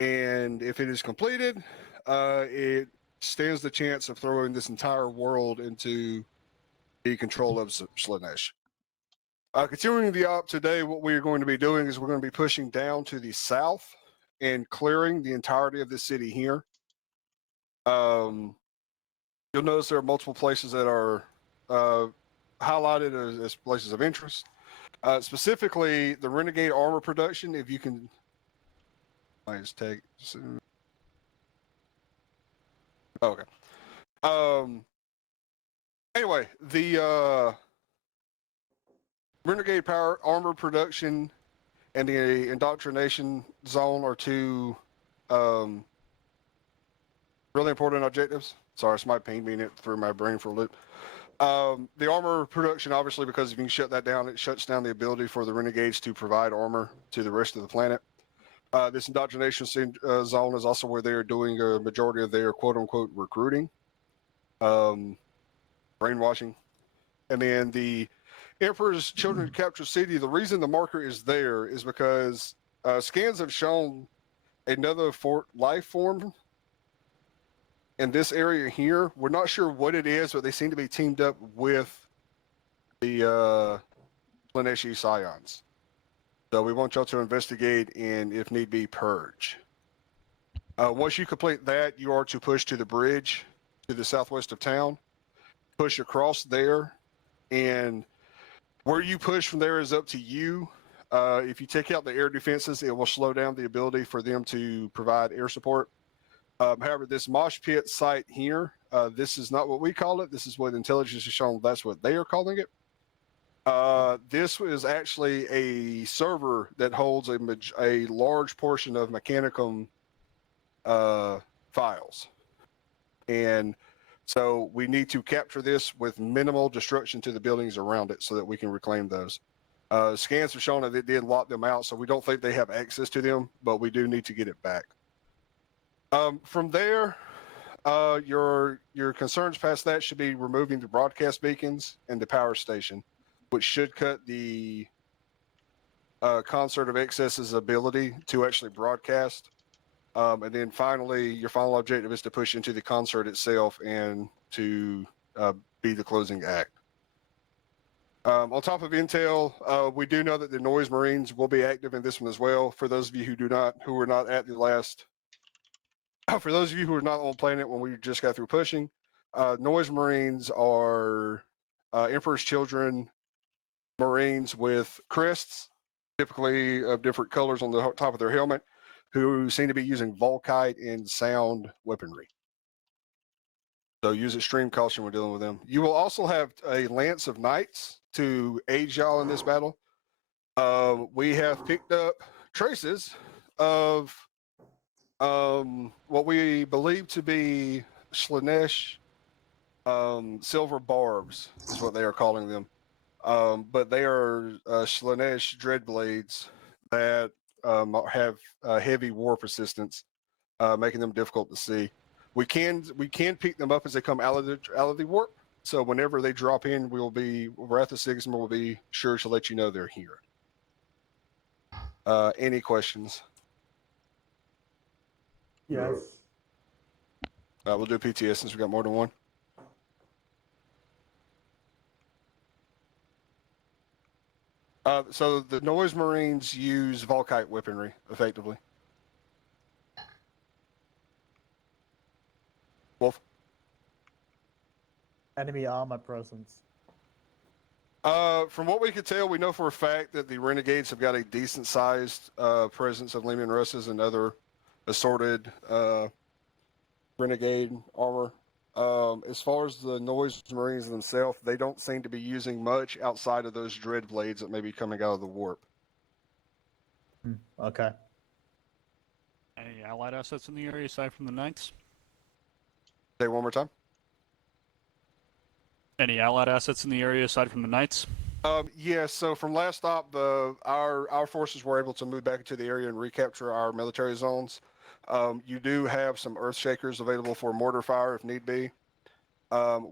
and if it is completed, it stands the chance of throwing this entire world into the control of Slaanesh. Continuing the op today, what we are going to be doing is we're going to be pushing down to the south and clearing the entirety of the city here. You'll notice there are multiple places that are highlighted as places of interest. Specifically, the Renegade armor production, if you can... I just take... Okay. Anyway, the Renegade power armor production and the indoctrination zone are two really important objectives. Sorry, it's my pain being it through my brain for a loop. The armor production, obviously, because if you can shut that down, it shuts down the ability for the Renegades to provide armor to the rest of the planet. This indoctrination zone is also where they're doing a majority of their quote-unquote recruiting, brainwashing. And then the Emperor's Children Capture City, the reason the marker is there is because scans have shown another life form in this area here. We're not sure what it is, but they seem to be teamed up with the Slaaneshi Scions. So we want y'all to investigate and, if need be, purge. Once you complete that, you are to push to the bridge to the southwest of town, push across there, and where you push from there is up to you. If you take out the air defenses, it will slow down the ability for them to provide air support. However, this mosh pit site here, this is not what we call it. This is what intelligence has shown that's what they are calling it. This was actually a server that holds a large portion of Mechanicum files. And so we need to capture this with minimal destruction to the buildings around it so that we can reclaim those. Scans have shown that it did lock them out, so we don't think they have access to them, but we do need to get it back. From there, your concerns past that should be removing the broadcast beacons and the power station, which should cut the Concert of Excess's ability to actually broadcast. And then finally, your final objective is to push into the concert itself and to be the closing act. On top of intel, we do know that the Noise Marines will be active in this one as well. For those of you who were not at the last, for those of you who are not on planet when we just got through pushing, Noise Marines are Emperor's Children Marines with crests, typically of different colors on the top of their helmet, who seem to be using Volkite and sound weaponry. So use extreme caution when dealing with them. You will also have a Lance of Knights to aid y'all in this battle. We have picked up traces of what we believe to be Slaanesh silver barbs, is what they are calling them. But they are Slaanesh dreadblades that have heavy warp resistance, making them difficult to see. We can pick them up as they come out of the warp. So whenever they drop in, Wrath of Sigma will be sure to let you know they're here. Any questions? Yes. We'll do PTS since we got more than one. So the Noise Marines use Volkite weaponry effectively. Wolf? Enemy armor presence. From what we could tell, we know for a fact that the Renegades have got a decent-sized presence of Lehman Russes and other assorted Renegade armor. As far as the Noise Marines themselves, they don't seem to be using much outside of those dread blades that may be coming out of the warp. Okay. Any allied assets in the area aside from the Knights? Say one more time. Any allied assets in the area aside from the Knights? Yes. So from last stop, our forces were able to move back into the area and recapture our military zones. You do have some Earthshakers available for mortar fire if need be.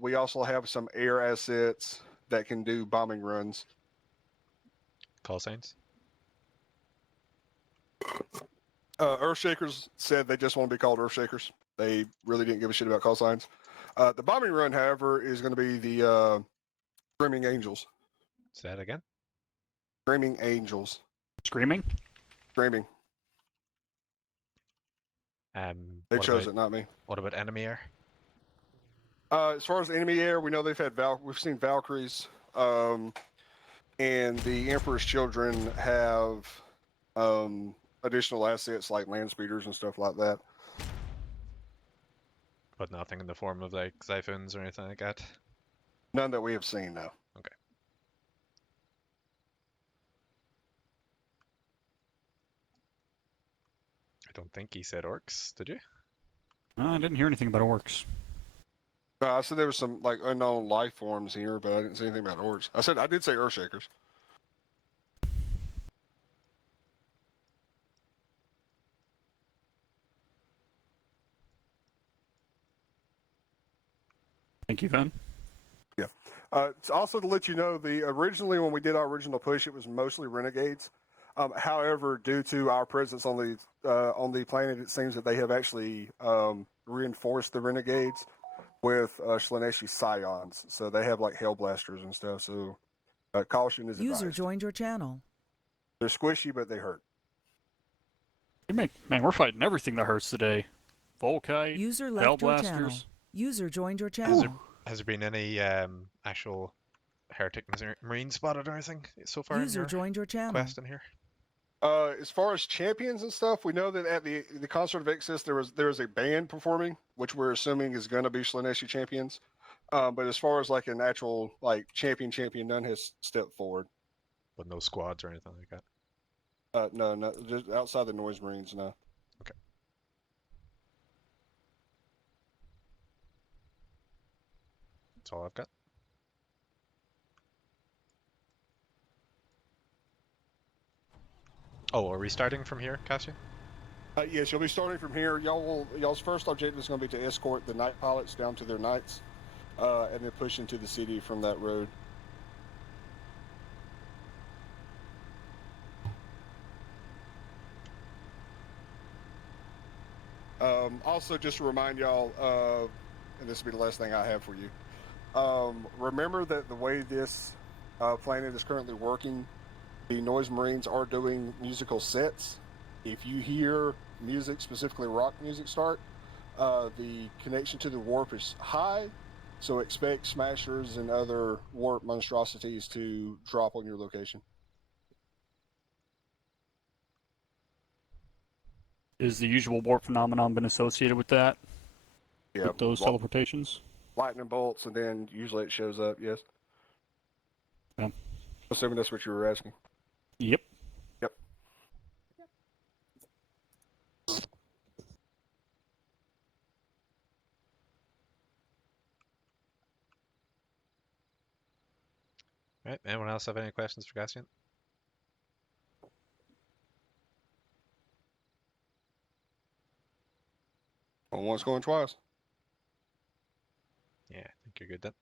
We also have some air assets that can do bombing runs. Call signs? Earthshakers said they just want to be called Earthshakers. They really didn't give a shit about call signs. The bombing run, however, is going to be the Screaming Angels. Say that again. Screaming Angels. Screaming? Screaming. They What chose about it, not me. what about enemy air? As far as enemy air, we know they've had we've seen Valkyries, and the Emperor's Children have additional assets like land speeders and stuff like that. But nothing in the form of like Xiphons or anything like that. None that we have seen, no. Okay. I don't think he said orcs, did you? I didn't hear anything about orcs. I said there was some like unknown life forms here, but I didn't say anything about orcs. I did say Earthshakers. Thank you, Ven. Yeah. It's also to let you know, originally when we did our original push, it was mostly renegades. However, due to our presence on the planet, it seems that they have actually reinforced the renegades with Slaneshi Scions. So they have like Hellblasters and stuff. So caution is User advised. joined your channel. They're squishy, but they hurt. Man, we're fighting everything that hurts today. Volkite, User left your channel. Hellblasters. User joined your Has channel. there, has there been any actual heretic marine spotted or anything so far in User your joined your channel. quest in here? As far as champions and stuff, we know that at the Concert of Excess there was a band performing, which we're assuming is going to be Slaneshi champions. But as far as like an actual like champion, none has stepped forward. But no squads or anything like that. No, just outside the Noise Marines, no. Okay. That's all I've got. Oh, are we starting from here, Cassian? Yes, you'll be starting from here. Y'all's first objective is going to be to escort the night pilots down to their nights, and then push into the city from that road. Also, just to remind y'all, and this will be the last thing I have for you. Remember that the way this planet is currently working, the Noise Marines are doing musical sets. If you hear music, specifically rock music, start, the connection to the warp is high, so expect smashers and other warp monstrosities to drop on your location. Is the usual warp phenomenon been associated with that? Yeah, With those teleportations? lightning bolts, and then usually it shows up. Yes. Yeah. Assuming that's what you were asking. Yep. Yep. Right. Anyone else have any questions for Cassian? Going once, going twice. Yeah, I think you're good then.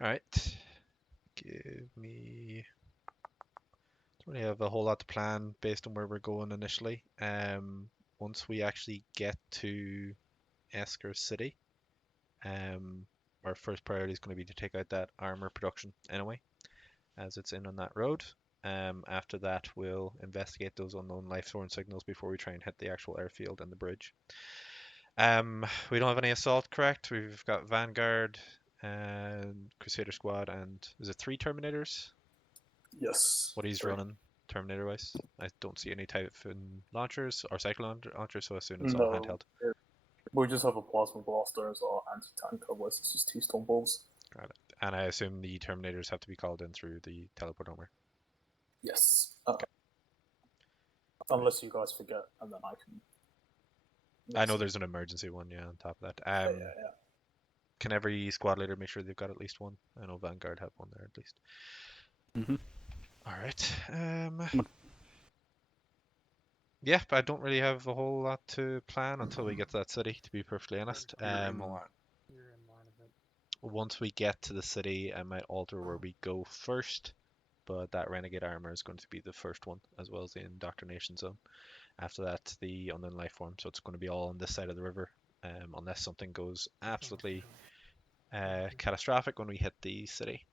All right. Give me. Don't really have a whole lot to plan based on where we're going initially. Once we actually get to Esker City, our first priority is going to be to take out that armor production anyway, as it's in on that road. After that, we'll investigate those unknown life form signals before we try and hit the actual airfield and the bridge. We don't have any assault, correct? We've got Vanguard and Crusader Squad, and is it 3 Terminators? Yes. What he's Three. running Terminator-wise? I don't see any Typhon launchers or Cyclone launchers, so I assume it's all handheld. We just have a plasma blaster as our anti-tank, otherwise it's just 2 stone balls. Got it. And I assume the Terminators have to be called in through the teleport armor. Yes. Unless you guys forget, and then I can. I know there's an emergency one, yeah, on top of that. Yeah. Can every squad leader make sure they've got at least one? I know Vanguard have one there at least. Mm-hmm. Alright. Yeah, but I don't really have a whole lot to plan until we get to that city, to be perfectly honest. Once we get to the city, I might alter where we go first, but that Renegade Armor is going to be the first one, as well as the Indoctrination Zone. After that, the unknown life form. So it's going to be all on this side of the river, unless something goes absolutely catastrophic when we hit the city.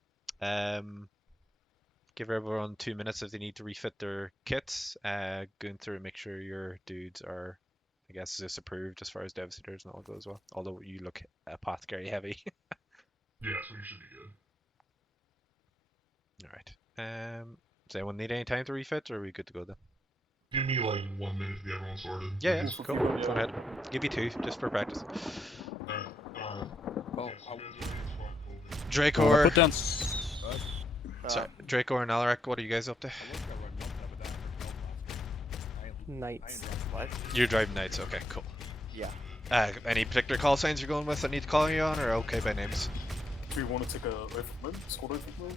Give everyone 2 minutes if they need to refit their kits. Going through and make sure your dudes are, I guess, disapproved as far as Devastators and all goes well. Although you look apothecary heavy. Yeah, so you should be good. Alright. Does anyone need any time to refit, or are we good to go then? Give me like 1 minute to get everyone sorted. Yeah, please. cool. Go ahead. Give you 2, just for practice. Alright, Oh, yeah, so you guys are in spot Dracor. Put down. Sorry, Dracor and Alarak, what are you guys up to? Knights. What? You're driving Knights, okay, cool. Yeah. Any particular call signs you're going with that need to call you on, or okay by names? Do you want to take a overflow? Squad overflow?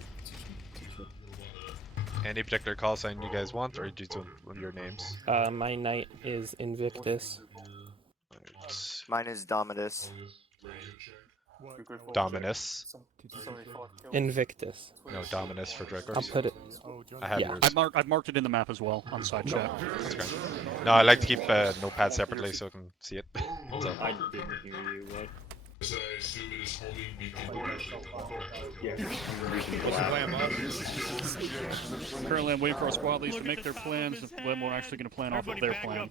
Any particular call sign you guys want, or just one of your names? My knight is Invictus. Mine is Dominus. Dominus. Invictus. No, Dominus for I'll Dracors. put it. I have yeah. yours. I've marked it in the map as well on side chat. That's great. No, I like to keep notepad separately so I can see it. So. I didn't hear you. What? So I assume it is holding me Currently, I'm waiting for our squad leads to make their plans, and then we're actually going to plan off of their plan.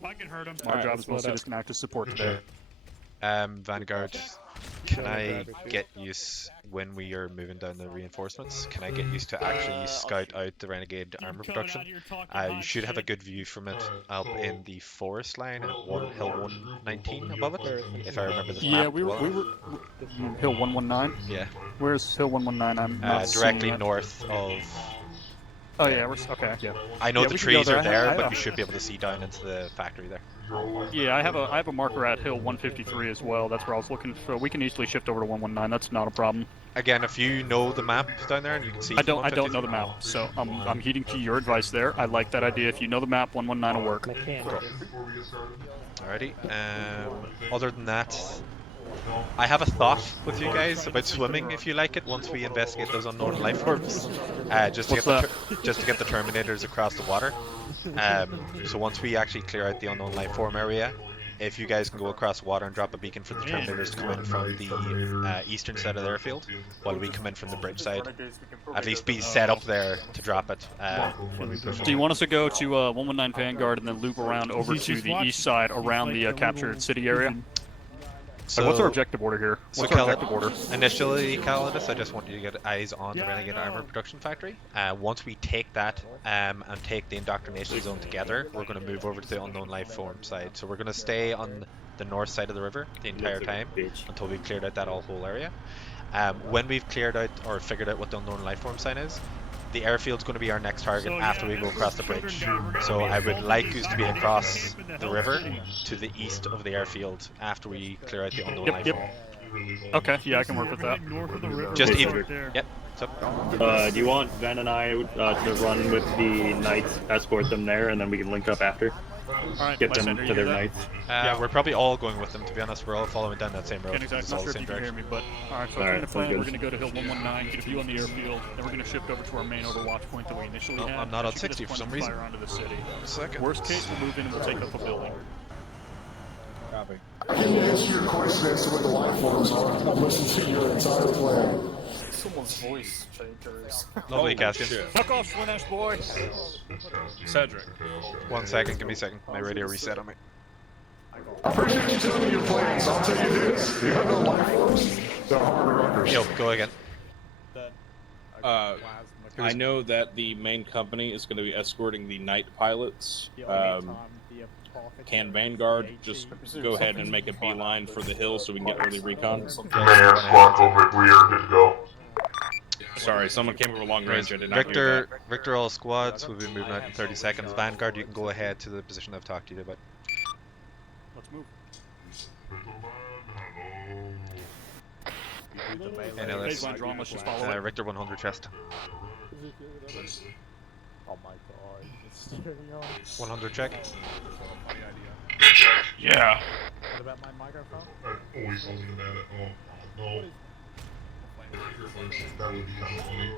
My job is mostly just to act as support today. Vanguard, can I get used when we are moving down the reinforcements? Can I get used to actually scout out the Renegade armor production? You should have a good view from it up in the forest line at Hill 119 above it, if I remember the map. Yeah, we were Hill 119. Yeah. Where's Hill 119? I'm not directly seeing it. north of. Oh yeah, we're okay. Yeah. I know Yeah, the we should go trees are there, I- but you should be able to see down into the factory there. Yeah, I have a marker at Hill 153 as well. That's where I was looking. So we can easily shift over to 119. That's not a problem. Again, if you know the map down there and you can see. I don't know the map, so I'm heeding to your advice there. I like that idea. If you know the map, 119 will work. Alrighty. Other than that, I have a thought with you guys about swimming, if you like it, once we investigate those unknown life forms. Just to get the Terminators across the water. So once we actually clear out the unknown life form area, if you guys can go across the water and drop a beacon for the Terminators to come in from the eastern side of the airfield, while we come in from the bridge side, at least be set up there to drop it when we push. Do you want us to go to 119 Vanguard and then loop around over to the east side around the captured city area? So, what's our objective order here? What's our objective order? Initially, Calidus, I just want you to get eyes on the Renegade Armor Production Factory. Once we take that and take the Indoctrination Zone together, we're going to move over to the Unknown Life Form side. So we're going to stay on the north side of the river the entire time until we've cleared out that whole area. When we've cleared out or figured out what the Unknown Life Form sign is, the airfield's going to be our next target after we go across the bridge. So I would like us to be across the river to the east of the airfield after we clear out the unknown life form. Okay, yeah, I can work with that. Just even. Yep. So. Do you want Van and I to run with the knights, escort them there, and then we can link up after? Alright, Get them to their knights. We're probably all going with them, to be honest. We're all following down that same road. Can't exactly, It's not all sure the if same you can hear direction. me, but alright, so Alright, the plan, sounds we're good. going to go to Hill 119, get a view on the airfield, then we're going to shift over to our main overwatch point that we initially had. I'm not on That should 60 get for us some plenty of reason. fire onto the city. Second. Worst case, we'll move in and we'll take up a building. Copy. Can you answer your question as to what the life forms are? I'm listening to your entire plan. Someone's voice changers. Lovely, Cassian. Fuck off, Swinash boy! Cedric. 1 second, give me a second. My radio reset on me. I appreciate you telling me your plans. I'll tell you this. The unknown life forms, they're hard to understand. Yo, go again. I know that the main company is going to be escorting the night pilots. Can Vanguard just go ahead and make a beeline for the hill so we can get early recon? Command squad over. We are good to go. Sorry, someone came over long range. I did not hear that. Victor, all squads. We'll be moving out in 30 seconds. Vanguard, you can go ahead to the position I've talked to you about. Let's move. NLS. Baseline drama, let's just follow it. Richter 100 chest. Oh my god, it's turning on. 100 check. Good check. Yeah. What about my microphone? I'm always holding them at it. Oh, no. That would be kind of funny.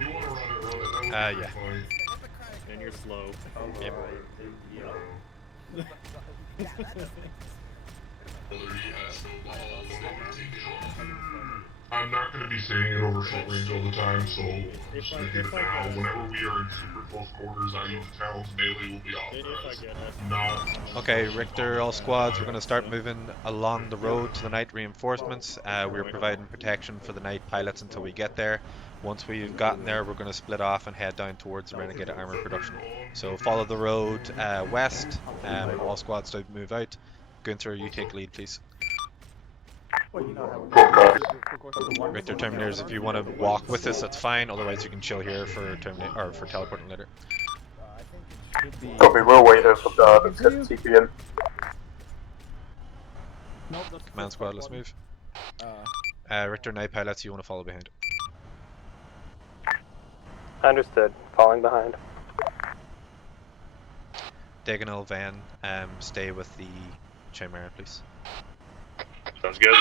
You want to run it, Yeah. fine. And you're slow. Yep. I'm not going to be saying it over short range all the time, so I'm just going to give it now. Whenever we are in super close quarters, I use the talons melee will be authorized. Not. Okay, Richter, all squads, we're going to start moving along the road to the night reinforcements. We're providing protection for the night pilots until we get there. Once we've gotten there, we're going to split off and head down towards the Renegade armor production. So follow the road west. All squads to move out. Gunther, you take lead, please. Richter Terminators, if you want to walk with us, that's fine. Otherwise, you can chill here for for teleporting later. Copy, we'll wait for the TP in. Command squad, let's move. Richter, night pilots, you want to follow behind. Understood. Falling behind. Diagonal van, stay with the Chimera, please. Sounds good.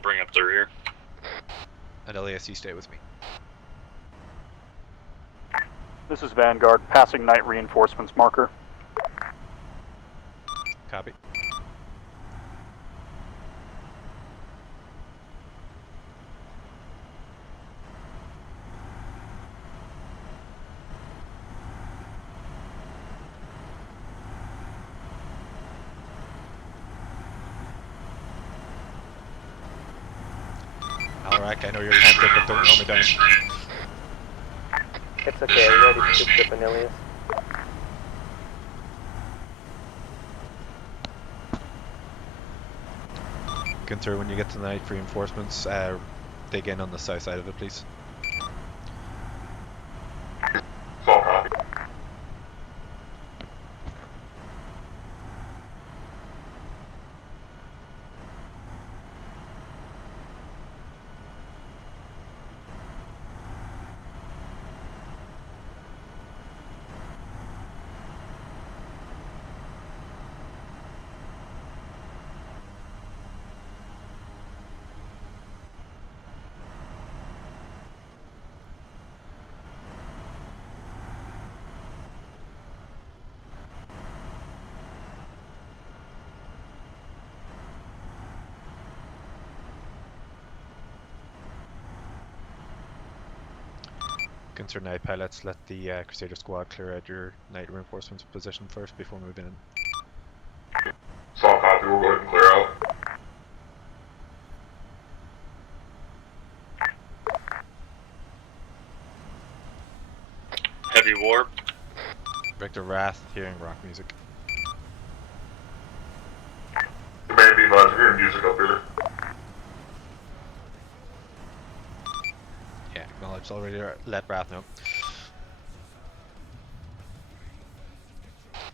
Bring up the rear. And LAS, you stay with me. This is Vanguard, passing night reinforcements marker. Copy. Alright, I know you're tempted, but don't roll me down. It's okay, are you ready to ship Anilius? Gunther, when you get to the night reinforcements, dig in on the south side of it, please. Full copy. Gunther, night pilots, let the Crusader squad clear out your night reinforcements position first before moving in. Full copy, we'll go ahead and clear out. Heavy warp. Richter Wrath, hearing rock music. Command be advised, we're hearing music up here. Yeah, acknowledged already. Let Wrath know.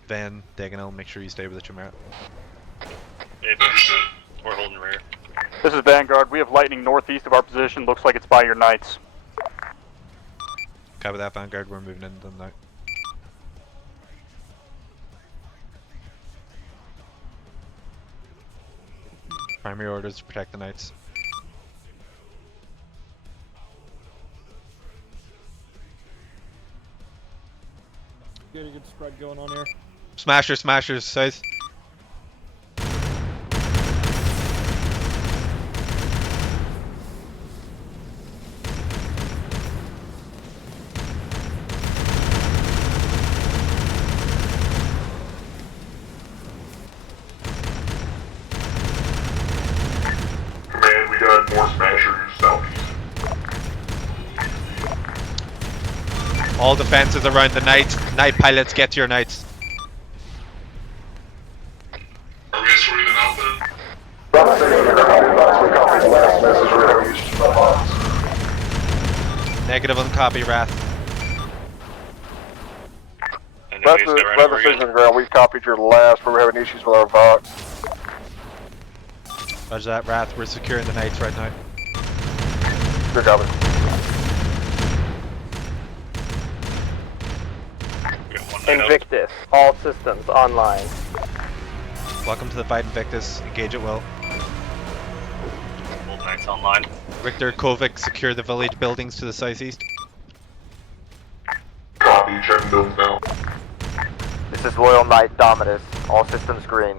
Van, Diagonal, make sure you stay with the Chimera. We're holding rear. This is Vanguard. We have lightning northeast of our position. Looks like it's by your knights. Copy that, Vanguard. We're moving into them now. Primary orders to protect the knights. Got a good spread going on here. Smashers, south. Command, we got more smashers southeast. All defenses around the knights. Night pilots, get to your knights. Are we escorting them out then? Negative on copy, Wrath. Precision ground, we copied your last, but we're having issues with our Vox. Roger that, Wrath. We're securing the knights right now. Good copy. Invictus, all systems online. Welcome to the fight, Invictus. Engage at will. Both knights online. Richter, Kovic, secure the village buildings to the southeast. Copy, checking buildings now. This This is Royal Knight Dominus. All systems green.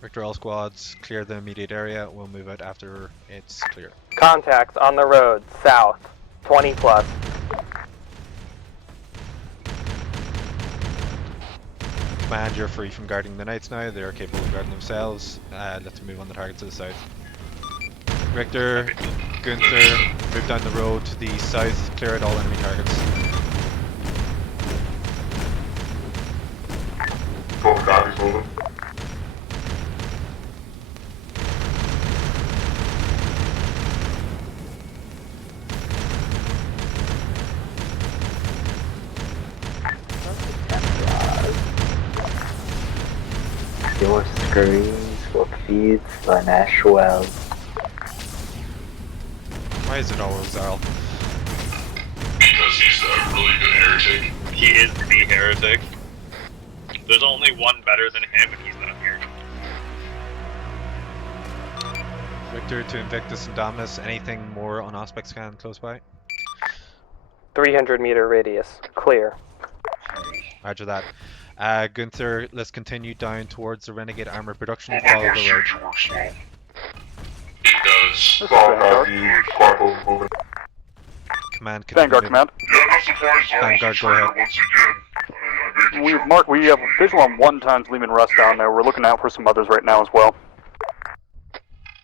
Victor, all squads, clear the immediate area. We'll move out after it's clear. Contacts on the road, south. 20 plus. Command, you're free from guarding the Knights now. They are capable of guarding themselves. Let's move on the target to the south. Richter, Gunther, move down the road to the south. Clear out all enemy targets. Both copies moving. Your screens will feed the Nashwell. Why is it always Zarl? Because he's a really good heretic. He is the heretic. There's only one better than him, and he's not here. Victor to Invictus and Dominus. Anything more on Aspect Scan close by? 300 meter radius. Clear. Roger that. Gunther, let's continue down towards the Renegade Armor production and follow the road. It does. Squad moving. Command, can Vanguard you move? command. Yeah, no surprise. Vanguard, go ahead. Once again. We have visual on 1 times Lehman Russ down there. We're looking out for some others right now as well.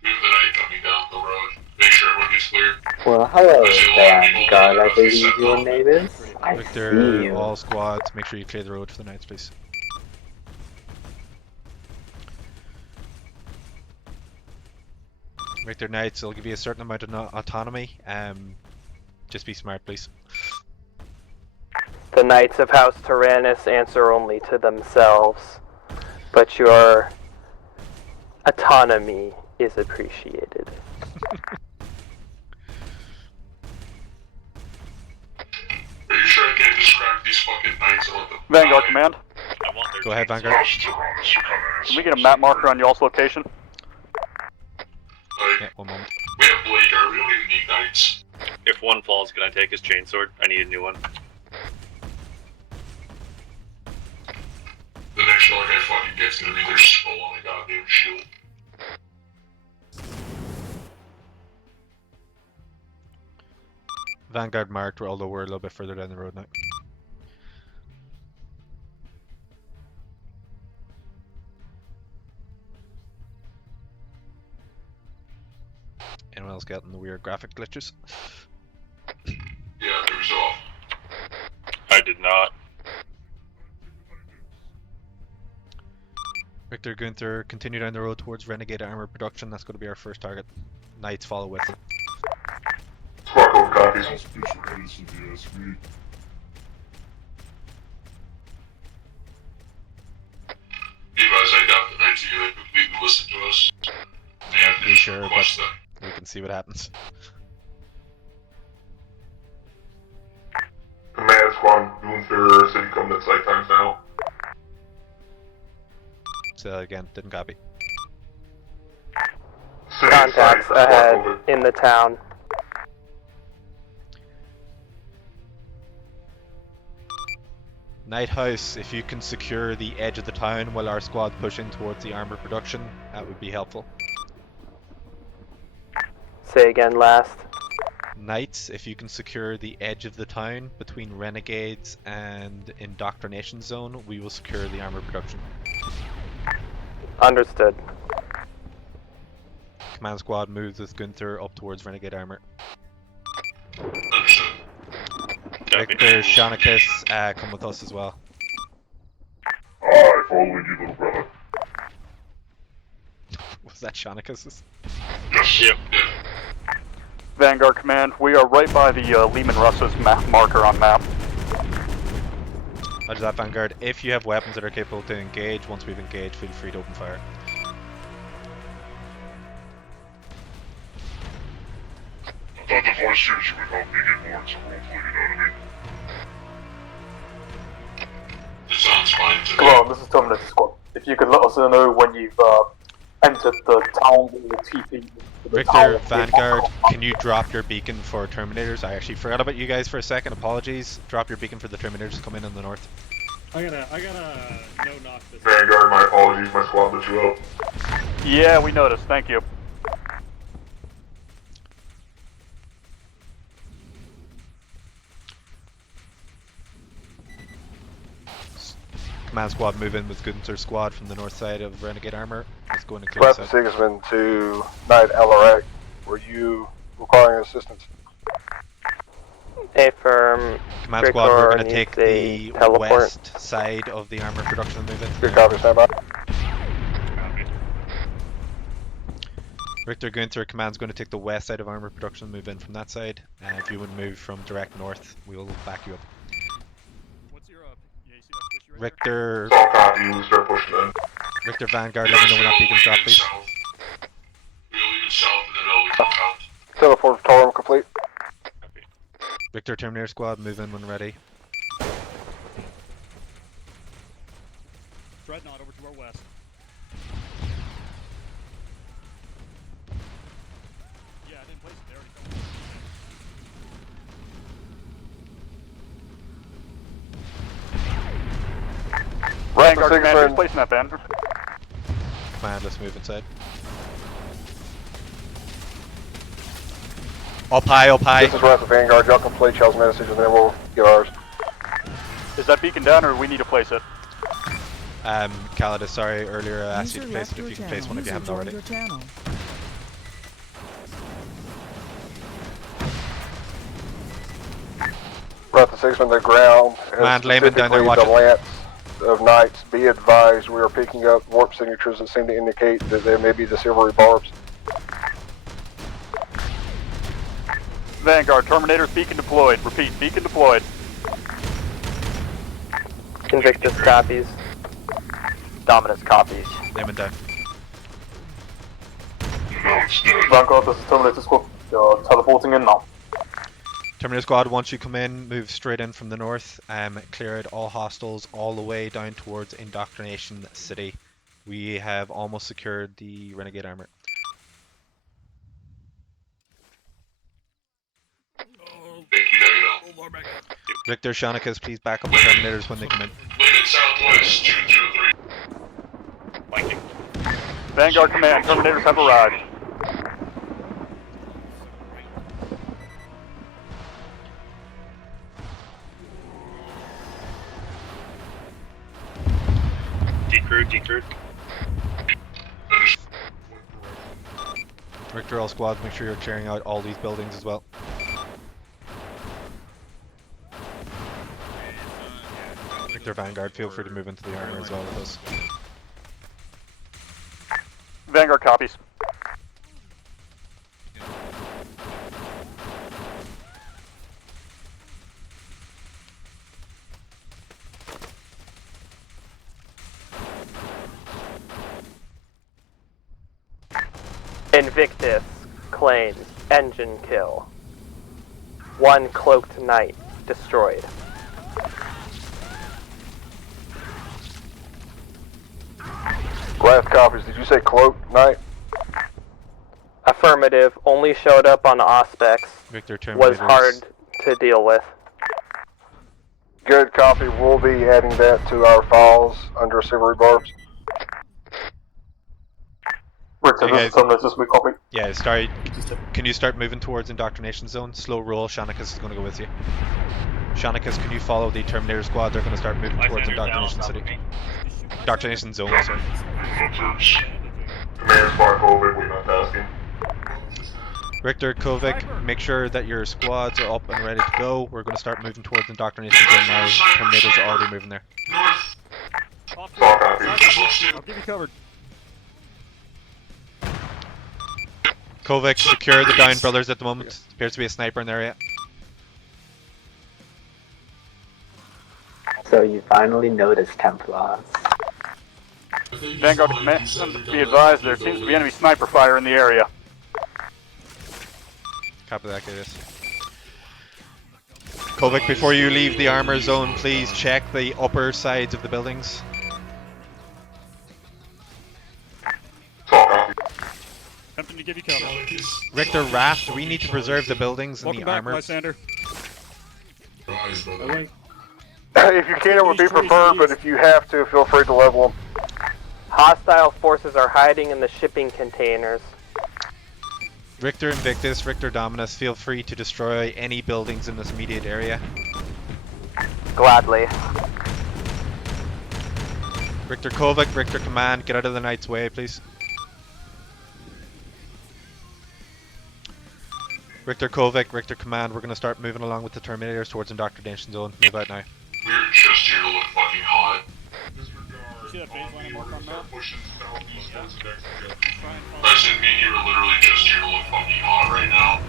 We have the Knight coming down the road. Make sure everyone gets clear. Well, hello, Vanguard, I believe your name is. I see Victor, you. all squads, make sure you clear the road for the Knights, please. Victor, Knights, it'll give you a certain amount of autonomy. Just be smart, please. The Knights of House Tyrannus answer only to themselves, but your autonomy is appreciated. Are you sure I can't describe these fucking Knights on the Vanguard command. I want their Go ahead, Vanguard. Can we get a map marker on y'all's location? Like, Yeah, 1 moment. we have Blade Guard, we don't even need Knights. If one falls, can I take his chainsword? I need a new one. The next one I fucking get's gonna be their skull on a goddamn shield. Vanguard marked, although we're a little bit further down the road now. Anyone else getting the weird graphic glitches? Yeah, there's off. I did not. Victor, Gunther, continue down the road towards Renegade Armor production. That's going to be our first target. Knights follow with it. Sparkle copies. Levi's, I got the Knights together, completely listen to us. And Be sure, request them. but we can see what happens. Command Squad, Gunther, City coming at site times now. Say that again, didn't copy. City Contacts site, ahead moving. in the town. Night House, if you can secure the edge of the town while our squad push in towards the armor production, that would be helpful. Say again last. Knights, if you can secure the edge of the town between Renegades and Indoctrination Zone, we will secure the armor production. Understood. Command squad moves with Gunther up towards Renegade Armor. Understood. Victor, Shanikus, come with us as well. Alright, following you, little brother. Was that Shanikus's? Yes. Yep. Yeah. Vanguard command, we are right by the Lehman Russ's marker on map. Roger that, Vanguard. If you have weapons that are capable to engage, once we've engaged, feel free to open fire. I thought the voice changer would help me get more into roleplay, you know what I mean? It sounds fine to me. Hello, this is Terminator Squad. If you could let us know when you've entered the town or TP. Victor, Vanguard, can you drop your beacon for Terminators? I actually forgot about you guys for a second. Apologies. Drop your beacon for the Terminators to come in on the north. I gotta no knock this. Vanguard, my apologies, my squad lit you up. Yeah, we noticed. Thank you. Command squad move in with Gunther's squad from the north side of Renegade Armor. Let's go in and clear Brett this the out. Sigismund to Knight Alarak. Were you requiring assistance? Affirm. Command squad, we're going to needs take a the teleport. west side of the armor production and move in. Good copy, stand by. Richter Gunther, command's going to take the west side of armor production and move in from that side. If you would move from direct north, we'll back you up. What's your yeah, you see that squishy right Richter, All copy, you start pushing in. Richter Vanguard, let me know when that beacon's dropped, please. We'll leave it south and then it'll be south. Teleport Torum complete. Richter Terminator squad, move in when ready. Dreadnought over to our west. Yeah, I didn't place it. They already covered. Vanguard Commander, who's placing that banner? Command, let's move inside. Up high, up high. This is Wrath of Vanguard. Y'all complete y'all's message and then we'll get ours. Is that beacon down or do we need to place it? Calidus, sorry, earlier I asked you User to place left it if your you can channel. place one if you User haven't already. joined your channel. Wrath of Sigismund, the ground. Command, layman down there, watch the it. lance of Knights. Be advised, we are picking up warp signatures that seem to indicate that there may be the silvery barbs. Vanguard, Terminator's beacon deployed. Repeat, beacon deployed. Invictus copies. Dominus copies. Layman down. Vanguard, this is Terminator Squad. You're teleporting in now. Terminator squad, once you come in, move straight in from the north. Clear out all hostiles all the way down towards Indoctrination City. We have almost secured the Renegade Armor. Richter, Shanikas, please back up the Terminators when they come in. Limit southwest, 203. Thank you. Vanguard Command, Terminators have arrived. Decrewed. Richter, all squads, make sure you're clearing out all these buildings as well. Richter Vanguard, feel free to move into the armor as well with us. Vanguard copies. Invictus claims engine kill. One cloaked knight destroyed. Wrath copies. Did you say cloak, Knight? Affirmative, only showed up on Auspex. Victor Was Terminators. hard to deal with. Good copy. We'll be adding that to our files under silvery barbs. Richter, Hey, this guys. is Terminator, this we copy. Yeah, start. Can you start moving towards Indoctrination Zone? Slow roll, Shanikas is going to go with you. Shanikas, can you follow the Terminator squad? They're going to start moving towards Indoctrination City. Indoctrination Zone, sorry. Command Spark over, we're not asking. Richter, Kovic, make sure that your squads are up and ready to go. We're going to start moving towards Indoctrination Zone now. Terminators are already moving there. North. Off to All the copy. side. I'll give you covered. Kovic, secure the down brothers at the moment. Appears to be a sniper in the area. So you finally noticed Templar. Vanguard Command, be advised, there seems to be enemy sniper fire in the area. Copy that, Gatus. Kovic, before you leave the armor zone, please check the upper sides of the buildings. All Attempting to give you cover. Richter, Raft, we need to preserve the buildings and Welcome the back, armor. Lysander. If you can, it would be preferred, but if you have to, feel free to level them. Hostile forces are hiding in the shipping containers. Richter Invictus, Richter Dominus, feel free to destroy any buildings in this immediate area. Gladly. Richter Kovac, Richter Command, get out of the Knight's way, please. Richter Kovac, Richter Command, we're going to start moving along with the Terminators towards Indoctrination Zone. Move out now. We're just here to look fucking hot. See that phase line mark on map? I said me, you were literally just here to look fucking hot right now.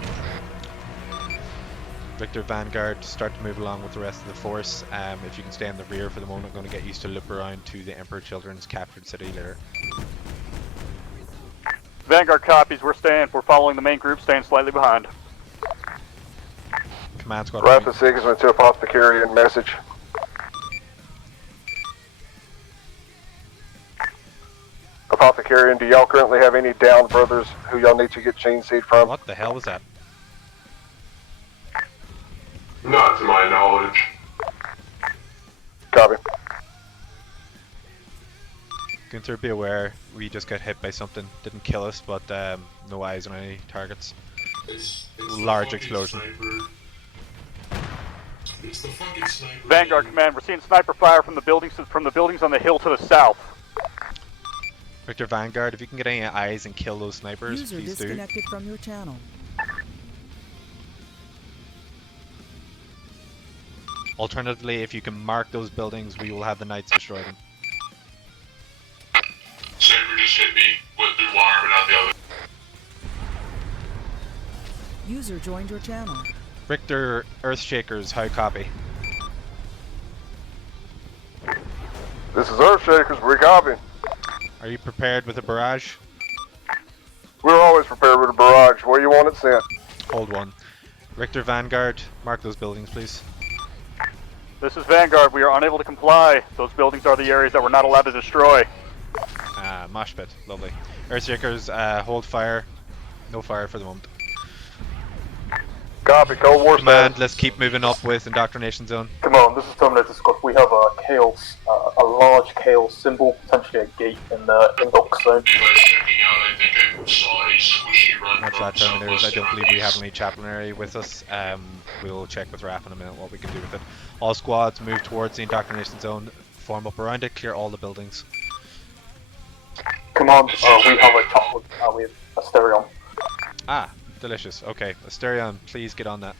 Richter Vanguard, start to move along with the rest of the force. If you can stay in the rear for the moment, I'm going to get used to loop around to the Emperor Children's captured city later. Vanguard copies. We're following the main group, staying slightly behind. Command squad. Rapid Sigismund to Apothecarian message. Apothecarian, do y'all currently have any downed brothers who y'all need to get chain seed from? What the hell was that? Not to my knowledge. Copy. Gunther, be aware, we just got hit by something. Didn't kill us, but no eyes on any targets. It's Large explosion. It's the fucking sniper. Vanguard command. We're seeing sniper fire from the buildings on the hill to the south. Richter Vanguard, if you can get any eyes and kill those snipers, User please do. disconnected from your channel. Alternatively, if you can mark those buildings, we will have the Knights destroy them. Saber just hit me with the one arm and not the other. User joined your channel. Richter Earthshakers, how copy? This is Earthshakers, we're copying. Are you prepared with a barrage? We're always prepared with a barrage. Where you want it sent? Hold one. Richter Vanguard, mark those buildings, please. This is Vanguard. We are unable to comply. Those buildings are the areas that we're not allowed to destroy. Mosh pit, lovely. Earthshakers, hold fire. No fire for the moment. Copy, Cold War Command, let's keep moving up with Indoctrination Zone. Come on, this is Terminator Scott. We have a chaos, a large chaos symbol, potentially a gate in the indock zone. Much that, Terminators. I don't believe we have any chaplainary with us. We'll check with Raph in a minute what we can do with it. All squads move towards the Indoctrination Zone, form up around it, clear all the buildings. Come on, we have a chocolate with Asterion. Ah, delicious. Okay, Asterion, please get on that.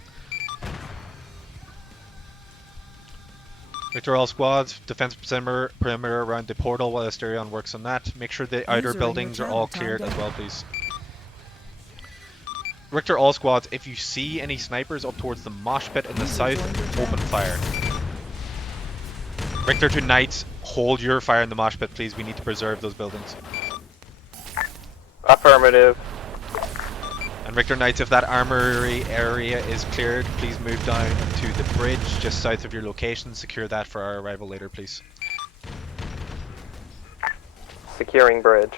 Victor, all squads, defense perimeter around the portal while Asterion works on that. Make sure the outer buildings are all cleared as well, please. Richter, all squads, if you see any snipers up towards the mosh pit in the south, open fire. Richter to Knights, hold your fire in the mosh pit, please. We need to preserve those buildings. Affirmative. And Richter Knights, if that armory area is cleared, please move down to the bridge just south of your location. Secure that for our arrival later, please. Securing bridge.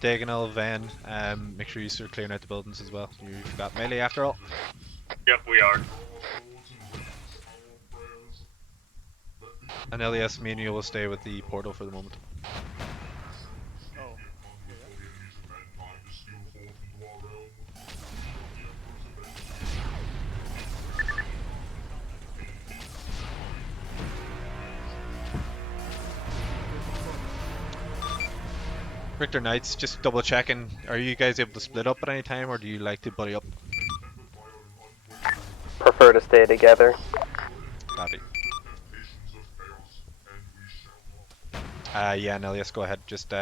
Diagonal, Van, make sure you start clearing out the buildings as well. You've got melee after all. Yep, we are. And Elias, me and you will stay with the portal for the moment. Richter Knights, just double checking, are you guys able to split up at any time or do you like to buddy up? Prefer to stay together. Copy. Yeah, Nelius, go ahead. Just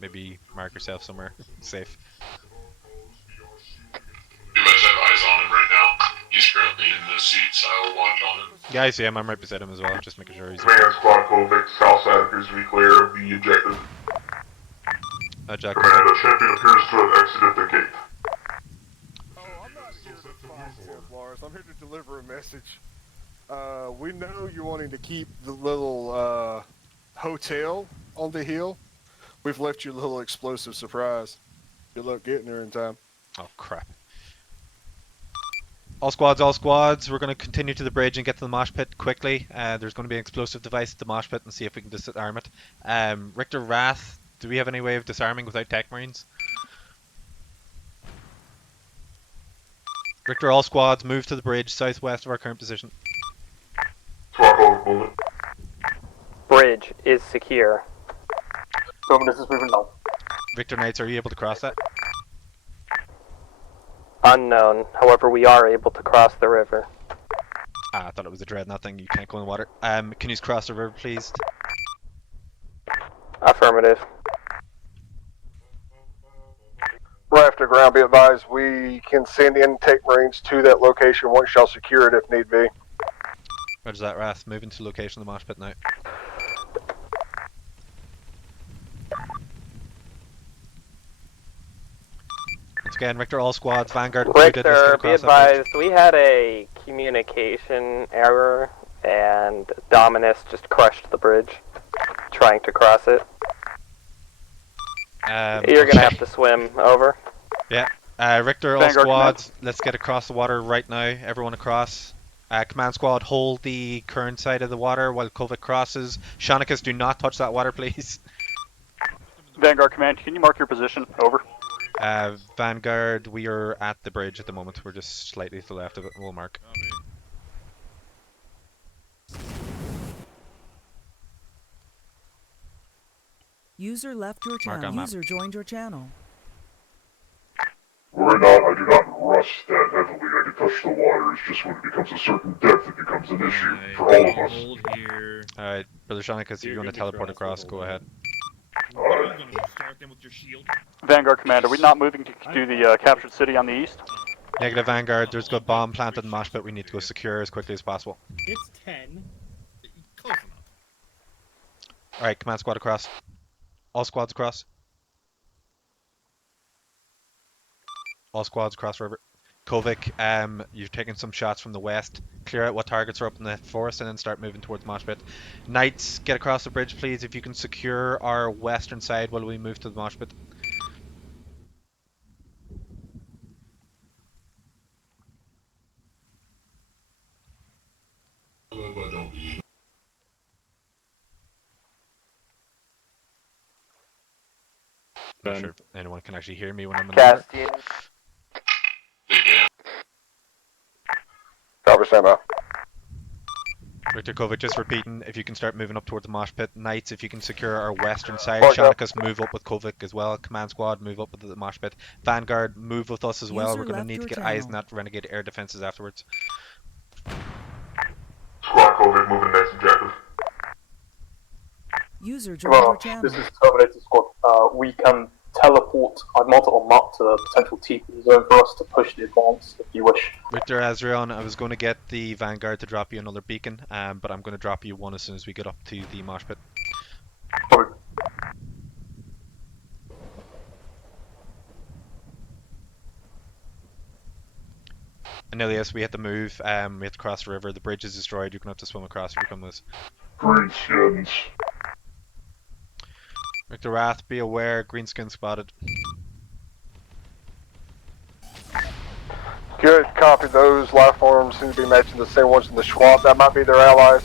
maybe mark yourself somewhere safe. You guys have eyes on him right now. He's currently in the seat, so I will watch on him. Yeah, I see him. I'm right beside him as well. Just making sure he's. Command Squad Kovic, south side appears to be clear of the objective. Jack. Command, a champion appears to have exited the gate. Oh, I'm not here to fight Templars. I'm here to deliver a message. We know you're wanting to keep the little hotel on the hill. We've left you a little explosive surprise. Good luck getting there in time. Oh, crap. All squads. We're going to continue to the bridge and get to the mosh pit quickly. There's going to be an explosive device at the mosh pit and see if we can disarm it. Richter, Wrath, do we have any way of disarming without tech marines? Richter, all squads, move to the bridge southwest of our current position. Bridge is secure. Dominus is moving now. Victor Knights, are you able to cross that? Unknown. However, we are able to cross the river. Ah, I thought it was a dreadnought thing. You can't go in the water. Can you cross the river, please? Affirmative. Raft to ground, be advised, we can send in tech marines to that location once y'all secure it if need be. Roger that, Wrath. Moving to location of the mosh pit now. Once again, Richter, all squads, Vanguard included. Richter, be advised, we had a communication error and Dominus just crushed the bridge trying to cross it. You're gonna have to swim over. Yeah. Richter, all Vanguard squads, command. let's get across the water right now. Everyone across. Command squad, hold the current side of the water while Kovic crosses. Shonikus, do not touch that water, please. Vanguard Command, can you mark your position? Over. Vanguard, we are at the bridge at the moment. We're just slightly to the left of it. We'll mark. User left your Mark channel. on map. User joined your channel. I do not rush that heavily. I can touch the water. It's just when it becomes a certain depth, it becomes an issue for all of us. Alright, Brother Shonikus, if you want to teleport across, go ahead. Vanguard Command, are we not moving to do the captured city on the east? Negative, Vanguard. There's a bomb planted in the mosh pit. We need to go secure as quickly as possible. It's 10. Close enough. Alright, command squad across. All squads across. All squads across river. Kovic, you're taking some shots from the west. Clear out what targets are up in the forest and then start moving towards the mosh pit. Knights, get across the bridge, please. If you can secure our western side while we move to the mosh pit. Not sure if anyone can actually hear me when I'm in the water. Castian. Copy, stand by. Victor Kovic, just repeating, if you can start moving up towards the mosh pit. Knights, if you can secure our western side. Mark up. Shonikus, move up with Kovic as well. Command squad, move up with the mosh pit. Vanguard, move with us as well. User We're going to left need to your get eyes on channel. that renegade air defenses afterwards. Squad Kovic moving next objective. User joined your channel. This is Terminator Squad. We can teleport. I've marked it on map to a potential TP zone for us to push the advance if you wish. Victor Azrion, I was going to get the Vanguard to drop you another beacon, but I'm going to drop you one as soon as we get up to the mosh pit. Copy. Anilius, we have to move. We have to cross the river. The bridge is destroyed. You're going to have to swim across if you come with us. Greenskins. Victor Wrath, be aware. Greenskin spotted. Good, copy. Those life forms seem to be matching the same ones in the Schwab. That might be their allies.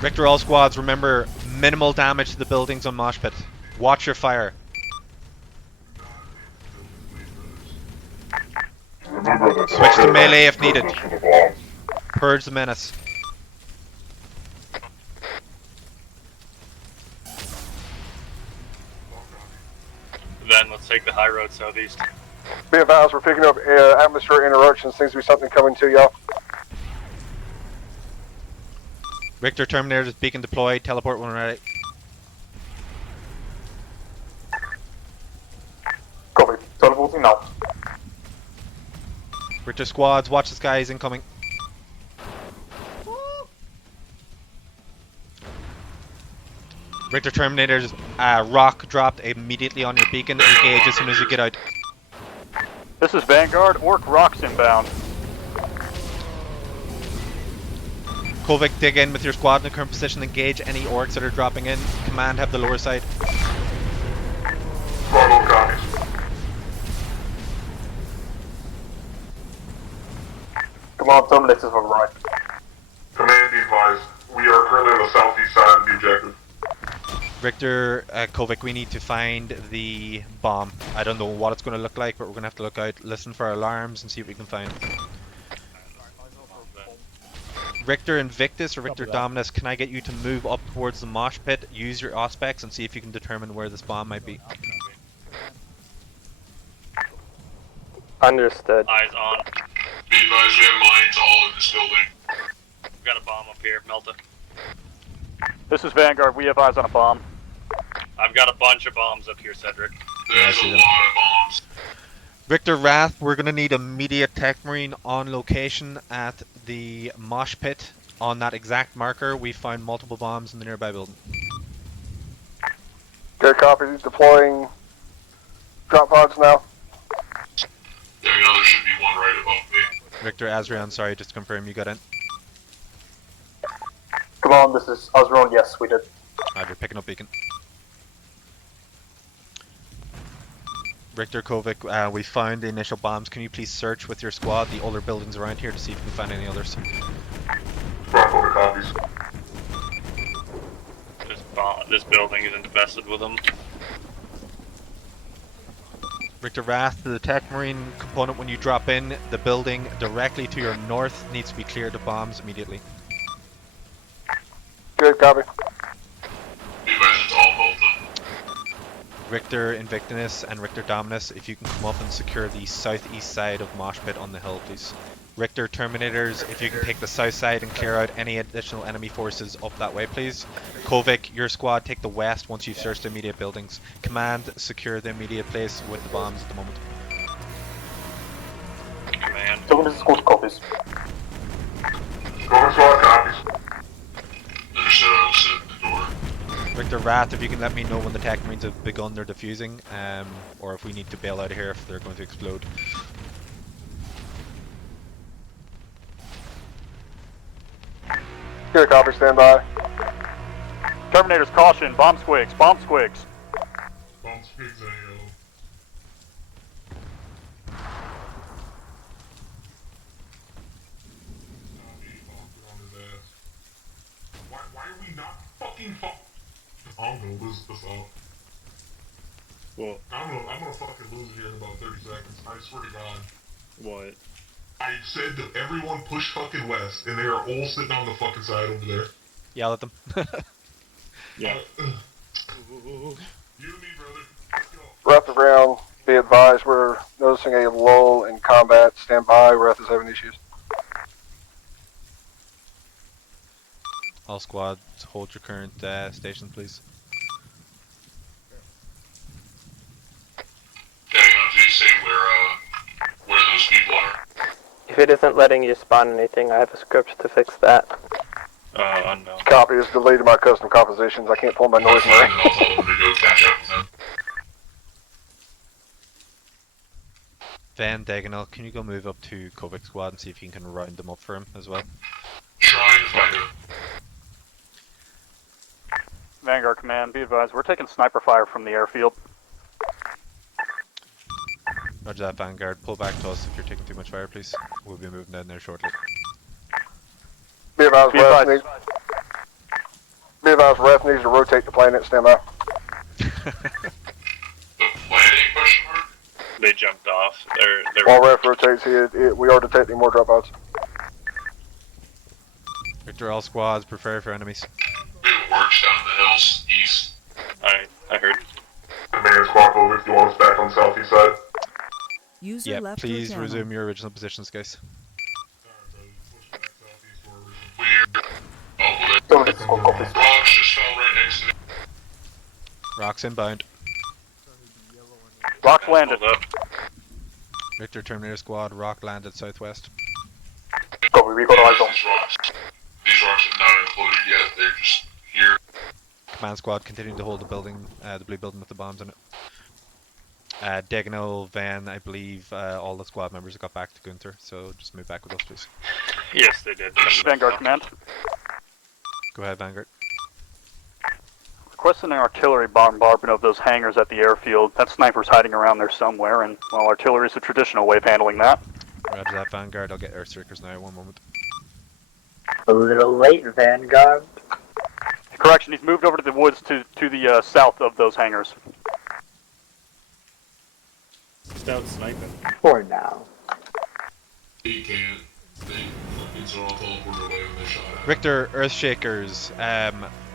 Victor, all squads, remember, minimal damage to the buildings on mosh pit. Watch your fire. Switch to melee if needed. Purge the menace. Then let's take the high road southeast. Be advised, we're picking up atmosphere interruptions. Seems to be something coming to y'all. Richter, Terminator's beacon deployed. Teleport when ready. Copy. Teleporting now. Richter squads, watch the skies incoming. Richter Terminator's rock dropped immediately on your beacon. Engage as soon as you get out. This is Vanguard. Orc rocks inbound. Kovic, dig in with your squad in the current position. Engage any orcs that are dropping in. Command, have the lower side. Bravo copies. Come on, Dominus is right. Command, be advised. We are currently on the southeast side of the objective. Richter, Kovic, we need to find the bomb. I don't know what it's going to look like, but we're going to have to look out, listen for alarms, and see what we can find. Richter Invictus or Richter Dominus, can I get you to move up towards the mosh pit, use your auspex, and see if you can determine where this bomb might be? Understood. Eyes on. Be advised, we have mines all in this building. We've got a bomb up here, Melta. This is Vanguard. We have eyes on a bomb. I've got a bunch of bombs up here, Cedric. There's a lot of bombs. Richter Wrath, we're going to need immediate tech marine on location at the mosh pit. On that exact marker, we found multiple bombs in the nearby building. Good copy. Deploying drop pods now. There you go, there should be one right above me. Richter Azrion, sorry, just to confirm you got in. Come on, this is Osron. Yes, we did. Roger, picking up beacon. Richter Kovic, we found the initial bombs. Can you please search with your squad the older buildings around here to see if you can find any others? Bravo copies. This building is infested with them. Richter Wrath, the tech marine component, when you drop in, the building directly to your north needs to be cleared of bombs immediately. Good copy. Be advised, it's all Malta. Richter Invictus and Richter Dominus, if you can come up and secure the southeast side of Mosh Pit on the hill, please. Richter Terminators, if you can take the south side and clear out any additional enemy forces up that way, please. Kovic, your squad, take the west once you've searched the immediate buildings. Command, secure the immediate place with the bombs at the moment. Command. Dominus is good copies. Going squad copies. Understood, I will sit at the door. Richter Wrath, if you can let me know when the tech marines have begun their defusing, or if we need to bail out of here if they're going to explode. Good copy, stand by. Terminators, caution. Bomb squigs. Bomb squigs. Bomb squigs, AO. Why are we not fucking I'm gonna lose this off. Well, I'm gonna fucking lose it here in about 30 seconds. I swear to God. What? I said to everyone push fucking west, and they are all sitting on the fucking side over there. Yell at them. Yeah. You and me, brother. Let's go. Wrath around, be advised, we're noticing a lull in combat. Stand by, Wrath is having issues. All squads, hold your current station, please. Yeah, did you say where those people are? If it isn't letting you spawn anything, I have a script to fix that. Unknown. Copy is deleted my custom compositions. I can't pull my noise Fine, marine. I'll tell them to go catch up with them. Van Diagonal, can you go move up to Kovic squad and see if you can round them up for him as well? Trying to find him. Vanguard Command, be advised, we're taking sniper fire from the airfield. Roger that, Vanguard. Pull back to us if you're taking too much fire, please. We'll be moving down there shortly. Be advised, Wrath needs to rotate the planet. Stand by. The planet question mark? They jumped off. They're While Wrath rotates here, we are detecting more dropouts. Victor, all squads, prepare for enemies. We have works down the hills east. I heard. Command squad over if you want us back on the southeast side. User Yeah, left please your channel. resume your original positions, guys. Dominus is good copies. Rocks just fell right next to me. Rocks inbound. Rocks landed. Hold up. Victor Terminator squad, rock landed southwest. Copy, we got eyes on. These rocks are not included yet, they're just here. Command squad, continuing to hold the building, the blue building with the bombs in it. Diagonal, Van, I believe all the squad members have got back to Gunther, so just move back with us, please. Yes, they did. Vanguard Command. Go ahead, Vanguard. Requesting an artillery bombardment of those hangars at the airfield. That sniper's hiding around there somewhere, and, well, artillery is a traditional way of handling that. Roger that, Vanguard. I'll get Earthseekers now. One moment. A little late, Vanguard. Correction, he's moved over to the woods to the south of those hangars. Stout sniping. For now. He can't. It's all teleported away when they shot at him. Richter, Earthshakers.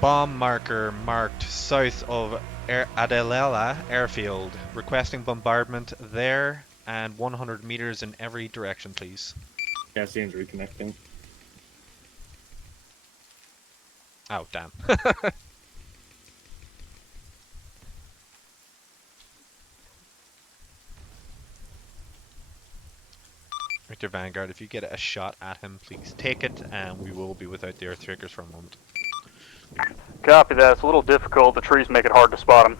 Bomb marker marked south of Adelela Airfield. Requesting bombardment there and 100 meters in every direction, please. Cassian's reconnecting. Oh, damn. Richter Vanguard, if you get a shot at him, please take it, and we will be without the Earthshakers for a moment. Copy that. It's a little difficult. The trees make it hard to spot him.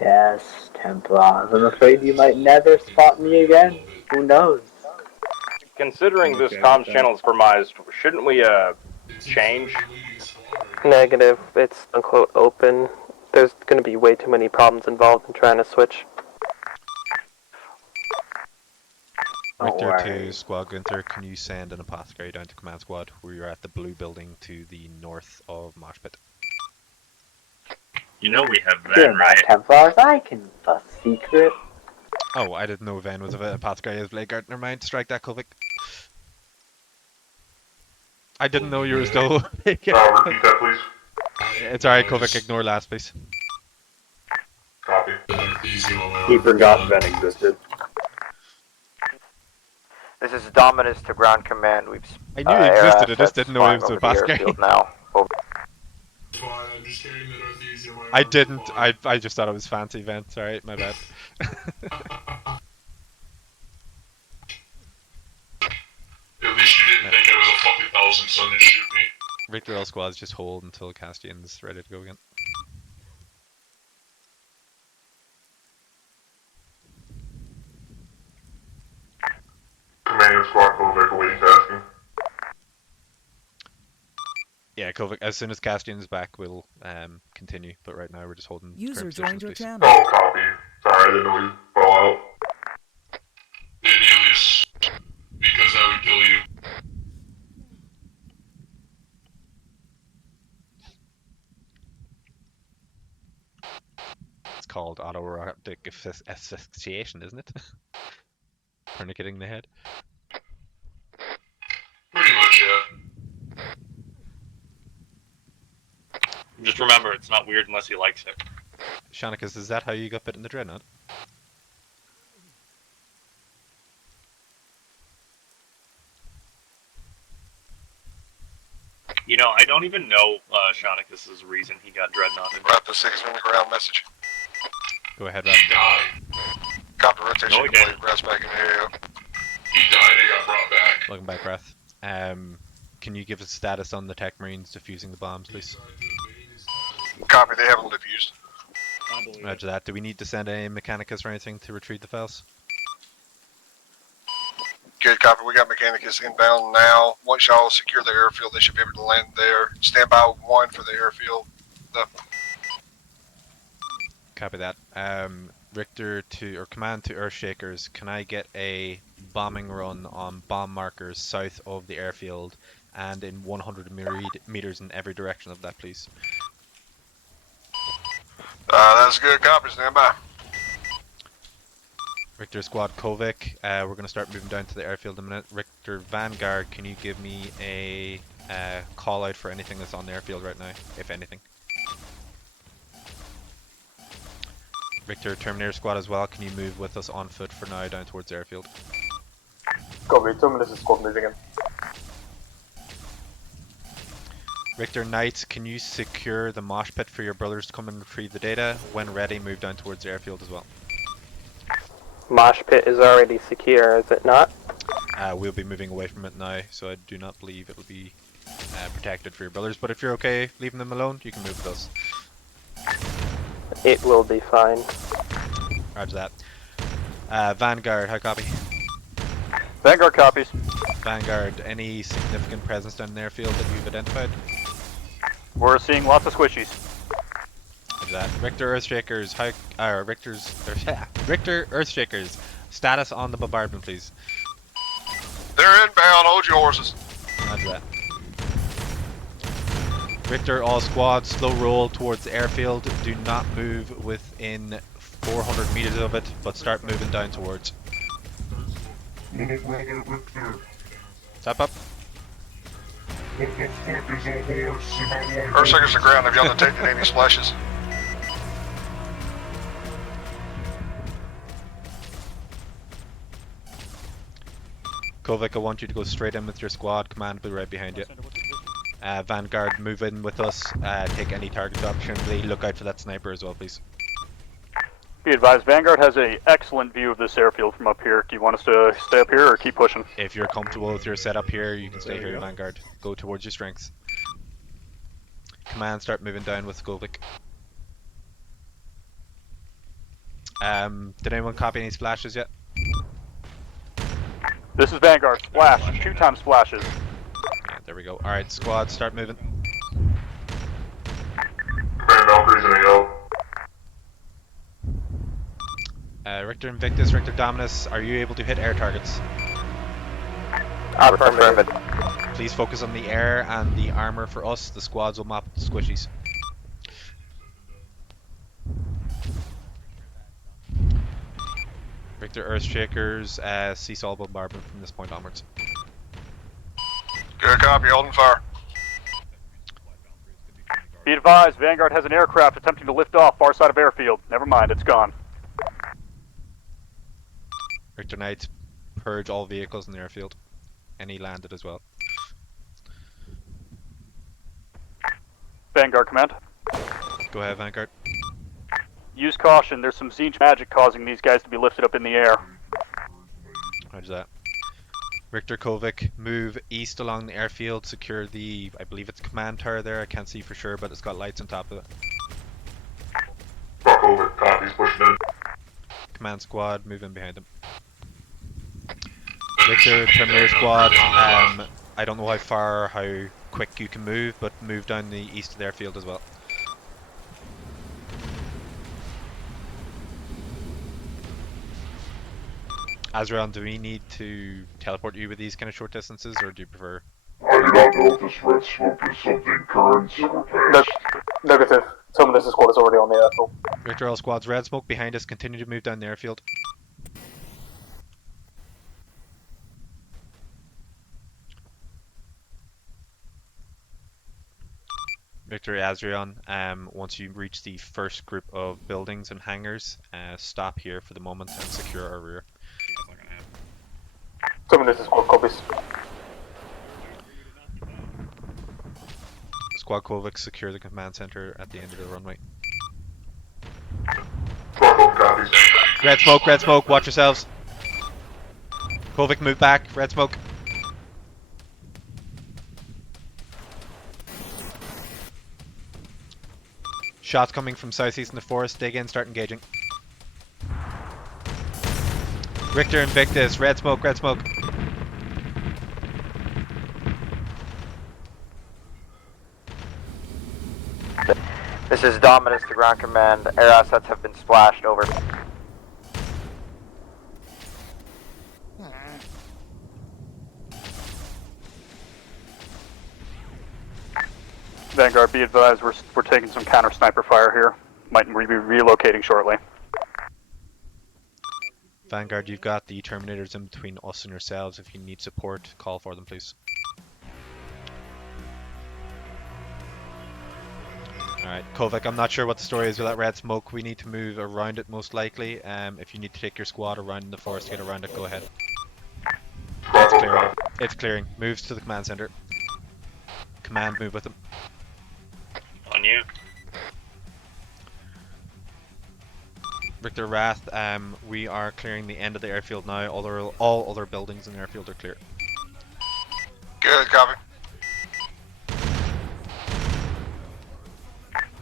Yes, Templars. I'm afraid you might never spot me again. Who knows? Considering this comms channel is compromised, shouldn't we change? Negative. It's unquote open. There's going to be way too many problems involved in trying to switch. Richter to Squad Gunther, can you send an apothecary down to Command Squad? We are at the blue building to the north of Moshpit. You know we have Dear Van, my right? Templars, I can fuss secret. Oh, I didn't know Van was an apothecary as Blade Guard. Never mind, strike that, Kovic. I didn't know you were still... Repeat that, please. It's alright, Kovic, ignore last, please. Copy. He forgot Van existed. This is Dominus to ground command. We've I knew he existed, I just didn't know he was an apothecary. Now. Over. I didn't, I just thought it was fancy Van, sorry, my bad. At least you didn't think I was a fucking thousand son and shoot me. Richter L Squads just hold until Castian's ready to go again. Commanding squad Kovac awaiting tasking. Yeah, Kovic, as soon as Castian's back, we'll continue, but right now we're just holding User current joined your positions, channel. Oh, copy. Sorry, I didn't know you fell out. Alias, because I would kill you. It's called autoerotic asphyxiation, isn't it? Tourniqueting the head. Pretty much, yeah. Just remember, it's not weird unless he likes it. Shanikas, is that how you got bit in the Dreadnought? You know, I don't even know Shanikus' reason he got dreadnoughted. We're at the 6-minute ground message. Go ahead, He Raph. died. Copy rotation No, he complete. didn't. Grass back in the area. He died and got brought back. Welcome back, Wrath. Can you give us status on the Tech Marines defusing the bombs, please? Copy, they haven't diffused. Roger that. Do we need to send any Mechanicus or anything to retrieve the files? Good copy, we got Mechanicus inbound now. Once y'all secure the airfield, they should be able to land there. Stand by 1 for the airfield. Copy that. Richter to, or Command to Earthshakers, can I get a bombing run on bomb markers south of the airfield and in 100 meters in every direction of that, please? That's good copy, stand by. Richter Squad Kovic, we're going to start moving down to the airfield in a minute. Richter Vanguard, can you give me a call out for anything that's on the airfield right now, if anything? Richter Terminator Squad as well, can you move with us on foot for now down towards the airfield? Copy, Terminus is squad moving in. Richter Knights, can you secure the mosh pit for your brothers to come and retrieve the data? When ready, move down towards the airfield as well. Mosh pit is already secure, is it not? We'll be moving away from it now, so I do not believe it'll be protected for your brothers, but if you're okay leaving them alone, you can move with us. It will be fine. Roger that. Vanguard, how copy? Vanguard copies. Vanguard, any significant presence down in the airfield that you've identified? We're seeing lots of squishies. Roger that. Richter Earthshakers, Richter Earthshakers, status on the bombardment, please. They're inbound. Hold your horses. Roger that. Richter, all squads, slow roll towards the airfield. Do not move within 400 meters of it, but start moving down towards. Step up. Earthshakers to ground. Have y'all detected any splashes? Kovic, I want you to go straight in with your squad. Command will be right behind you. Vanguard, move in with us. Take any target opportunity. Look out for that sniper as well, please. Be advised, Vanguard has an excellent view of this airfield from up here. Do you want us to stay up here or keep pushing? If you're comfortable with your setup here, you can stay here, Vanguard. Go towards your strengths. Command, start moving down with Kovic. Did anyone copy any splashes yet? This is Vanguard. Splash. 2 times splashes. Yeah, there we go. Alright, squad, start moving. Valkyries in AO. Richter Invictus, Richter Dominus, are you able to hit air targets? Affirmative. Please focus on the air and the armor for us. The squads will mop the squishies. Richter Earthshakers, cease all bombardment from this point onwards. Good copy. Holding fire. Be advised, Vanguard has an aircraft attempting to lift off far side of airfield. Never mind, it's gone. Richter Knights, purge all vehicles in the airfield. Any landed as well. Vanguard command. Go ahead, Vanguard. Use caution, there's some Zinj magic causing these guys to be lifted up in the air. Roger that. Richter Kovic, move east along the airfield, secure the, I believe it's command tower there, I can't see for sure, but it's got lights on top of it. Kovic, copies, pushing in. Command squad, move in behind them. Richter, Terminator squad, I don't know how far or how quick you can move, but move down the east of the airfield as well. Azrael, do we need to teleport you with these kind of short distances, or do you prefer? I do not know if this red smoke is something current or past. Negative. Terminus squad is already on the airfield. Richter, all squads, red smoke behind us, continue to move down the airfield. Victor Azrion, once you reach the first group of buildings and hangars, stop here for the moment and secure our rear. Terminus squad copies. Squad Kovic, secure the command center at the end of the runway. Red smoke, watch yourselves. Kovic, move back, red smoke. Shots coming from southeast in the forest, dig in, start engaging. Richter Invictus, red smoke, red smoke. This is Dominus to ground command. Air assets have been splashed, over. Vanguard, be advised, we're taking some counter sniper fire here. Might be relocating shortly. Vanguard, you've got the Terminators in between us and yourselves. If you need support, call for them, please. Alright, Kovic, I'm not sure what the story is with that red smoke. We need to move around it most likely. If you need to take your squad around in the forest to get around it, go ahead. It's clearing. It's clearing. Moves to the command center. Command, move with them. On you. Richter Wrath, we are clearing the end of the airfield now. All other buildings in the airfield are clear. Good copy.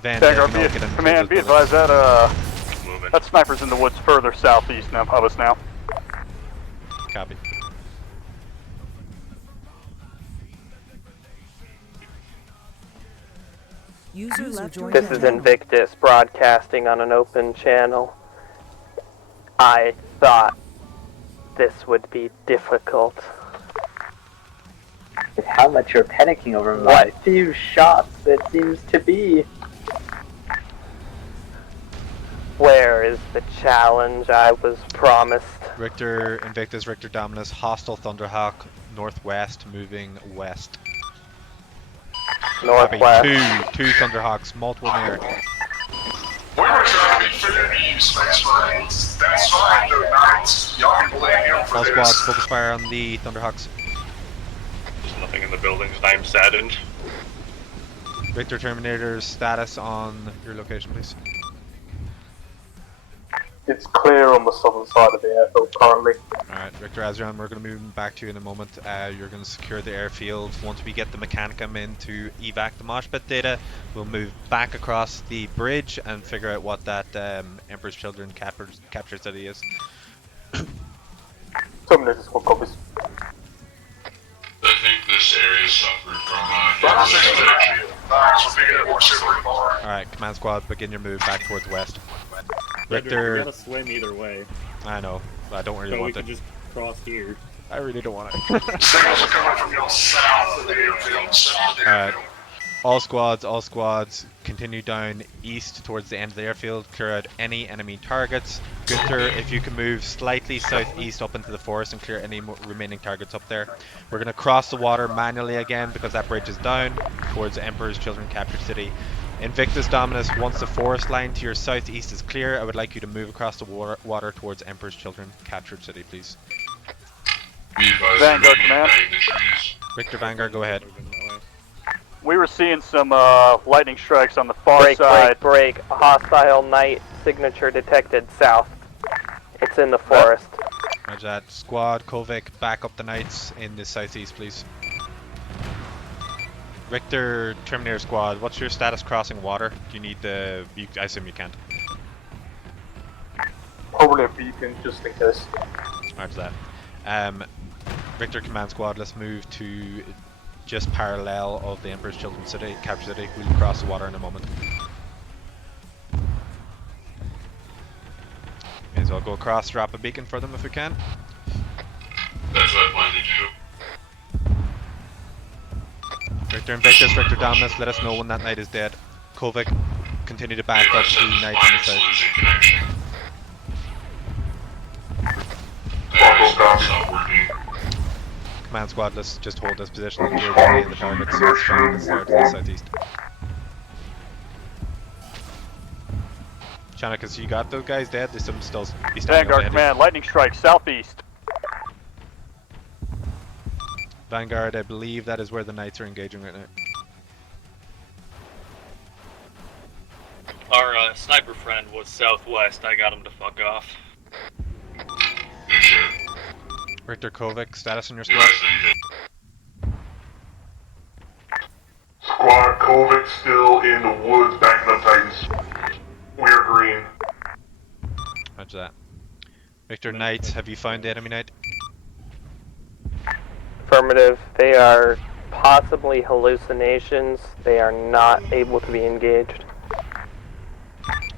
Vanguard, command, be advised that that sniper's in the woods further southeast now of us now. Copy. User left your This is channel. Invictus broadcasting on an open channel. I thought this would be difficult. With how much you're panicking over my few shots, it seems to be. Where is the challenge I was promised? Richter, Invictus, Richter Dominus, hostile Thunderhawk, northwest, moving west. Northwest. Two Thunderhawks, multiple near. We were trying to be fair to you, Space Marines. That's fine, they're Knights. Y'all can blame him for All this. squads, focus fire on the Thunderhawks. There's nothing in the buildings, and I'm saddened. Richter Terminator's status on your location, please. It's clear on the southern side of the airfield currently. Alright, Richter Azran, we're going to move back to you in a moment. You're going to secure the airfield. Once we get the Mechanicum in to evac the mosh pit data, we'll move back across the bridge and figure out what that Emperor's Children capture city is. Terminator squad copies. I think this area suffered from Alright, command squad, begin your move back towards west. You Richter, gotta swim either way. I know, but I don't really So we want can it. just cross here. I really don't want it. Signals are coming from your south of the airfield. South of the Alright, airfield. all squads, continue down east towards the end of the airfield, clear out any enemy targets. Gunther, if you can move slightly southeast up into the forest and clear any remaining targets up there. We're going to cross the water manually again because that bridge is down towards Emperor's Children captured city. Invictus Dominus, once the forest line to your southeast is clear, I would like you to move across the water towards Emperor's Children captured city, please. Vanguard command. Richter Vanguard, go ahead. We were seeing some lightning strikes on the far side. Break. Hostile Knight signature detected south. It's in the forest. Roger that. Squad, Kovic, back up the Knights in the southeast, please. Richter, Terminator Squad, what's your status crossing water? Do you need the... I assume you can't. Probably a beacon, just in case. Roger that. Richter Command Squad, let's move to just parallel of the Emperor's Children City, capture city. We'll cross the water in a moment. May as well go across, drop a beacon for them if we can. That's what I plan to do. Richter Invictus, Richter Dominus, let us know when that knight is dead. Kovic, continue to back up the knights in the south. Command squad, let's just hold this position and clear the targets. So it's trying to start to the southeast. Chanakas, you got those guys dead? There's some still be standing Vanguard up command, lightning strike southeast. Vanguard, I believe that is where the knights are engaging right now. Our sniper friend was southwest. I got him to fuck off. Richter Kovic, status on your squad? Squad, Kovic still in the woods backing up Titans. We're green. Roger that. Richter Knights, have you found the enemy knight? Affirmative. They are possibly hallucinations. They are not able to be engaged.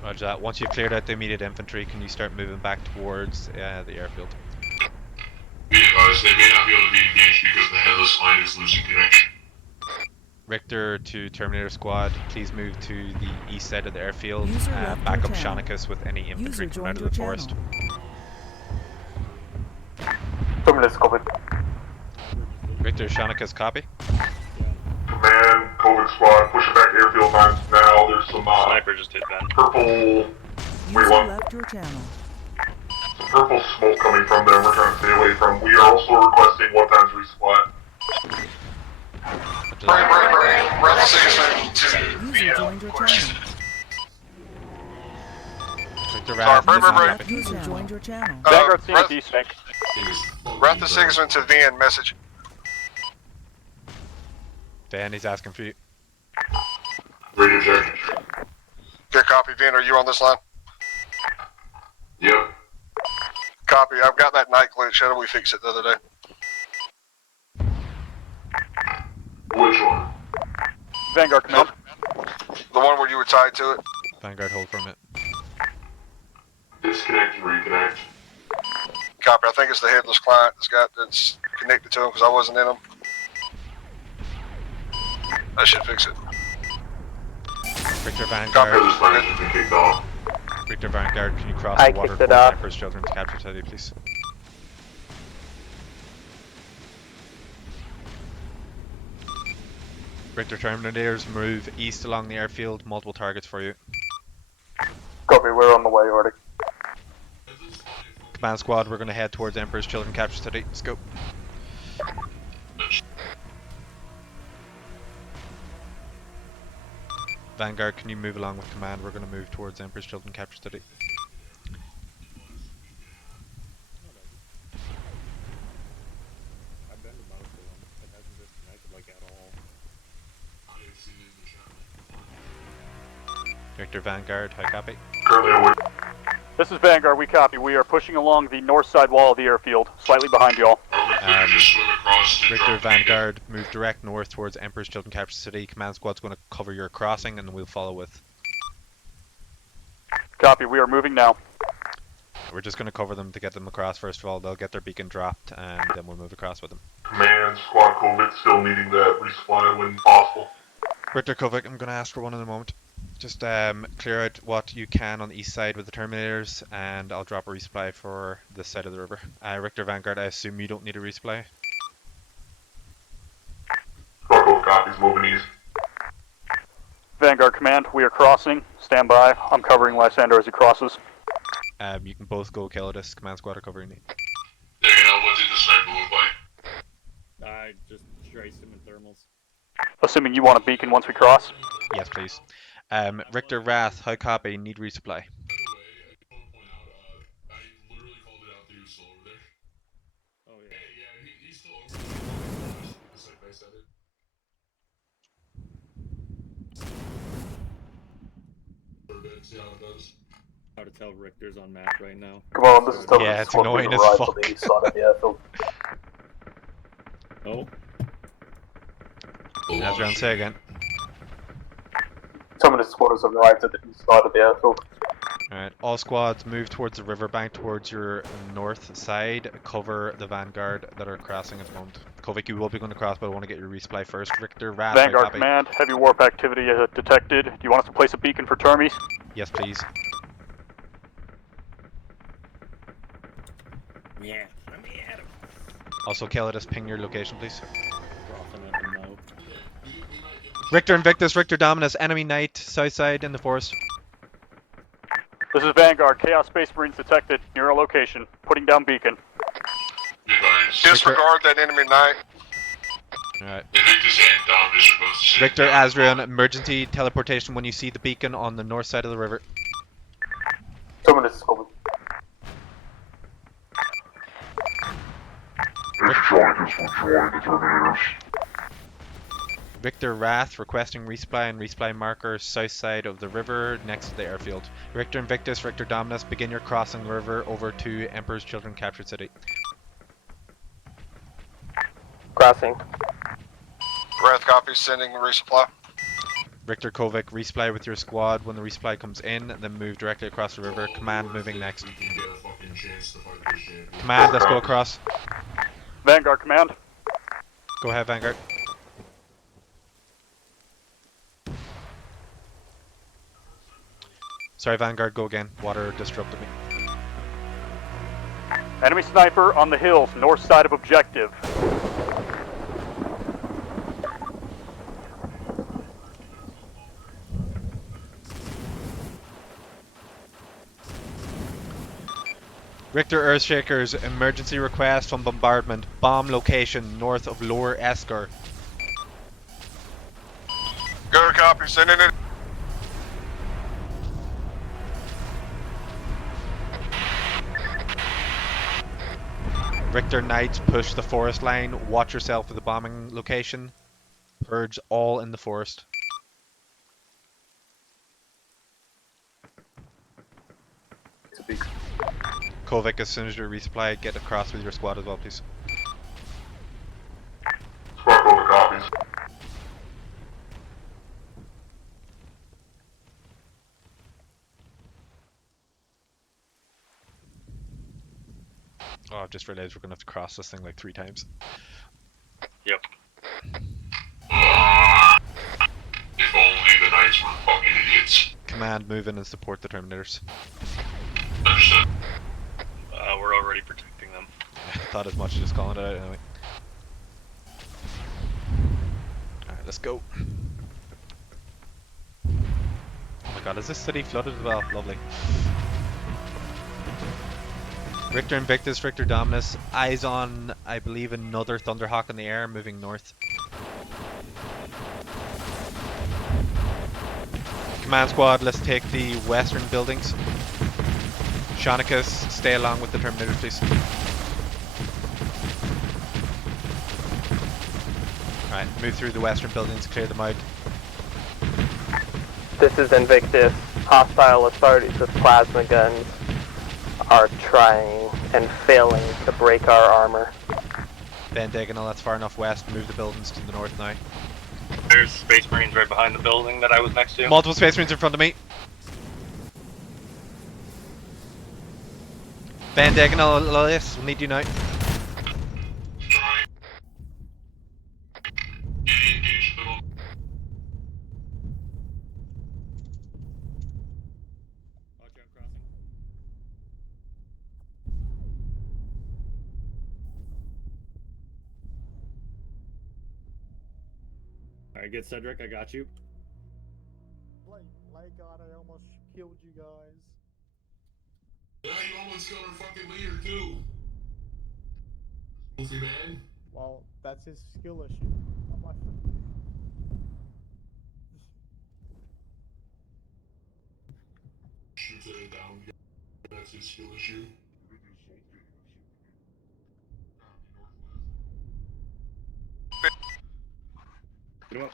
Roger that. Once you've cleared out the immediate infantry, can you start moving back towards the airfield? Be advised, they may not be able to be engaged because the headless line is losing connection. Richter to Terminator Squad, please move to the east side of the airfield. User left Back your up channel. Shanikas with any infantry User coming out of joined the your forest. Terminator copied. Richter, Shanikas, copy. Command, Kovic squad, pushing back airfield lines now. There's some Sniper just hit Ben. purple. Wait, User what? left your channel. Some purple smoke coming from there. We're trying to stay away from. We are also requesting 1 times resupply. User joined your channel. Richter Raz, copy. User joined your channel. Vanguard seeing a desync. Wrath of Sigismund to VN, message. Dan, he's asking for you. Radio check. Good copy, VN, are you on this line? Yep. Copy, I've got that night glitch. How did we fix it the other day? Which one? Vanguard command. The resupply to it. Vanguard, hold for a minute. Disconnect and reconnect. Copy. I think it's the headless client that's connected to him because I wasn't in them. That should fix it. Victor Copy. Vanguard. Victor Vanguard, can you cross the water towards Emperor's Children to capture Teddy, please? Victor Terminators, move east along the airfield. Multiple targets for you. Copy, we're on the way already. Command squad, we're going to head towards Emperor's Children, capture Teddy. Let's go. Vanguard, can you move along with command? We're going to move towards Emperor's Children, capture City. I've been to most of them. It hasn't disconnected like at all. Victor Vanguard, high copy. This is Vanguard, we copy. We are pushing along the north side wall of the airfield, slightly behind y'all. Victor Vanguard, move direct north towards Emperor's Children, capture City. Command squad's going to cover your crossing and we'll follow with. Copy, we are moving now. We're just going to cover them to get them across first of all. They'll get their beacon dropped and then we'll move across with them. Command, Squad Kovic still needing that resupply when possible. Victor Kovic, I'm going to ask for one in a moment. Just clear out what you can on the east side with the Terminators and I'll drop a resupply for this side of the river. Richter Vanguard, I assume you don't need a resupply? Both copies, moving east. Vanguard Command, we are crossing. Stand by. I'm covering Lysander as he crosses. You can both go kill this. Command squad are covering me. Yeah, what did the sniper look like? I just traced him in thermals. Assuming you want a beacon once we cross? Yes, please. Richter Wrath, high copy, need resupply. Oh yeah. He's still over. Just like I said it. See how it does. How to tell Richter's on map right now. Come on, this is telling Yeah, us it's what annoying we as arrived fuck. on the east side of the airfield. Oh. Azrael, say again. Some of the squatters have arrived at the east side of the airfield. Alright, all squads move towards the riverbank, towards your north side. Cover the Vanguard that are crossing at the moment. Kovic, you will be going to cross, but I want to get your resupply first. Richter Wrath, high Vanguard copy. Command, heavy warp activity detected. Do you want us to place a beacon for Termies? Yes, please. Yeah, let me at him. Also, Kelidus, ping your location, please. Crossing at them now. Richter Invictus, Richter Dominus, enemy knight, south side in the forest. This is Vanguard. Chaos Space Marines detected near our location. Putting down beacon. Disregard that enemy knight. Alright. Invictus and Dominus are both the same. Richter, Azrael, emergency teleportation when you see the beacon on the north side of the river. Someone is coming. Richter Wrath requesting resupply and resupply marker south side of the river next to the airfield. Richter Invictus, Richter Dominus, begin your crossing the river over to Emperor's Children captured city. Crossing. Wrath copy, sending resupply. Richter Kovic, resupply with your squad when the resupply comes in, then move directly across the river. Command moving next. Command, let's go across. Vanguard Command. Go ahead, Vanguard. Sorry, Vanguard, go again. Water disrupted me. Enemy sniper on the hills, north side of objective. Richter Earthshakers, emergency request from bombardment. Bomb location north of Lower Esker. Good copy, sending it. Richter Knights, push the forest line. Watch yourself for the bombing location. Purge all in the forest. Kovic, as soon as you're resupplied, get across with your squad as well, please. Squad over copies. I've just realized we're gonna have to cross this thing like 3 times. Yep. If only the Knights were fucking idiots. Command, move in and support the Terminators. Understood. We're already protecting them. Thought as much, just calling it out anyway. Alright, let's go. Oh my god, is this city flooded as well? Lovely. Richter Invictus, Richter Dominus, eyes on, I believe, another Thunderhawk in the air, moving north. Command squad, let's take the western buildings. Shonicus, stay along with the Terminators, please. Alright, move through the western buildings, clear them out. This is Invictus. Hostile authorities with plasma guns are trying and failing to break our armor. Van Diagonal, that's far enough west, move the buildings to the north now. There's Space Marines right behind the building that I was next to. Multiple Space Marines in front of me. Van Diagonal, Elias, we'll need you now. Alright, good, Cedric, I got you. My god, I almost killed you guys. Yeah, you almost killed our fucking leader too. Goofy man. Well, that's his skill issue. Not my Shoots it down. That's his skill issue. Get him up.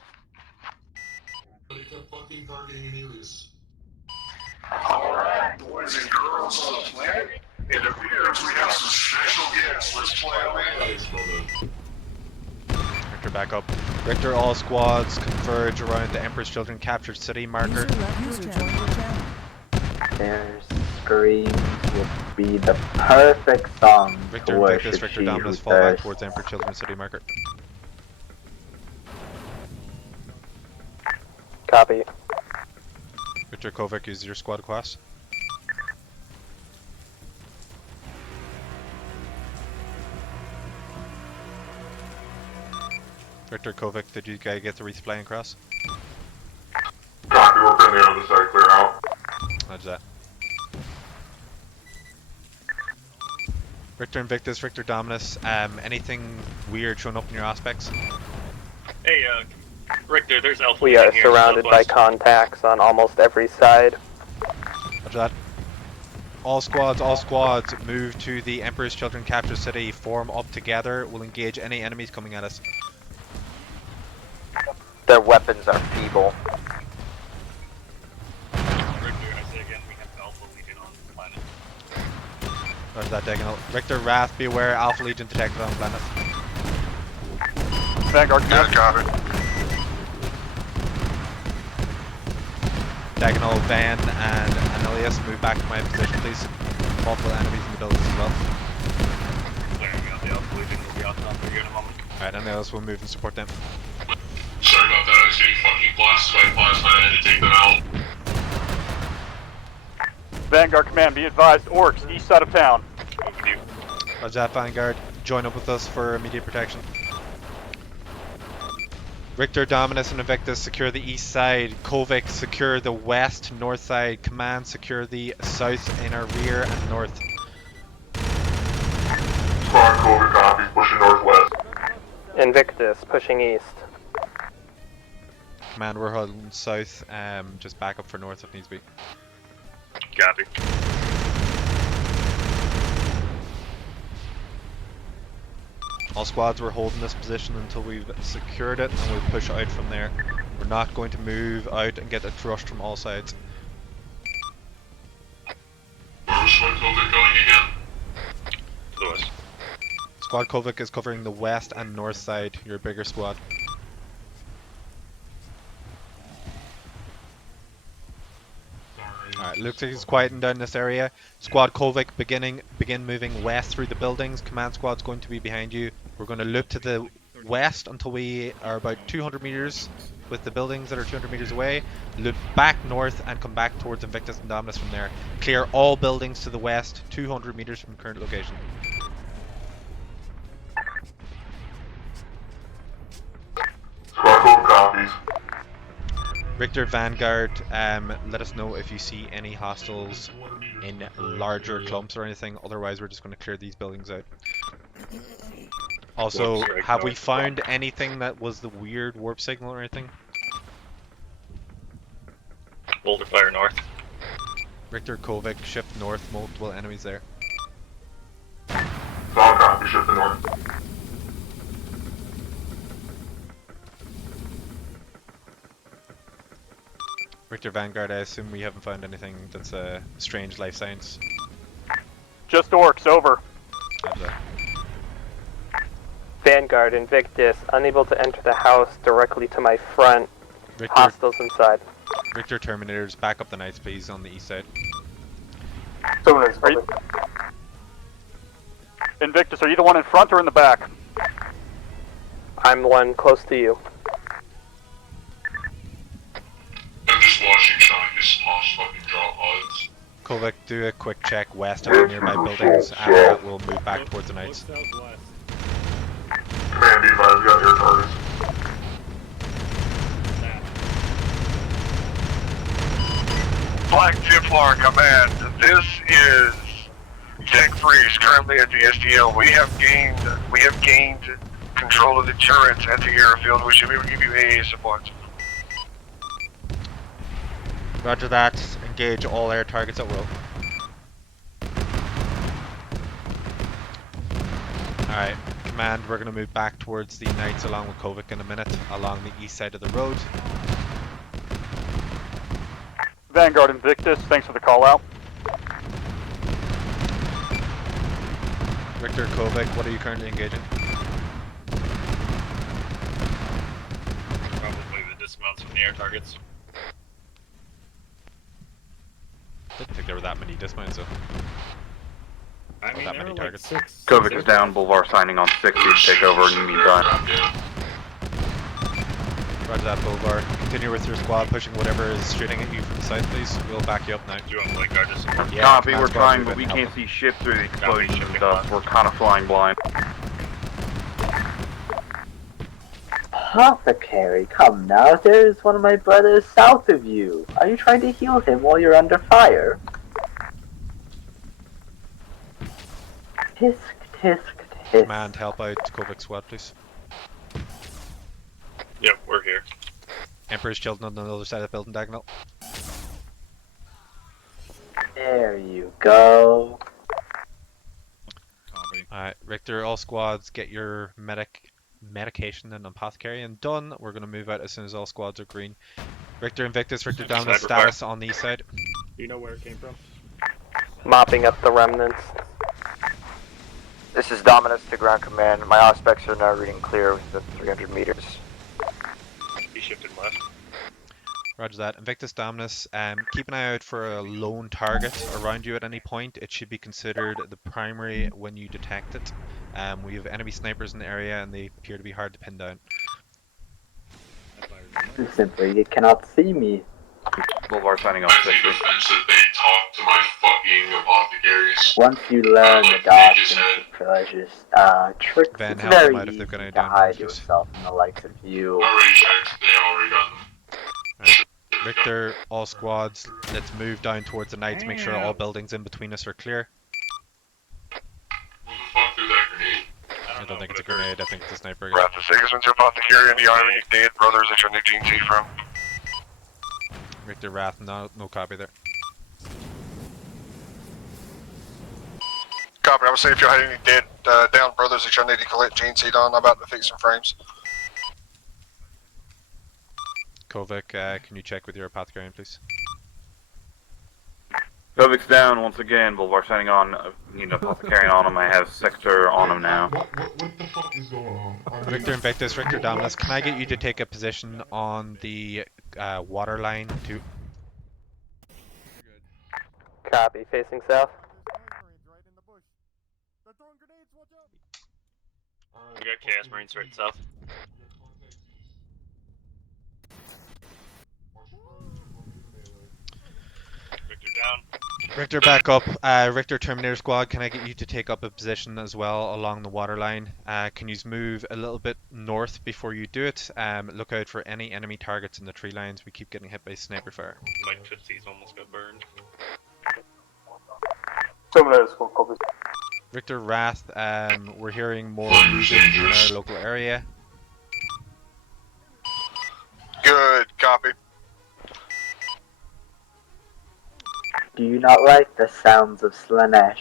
But he kept fucking targeting an alias. Alright, boys and girls on the planet, it appears we have some special guests. Let's play away. Richter, back up. Richter, all squads converge around the Emperor's Children captured city marker. Their screams would be the perfect song Richter to Invictus, worship Richter she Dominus, who fall back thirsts. towards Emperor Children city marker. Copy. Richter Kovac, use your squad class. Richter Kovac, did you guys get the resupplying across? Copy, we're bringing the other side clear out. Roger that. Richter Invictus, Richter Dominus, anything weird showing up in your aspects? Hey, Richter, there's Alpha We are here, surrounded by southwest. contacts on almost every side. Roger that. All squads, move to the Emperor's Children captured city, form up together, we'll engage any enemies coming at us. Their weapons are feeble. Richter, I say again, we have Alpha Legion on the planet. Roger that, Diagonal. Richter, Wrath, be aware, Alpha Legion detected on planet. Vanguard, Yeah, got it. Diagonal, Van, and Anilius, move back to my position, please. Multiple enemies in the buildings as well. Clearing out the Alpha Legion will be out for you in a moment. Alright, Anilius will move and support them. Sorry about that, I was getting fucking blasted by plasma and I had to take them out. Vanguard Command, be advised, orcs, east side of town. With you. Roger that, Vanguard. Join up with us for immediate protection. Richter, Dominus, and Invictus secure the east side. Kovac, secure the west, north side. Command, secure the south, inner, rear, and north. Squad Kovac copy, pushing northwest. Invictus, pushing east. Command, we're holding south. Just back up for north if needs be. Copy. All squads, we're holding this position until we've secured it, and we'll push out from there. We're not going to move out and get it rushed from all sides. Where's Squad Kovac going again? To the west. Squad Kovac is covering the west and north side, your bigger squad. Alright, looks like it's quieting down this area. Squad Kovic begin moving west through the buildings. Command squad's going to be behind you. We're going to loop to the west until we are about 200 meters with the buildings that are 200 meters away. Loop back north and come back towards Invictus and Dominus from there. Clear all buildings to the west, 200 meters from current location. Squad copies. Richter Vanguard, let us know if you see any hostiles in larger clumps or anything. Otherwise, we're just going to clear these buildings out. Also, have we found anything that was the weird warp signal or anything? Boulder fire north. Richter Kovic, shift north, multiple enemies there. Squad copy, shift to north. Richter Vanguard, I assume we haven't found anything that's a strange life science. Just orcs, over. Vanguard, Invictus, unable to enter the house directly to my front. Richter, Hostiles inside. Richter Terminators, back up the knights please on the east side. Invictus, are you the one in front or in the back? I'm the one close to you. I'm just watching trying to smash fucking drop pods. Kovic, do a quick check west of the nearby buildings. After that, we'll move back towards the knights. Command B5 got air targets. Black Templar Command, this is Tech Freeze, currently at the SDL. We have gained control of the turrets at the airfield. We should be able to give you AA support. Roger that. Engage all air targets at will. Alright, command, we're going to move back towards the knights along with Kovic in a minute, along the east side of the road. Vanguard, Invictus, thanks for the call out. Richter, Kovic, what are you currently engaging? Probably the dismounts from the air targets. Didn't think there were that many dismounts though. I mean, that many targets. Kovic is down, Boulevard signing on 60 to take over and be done. Roger that, Boulevard. Continue with your squad, pushing whatever is shooting at you from the south, please. We'll back you up now. Do you want to guard to support? Yeah, Copy, command we're squad, trying, move but in we and help can't them. see shit through the explosions and stuff. We're kind of flying blind. Apothecary, come now. There's one of my brothers south of you. Are you trying to heal him while you're under fire? Tisk, tisk, tisk. Command, help out Kovic squad, please. Yep, we're here. Emperor's children on the other side of the building diagonal. There you go. Alright, Richter, all squads, get your medication and apothecary and done. We're going to move out as soon as all squads are green. Richter Invictus, Richter Dominus status on the east side. Do you know where it came from? Mopping up the remnants. This is Dominus to ground command. My aspects are now reading clear within 300 meters. He shifted left. Roger that. Invictus Dominus, keep an eye out for a lone target around you at any point. It should be considered the primary when you detect it. We have enemy snipers in the area and they appear to be hard to pin down. Simply, you cannot see me. Boulevard signing on I take 60. offense that they talk to my fucking apothecaries. Once you learn the dark and pleasures, tricks, Van, it's help them very out if easy they've got any to down hide please. yourself from the likes of you. Already checked, they already got them. Right. Richter, all squads, let's move down towards the knights, make sure all buildings in between us are clear. What the fuck threw that grenade? I don't think it's a grenade, I think it's a sniper. Wrap the citizens to apothecary in the army, dead brothers that you're new GT from. Richter Wrath, no copy there. Copy. I would say if you had any dead down brothers that y'all need to collect gene seed on, I'm about to fix some frames. Kovic, can you check with your apothecary, please? Kovic's down once again. Boulevard signing on. Need an apothecary on him. I have sector on him now. What the fuck is going on? Richter Invictus, Richter Dominus, can I get you to take a position on the water line to... Copy. Facing south. We got Chaos Marines right south. Victor down. Richter, back up. Richter, Terminator Squad, can I get you to take up a position as well along the waterline? Can you move a little bit north before you do it? Look out for any enemy targets in the tree lines. We keep getting hit by sniper fire. My Tootsies almost got burned. Terminator Squad copies. Richter, Wrath, we're hearing more music in our local area. Good, copy. Do you not like the sounds of Slanesh?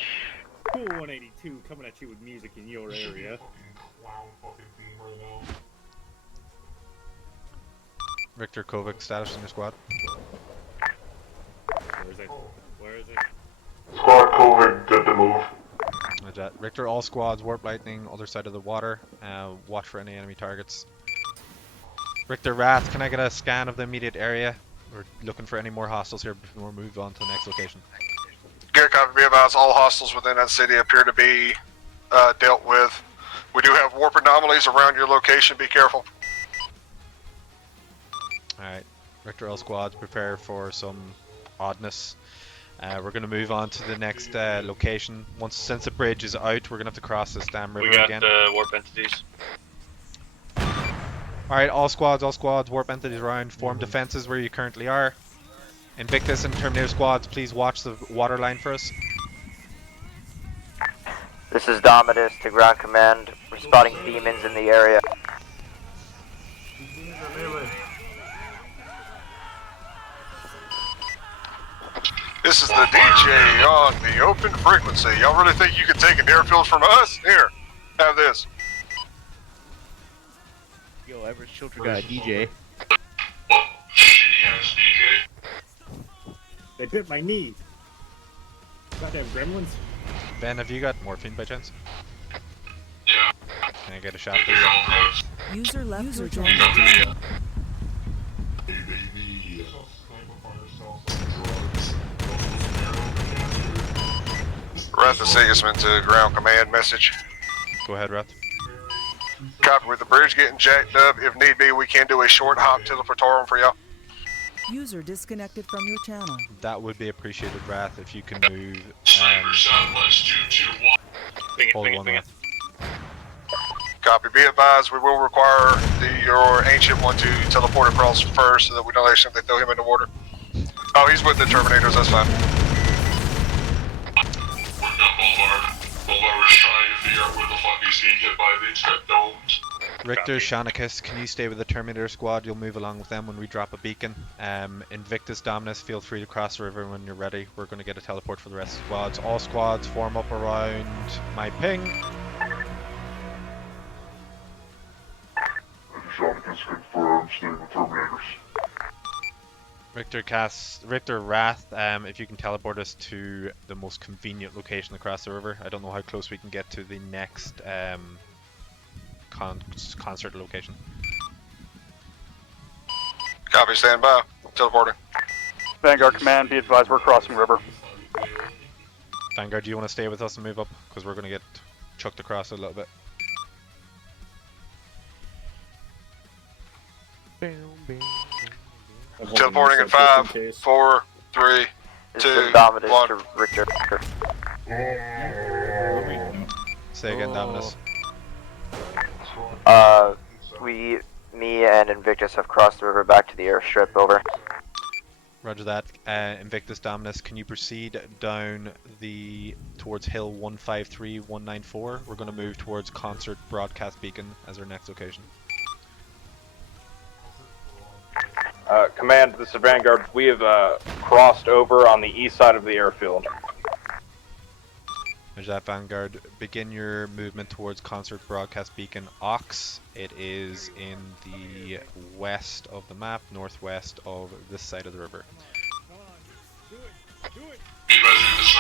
Cool 182 coming at you with music in your area. Richter, Kovic, status in your squad. Where is it? Where is it? Squad COVID, good to move. Roger. Richter, all squads, warp lightning, other side of the water. Watch for any enemy targets. Richter, Wrath, can I get a scan of the immediate area? We're looking for any more hostiles here before we move on to the next location. Good copy. Be advised, all hostiles within that city appear to be dealt with. We do have warp anomalies around your location. Be careful. Alright, Richter, all squads, prepare for some oddness. We're going to move on to the next location. Since the bridge is out, we're going to have to cross this damn river again. We got warp entities. Alright, all squads, warp entities around, form defenses where you currently are. Invictus and Terminator squads, please watch the water line for us. This is Dominus to ground command. We're spotting demons in the area. This is the DJ on the open frequency. Y'all really think you can take an airfield from us? Here, have this. Yo, Everett Children got a DJ. They bit my knee. Goddamn gremlins. Ben, have you got morphine by chance? Yeah. Can I get a shot, please? User left your channel. Wrath the Sigismund to ground command message. Go ahead, Wrath. Copy. With the bridge getting jacked up, if need be, we can do a short hop to the Praetorum for y'all. User disconnected from your channel. That would be appreciated, Wrath, if you can move. Hold one, Wrath. Copy. Be advised, we will require your ancient one to teleport across first so that we don't accidentally throw him in the water. Oh, he's with the Terminators, that's fine. Boulevard was trying to figure out where the fuck he's being hit by these got domes. Richter, Shanicus, can you stay with the Terminator squad? You'll move along with them when we drop a beacon. Invictus, Dominus, feel free to cross the river when you're ready. We're going to get a teleport for the rest of the squads. All squads form up around my ping. Shanicus confirmed, stay with Terminators. Richter, Wrath, if you can teleport us to the most convenient location across the river. I don't know how close we can get to the next concert location. Copy, stand by. Teleporting. Vanguard command, be advised we're crossing river. Vanguard, do you want to stay with us and move up? Because we're going to get chucked across a little bit. Teleporting in 5, 4, 3, 2, 1. Richter. Say again, Dominus. Me and Invictus have crossed the river back to the airstrip, over. Roger that. Invictus, Dominus, can you proceed down towards Hill 153194? We're going to move towards Concert Broadcast Beacon as our next location. Command, this is Vanguard. We have crossed over on the east side of the airfield. Roger that, Vanguard. Begin your movement towards Concert Broadcast Beacon Ox. It is in the west of the map, northwest of this side of the river.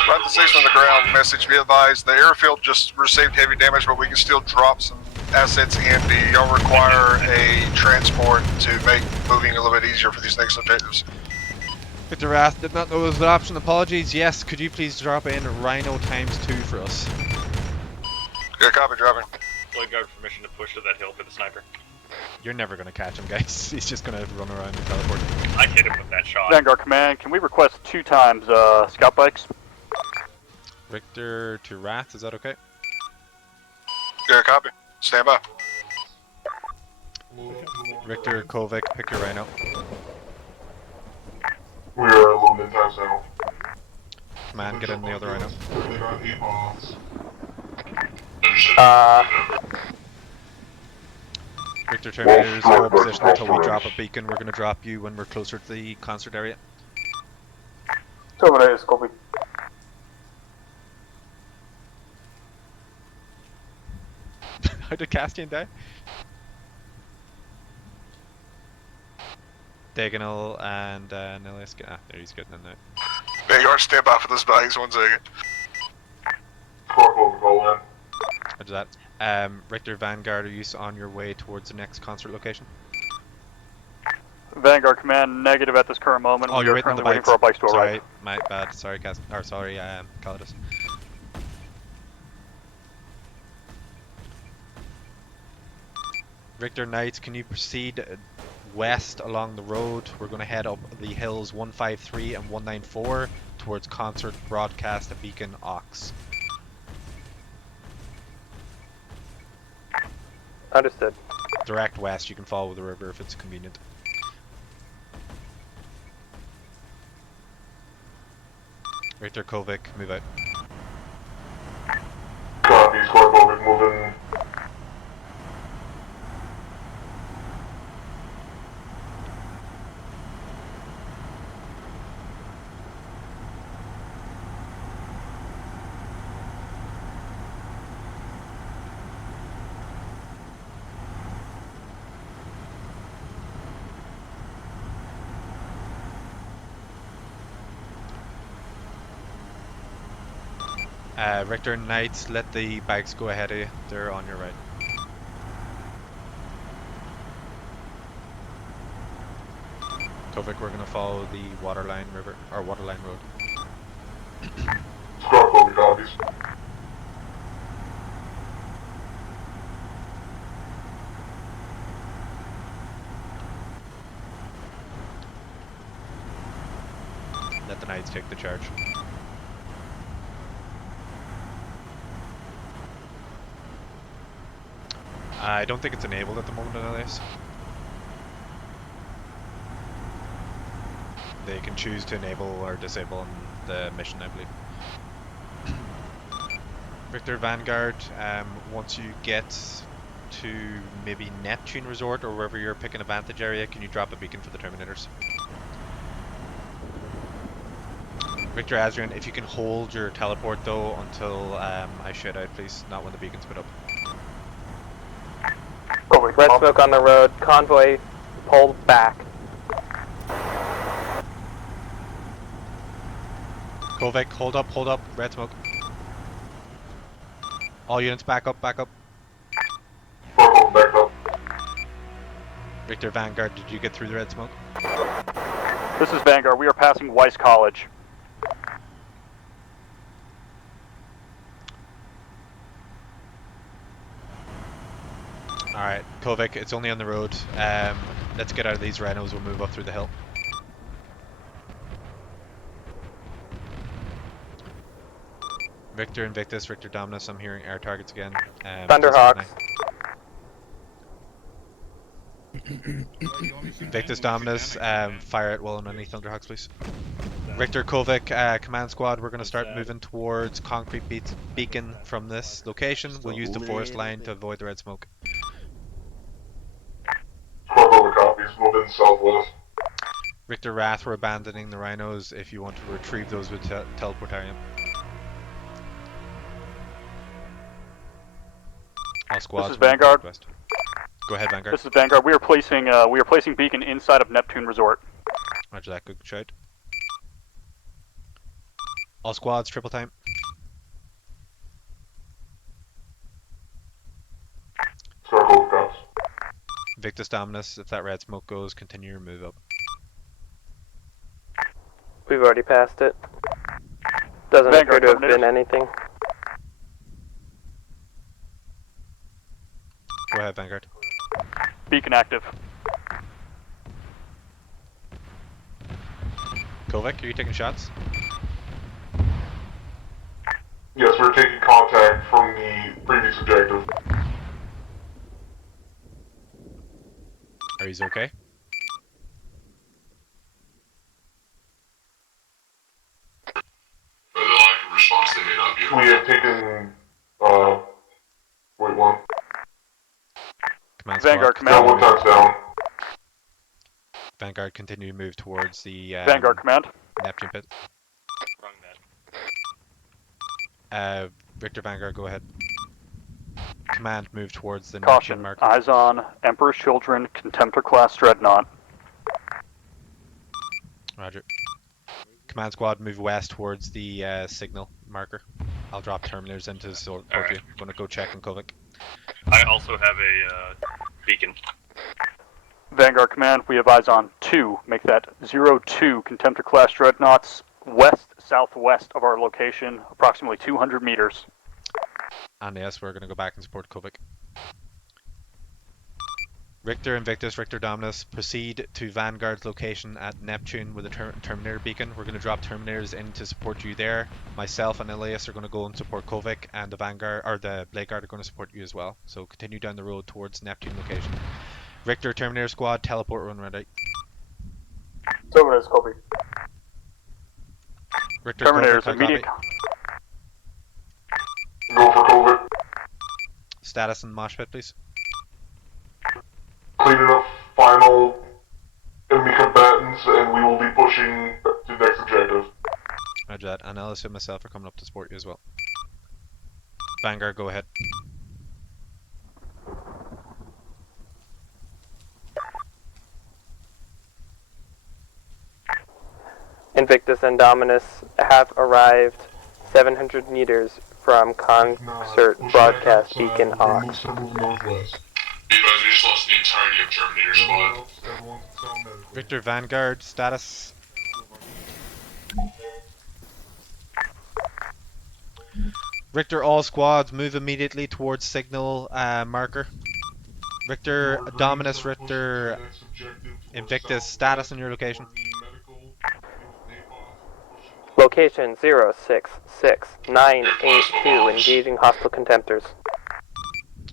Right the 6 on the ground message, be advised, the airfield just received heavy damage, but we can still drop some assets in. Do y'all require a transport to make moving a little bit easier for these next objectives? Victor Wrath did not know there was an option. Apologies. Yes, could you please drop in Rhino ×2 for us? Yeah, copy, dropping. Floyd guard permission to push to that hill for the sniper. You're never going to catch him, guys. He's just going to run around and teleport. I hit him with that shot. Vanguard Command, can we request 2 times scout bikes? Richter to Wrath, is that okay? Yeah, copy. Stand by. Richter, Kovic, pick your Rhino. We are aluminum times now. Command, get in the other Rhino. They got 8 bombs. Victor Terminators, hold position until we drop a beacon. We're going to drop you when we're closer to the concert area. Terminators, copy. How did Castian die? Diagonal and Nilius. Ah, there he's getting in there. Yeah, you are stand by for those bags, 1 second. Corporal, roll in. Roger that. Richter, Vanguard, are you on your way towards the next concert location? Vanguard Command, negative at this current moment. Oh, We you're are waiting on the currently bikes. waiting for our bikes to Sorry, arrive. my bad. Sorry, Calidus. Richter Knights, can you proceed west along the road? We're going to head up the hills 153 and 194 towards concert broadcast a beacon Ox. Understood. Direct west, you can follow the river if it's convenient. Richter Kovic, move out. Copy, Corporal, moving. Richter Knights, let the bikes go ahead of you. They're on your right. Kovic, we're gonna follow the Waterline River or Waterline Road. Corporal, copies. Let the Knights take the charge. I don't think it's enabled at the moment on this. They can choose to enable or disable on the mission, I believe. Victor Vanguard, once you get to maybe Neptune Resort or wherever you're picking a vantage area, can you drop a beacon for the Terminators? Victor Azrian, if you can hold your teleport though until I shout out, please, not when the beacon's put up. Red smoke on the road. Convoy pulled back. Kovic, hold up. Red smoke. All units back up. Corporal, back up. Victor Vanguard, did you get through the red smoke? This is Vanguard. We are passing Weiss College. Alright, Kovic, it's only on the road. Let's get out of these rhinos, we'll move up through the hill. Victor Invictus, Victor Dominus, I'm hearing air targets again. Thunderhawks. Victus Dominus, fire at will on any Thunderhawks, please. Victor Kovic, command squad, we're going to start moving towards concrete beacon from this location. We'll use the forest line to avoid the red smoke. Corporal, copies, moving southwest. Richter Wrath, we're abandoning the rhinos if you want to retrieve those with teleportarium. All squads. This is Vanguard. West. Go ahead, Vanguard. This is Vanguard. We are placing beacon inside of Neptune Resort. Roger that, good shout. All squads, triple time. Corporal, cops. Victus Dominus, if that red smoke goes, continue your move up. We've already passed it. Doesn't Vanguard, appear to have terminators. been anything. Go ahead, Vanguard. Beacon active. Kovac, are you taking shots? Yes, we're taking contact from the previous objective. Are you okay? For the lack of response, they may not be. We have taken, wait, one. Command Vanguard, squad. command. One touchdown. Vanguard, continue to move towards the Vanguard, command. Neptune pit. Wrong net. Victor Vanguard, go ahead. Command, move towards the Caution. Neptune marker. Eyes on Emperor's Children, Contemptor class dreadnought. Roger. Command squad, move west towards the signal marker. I'll drop terminators into support you. I'm gonna go check on Kovac. I also have a beacon. Vanguard command, we have eyes on 2. Make that 02 Contemptor class dreadnoughts west-southwest of our location, approximately 200 meters. And yes, we're gonna go back and support Kovac. Richter Invictus, Richter Dominus, proceed to Vanguard's location at Neptune with a Terminator beacon. We're going to drop Terminators in to support you there. Myself and Elias are going to go and support Kovac, and the Vanguard or the Blade Guard are going to support you as well. So continue down the road towards Neptune location. Richter Terminator squad, teleport run ready. Terminators, copy. Richter Terminators, Kovac, immediate. copy. Go for COVID. Status and mosh pit, please. Cleaning up final enemy combatants, and we will be pushing to next objective. Roger that. And Elias and myself are coming up to support you as well. Vanguard, go ahead. Invictus and Dominus have arrived 700 meters from Concert Broadcast Beacon Aux. Northwest. Because we just lost the entirety of Terminator squad. Richter Vanguard, status. Richter, all squads move immediately towards signal marker. Richter, Dominus, Richter, Invictus, status on your location. Location 066982, engaging hostile contemptors.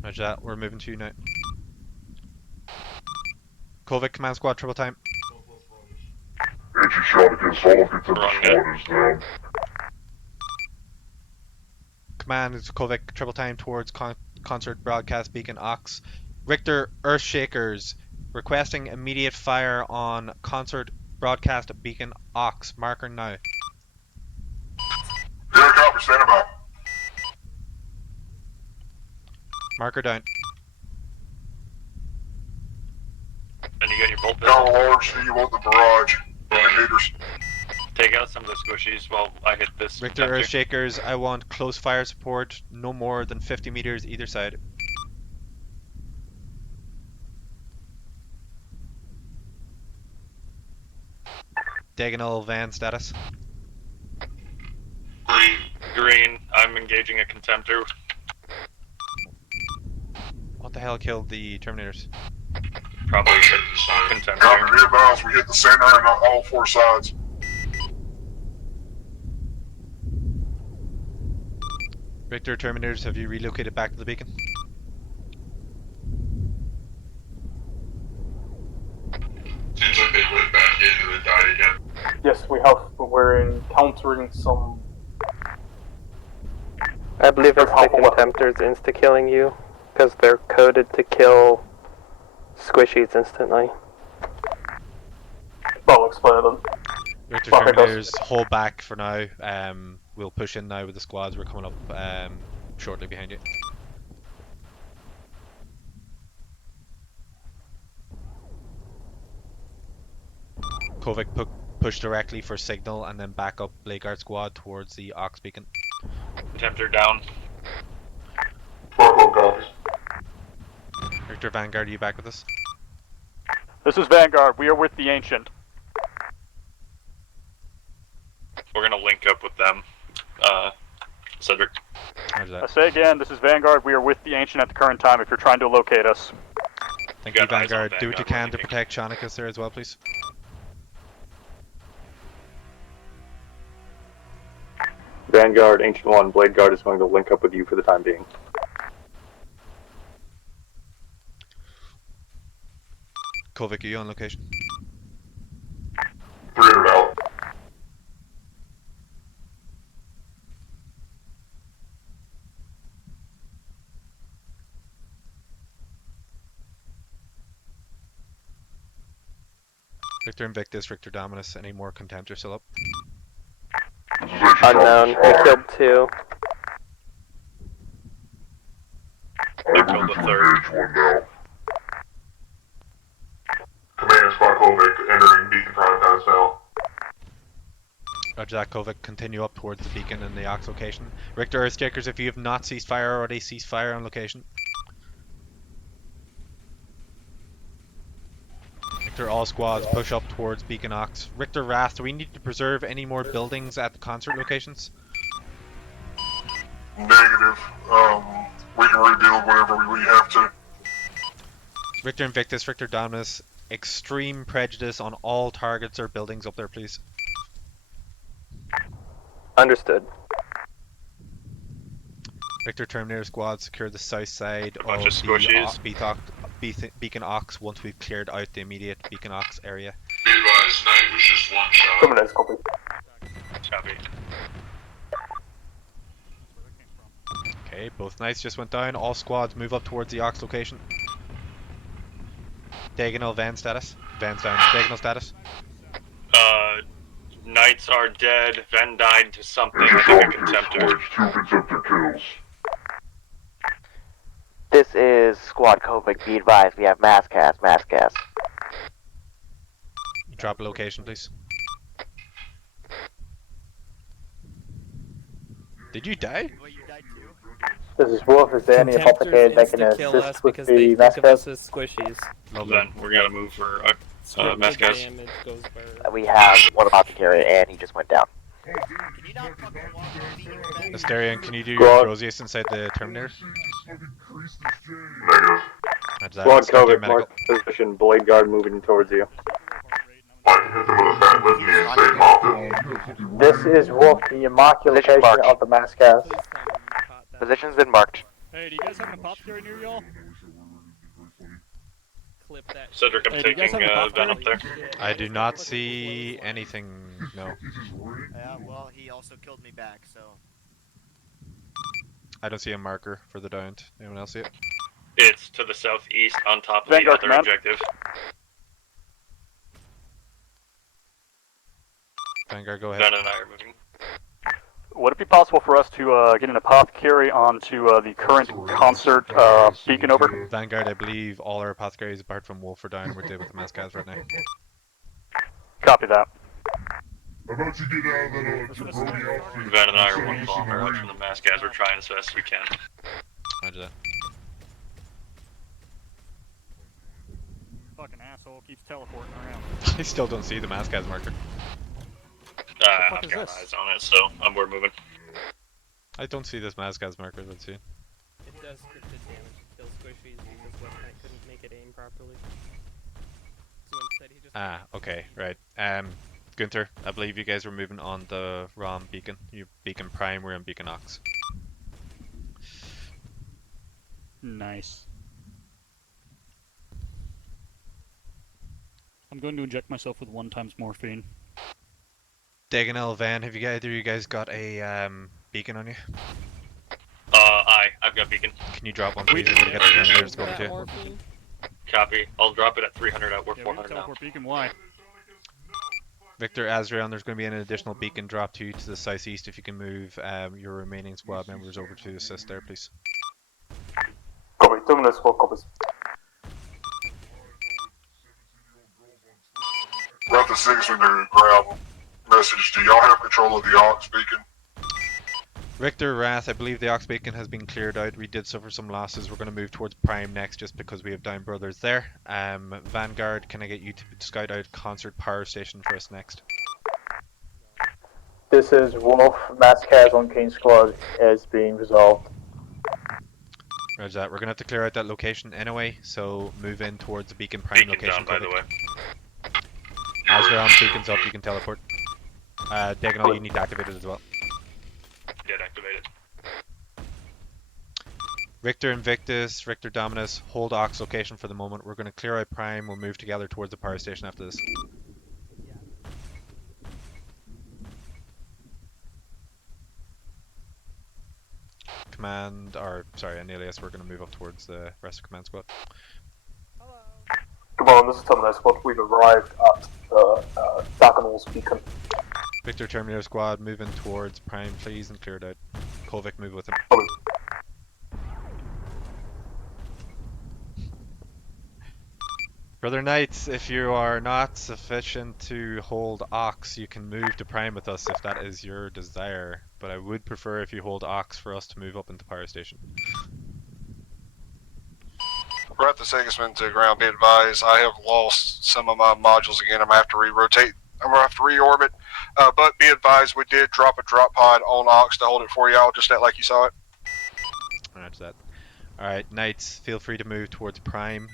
Roger that, we're moving to you now. Kovac, command squad, triple time. Entry shot against all of the squad is down. Command is Kovac, triple time towards Concert Broadcast Beacon Aux. Richter, Earthshakers, requesting immediate fire on Concert Broadcast Beacon Aux. Marker now. Zero copy, standing by. Marker down. And you got your bolt How pistol. large do you want the barrage? Meters. Take out some of the squishies while I hit this. Richter, contemptor. Earthshakers, I want close fire support, no more than 50 meters either side. Diagonal van status. Green. Green. I'm engaging a contemptor. What the hell killed the Terminators? Probably Copy, contemptor. be advised, we hit the center and all four sides. Richter, Terminators, have you relocated back to the beacon? Seems like they went back in and then died again. Yes, we have, but we're encountering some. I believe it's the contemptors insta-killing you, because they're coded to kill squishies instantly. Well, explain them. Richter, Fuck, it does. Terminators, hold back for now. We'll push in now with the squads. We're coming up shortly behind you. Kovac push directly for signal and then back up Blade Guard squad towards the Aux beacon. Contemptor down. Barcode copies. Richter, Vanguard, are you back with us? This is Vanguard. We are with the Ancient. We're gonna link up with them. Cedric. I say again, this is Vanguard. We are with the Ancient at the current time if you're trying to locate us. Thank you, Vanguard. Do what you can to protect Shonicus there as well, please. Vanguard, Ancient 1, Blade Guard is going to link up with you for the time being. Kovic, are you on location? 300 out. Victor Invictus, Victor Dominus, any more Contemptor still up? Unknown. We killed 2. I killed the 3rd. Command Squad Kovic entering Beacon Prime Pass now. Roger that, Kovic. Continue up towards the beacon and the Ox location. Richter, Earthjakers, if you have not ceased fire already, cease fire on location. Richter, all squads push up towards Beacon Ox. Richter, Wrath, do we need to preserve any more buildings at the concert locations? Negative. We can rebuild whenever we have to. Richter Invictus, Richter Dominus, extreme prejudice on all targets or buildings up there, please. Understood. Victor Terminator squad, secure the south side of bunch of the Beacon Ox once we've cleared out the immediate Beacon Ox area. Be advised, night was just one shot. Terminator, copy. Copy. Okay, both knights just went down. All squads move up towards the Ox location. Diagonal van status. Van's down. Diagonal status. Knights are dead. Ven died to something. I think a Contemptor. This is Squad Kovic. Be advised, we have mass cast. Drop a location, please. Did you die? This is Wolf. Is there any apothecary that can assist with the mass cast? Squishies. Well then, we're gonna move for mass cast. We have one apothecary and he just went down. Asterion, can you do your Rosius inside the Terminator? Negative. Squad Kovic, mark position, Blade Guard moving towards you. This is Wolf. Can you mark your location of the mass cast? Position's been marked. Hey, do you guys have an apothecary near y'all? Cedric, I'm taking Ven up there. I do not see anything, no. Well, he also killed me back, so... I don't see a marker for the downed. Anyone else see it? It's to the southeast on top of Vanguard the other command. objective. Vanguard, go ahead. Ven and I are moving. Would it be possible for us to get an apothecary onto the current concert beacon over? Vanguard, I believe all our apothecaries apart from Wolf are down. We're dead with the mass cast right now. Copy that. About to get out of that Ven and I are one kilometer out from the mass guys. We're trying as fast as we can. Roger that. Fucking asshole keeps teleporting around. I still don't see the mass cast marker. I've got eyes on it, so we're moving. I don't see this mass cast marker, let's see. It does scripted damage to kill squishies because West Knight couldn't make it aim properly. So instead he just... Okay, right. Gunther, I believe you guys were moving on the wrong beacon. You Beacon Prime, we're on Beacon Ox. Nice. I'm going to inject myself with 1 times morphine. Diagonal Van, have either of you guys got a beacon on you? I've got beacon. Can you drop one please? I'm gonna get the Terminators going too. Copy. I'll drop it at 300 out. We're 400 now. Teleport beacon, why? Victor Azrael, there's going to be an additional beacon drop to you to the southeast. If you can move your remaining squad members over to assist there, please. Copy, Terminator squad copies. Route the 6 when they grab message. Do y'all have control of the Ox beacon? Richter, Wrath, I believe the Ox beacon has been cleared out. We did suffer some losses. We're going to move towards Prime next just because we have down brothers there. Vanguard, can I get you to scout out Concert Power Station for us next? This is Wolf. Mass Cas on King Squad is being resolved. Roger that. We're gonna have to clear out that location anyway, so move in towards the beacon prime Beacon's location. on, by the way. As we're on beacons up, you can teleport. Diagonal, you need to activate it as well. Did activate it. Richter Invictus, Richter Dominus, hold Ox location for the moment. We're going to clear out Prime. We'll move together towards the power station after this. Command, or sorry, Anelius, we're going to move up towards the rest of Command Squad. Come on, this is Terminator Squad. We've arrived at Diagonal's beacon. Victor Terminator Squad, moving towards Prime, please, and clear it out. Kovic, move with him. Brother Knights, if you are not sufficient to hold Ox, you can move to Prime with us if that is your desire. But I would prefer if you hold Ox for us to move up into Power Station. We're at the Sigismund to ground. Be advised, I have lost some of my modules again. I'm going to have to re-rotate. I'm going to have to reorbit. But be advised, we did drop a drop pod on Ox to hold it for y'all, just like you saw it. Roger that. Alright, Knights, feel free to move towards Prime,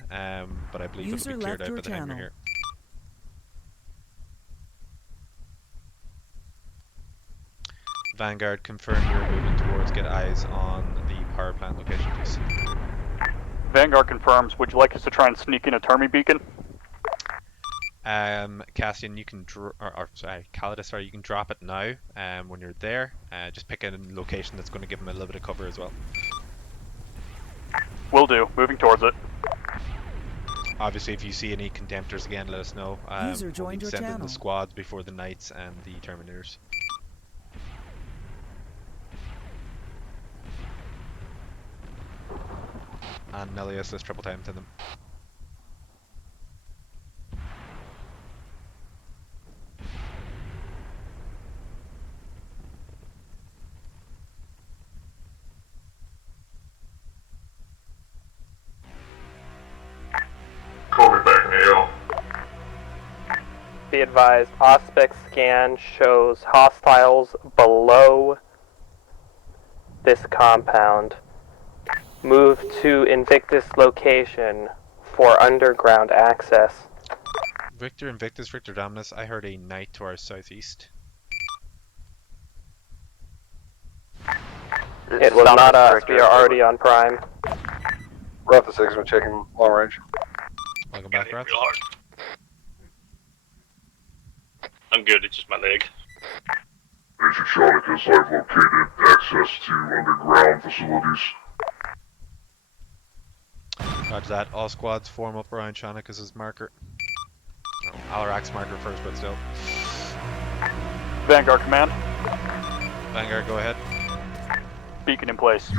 but I believe it'll be cleared out by the time we're here. Vanguard, confirm you're moving towards, get eyes on the power plant location, please. Vanguard confirms. Would you like us to try and sneak in a Termi beacon? Cassian, you can Calidus, sorry, you can drop it now. When you're there, just pick a location that's going to give them a little bit of cover as well. Will do. Moving towards it. Obviously, if you see any Contemptors again, let us know. User joined your send in channel. the squads before the Knights and the Terminators. And Nelius, let's triple time to them. COVID back in AL. Be advised, Auspex scan shows hostiles below this compound. Move to Invictus location for underground access. Victor Invictus, Victor Dominus, I heard a Knight to our southeast. It was not us, we are already on Prime. We're at the Sigismund checking long range. Welcome back, Wrath. Real hard. I'm good, it's just my leg. Agent Shonicus, I've located access to underground facilities. Roger that. All squads form up around Shonicus' marker. Oh, Alarak's marker first, but still. Vanguard command. Vanguard, go ahead. Beacon in place.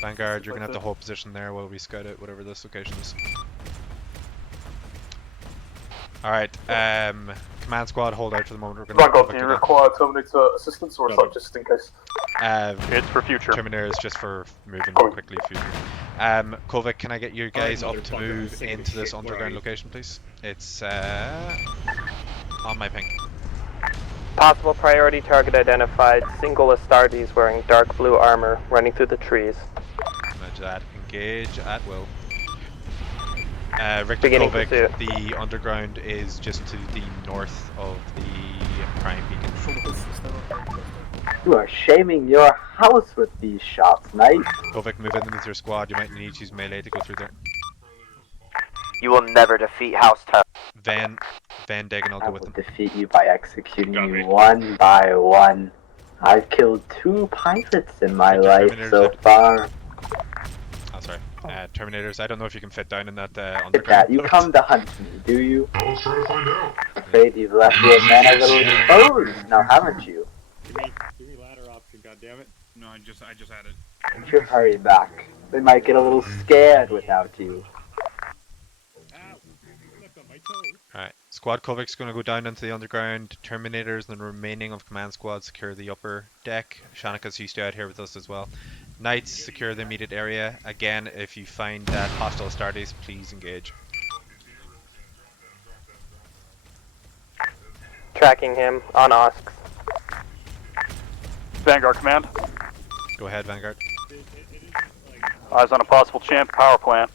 Vanguard, you're gonna have to hold position there while we scout out whatever this location is. Alright, command squad, hold out for the moment. We're gonna Vanguard, do you require Terminator assistance, or is that just in case? It's for future. Terminator is just for moving quickly future. Kovic, can I get you guys up to move into this underground location, please? It's on my ping. Possible priority target identified. Single Astartes wearing dark blue armor running through the trees. Imagine that. Engage at will. Richter Beginning Kovic, pursuit. the underground is just to the north of the prime beacon. You are shaming your house with these shots, Knight. Kovic, move in with your squad. You might need to use melee to go through there. You will never defeat House Town. Van Degen, I'll I go will with them. defeat you by executing you one by one. I've killed 2 pilots in my Victor life Terminator, so is it? far. Oh, sorry. Terminators, I don't know if you can fit down in that Look at underground. that, you come to hunt me, do you? I was trying to find out. Afraid you've left your men a little exposed, now haven't you? Give me ladder option, goddammit. No, I just had it. You should hurry back. They might get a little scared without you. Alright, Squad Kovic's going to go down into the underground. Terminators and the remaining of command squad secure the upper deck. Shanika's, you stay out here with us as well. Knights, secure the immediate area. Again, if you find that hostile Astartes, please engage. Tracking him on OSC. Vanguard Command. Go ahead, Vanguard. Eyes on a possible champ power plant.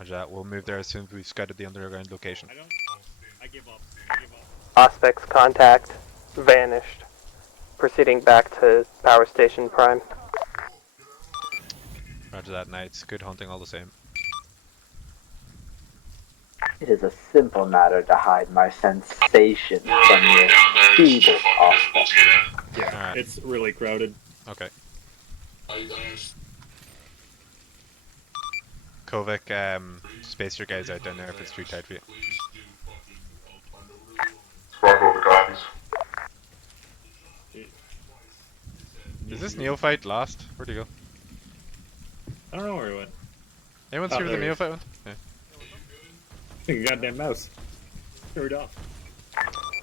Roger that. We'll move there as soon as we've scouted the underground location. I give up. Aspects contact. Vanished. Proceeding back to Power Station Prime. Roger that, Knights. Good hunting all the same. It is a simple matter to hide my sensation from your feeble offspring. Yeah, it's really crowded. Okay. Kovic, space your guys out down there if it's too tight for you. Spark over copies. Is this neophyte lost? Where'd he go? I don't know where he went. Anyone see where the there he is. neophyte went? Yeah. Goddamn mouse. Threw it off.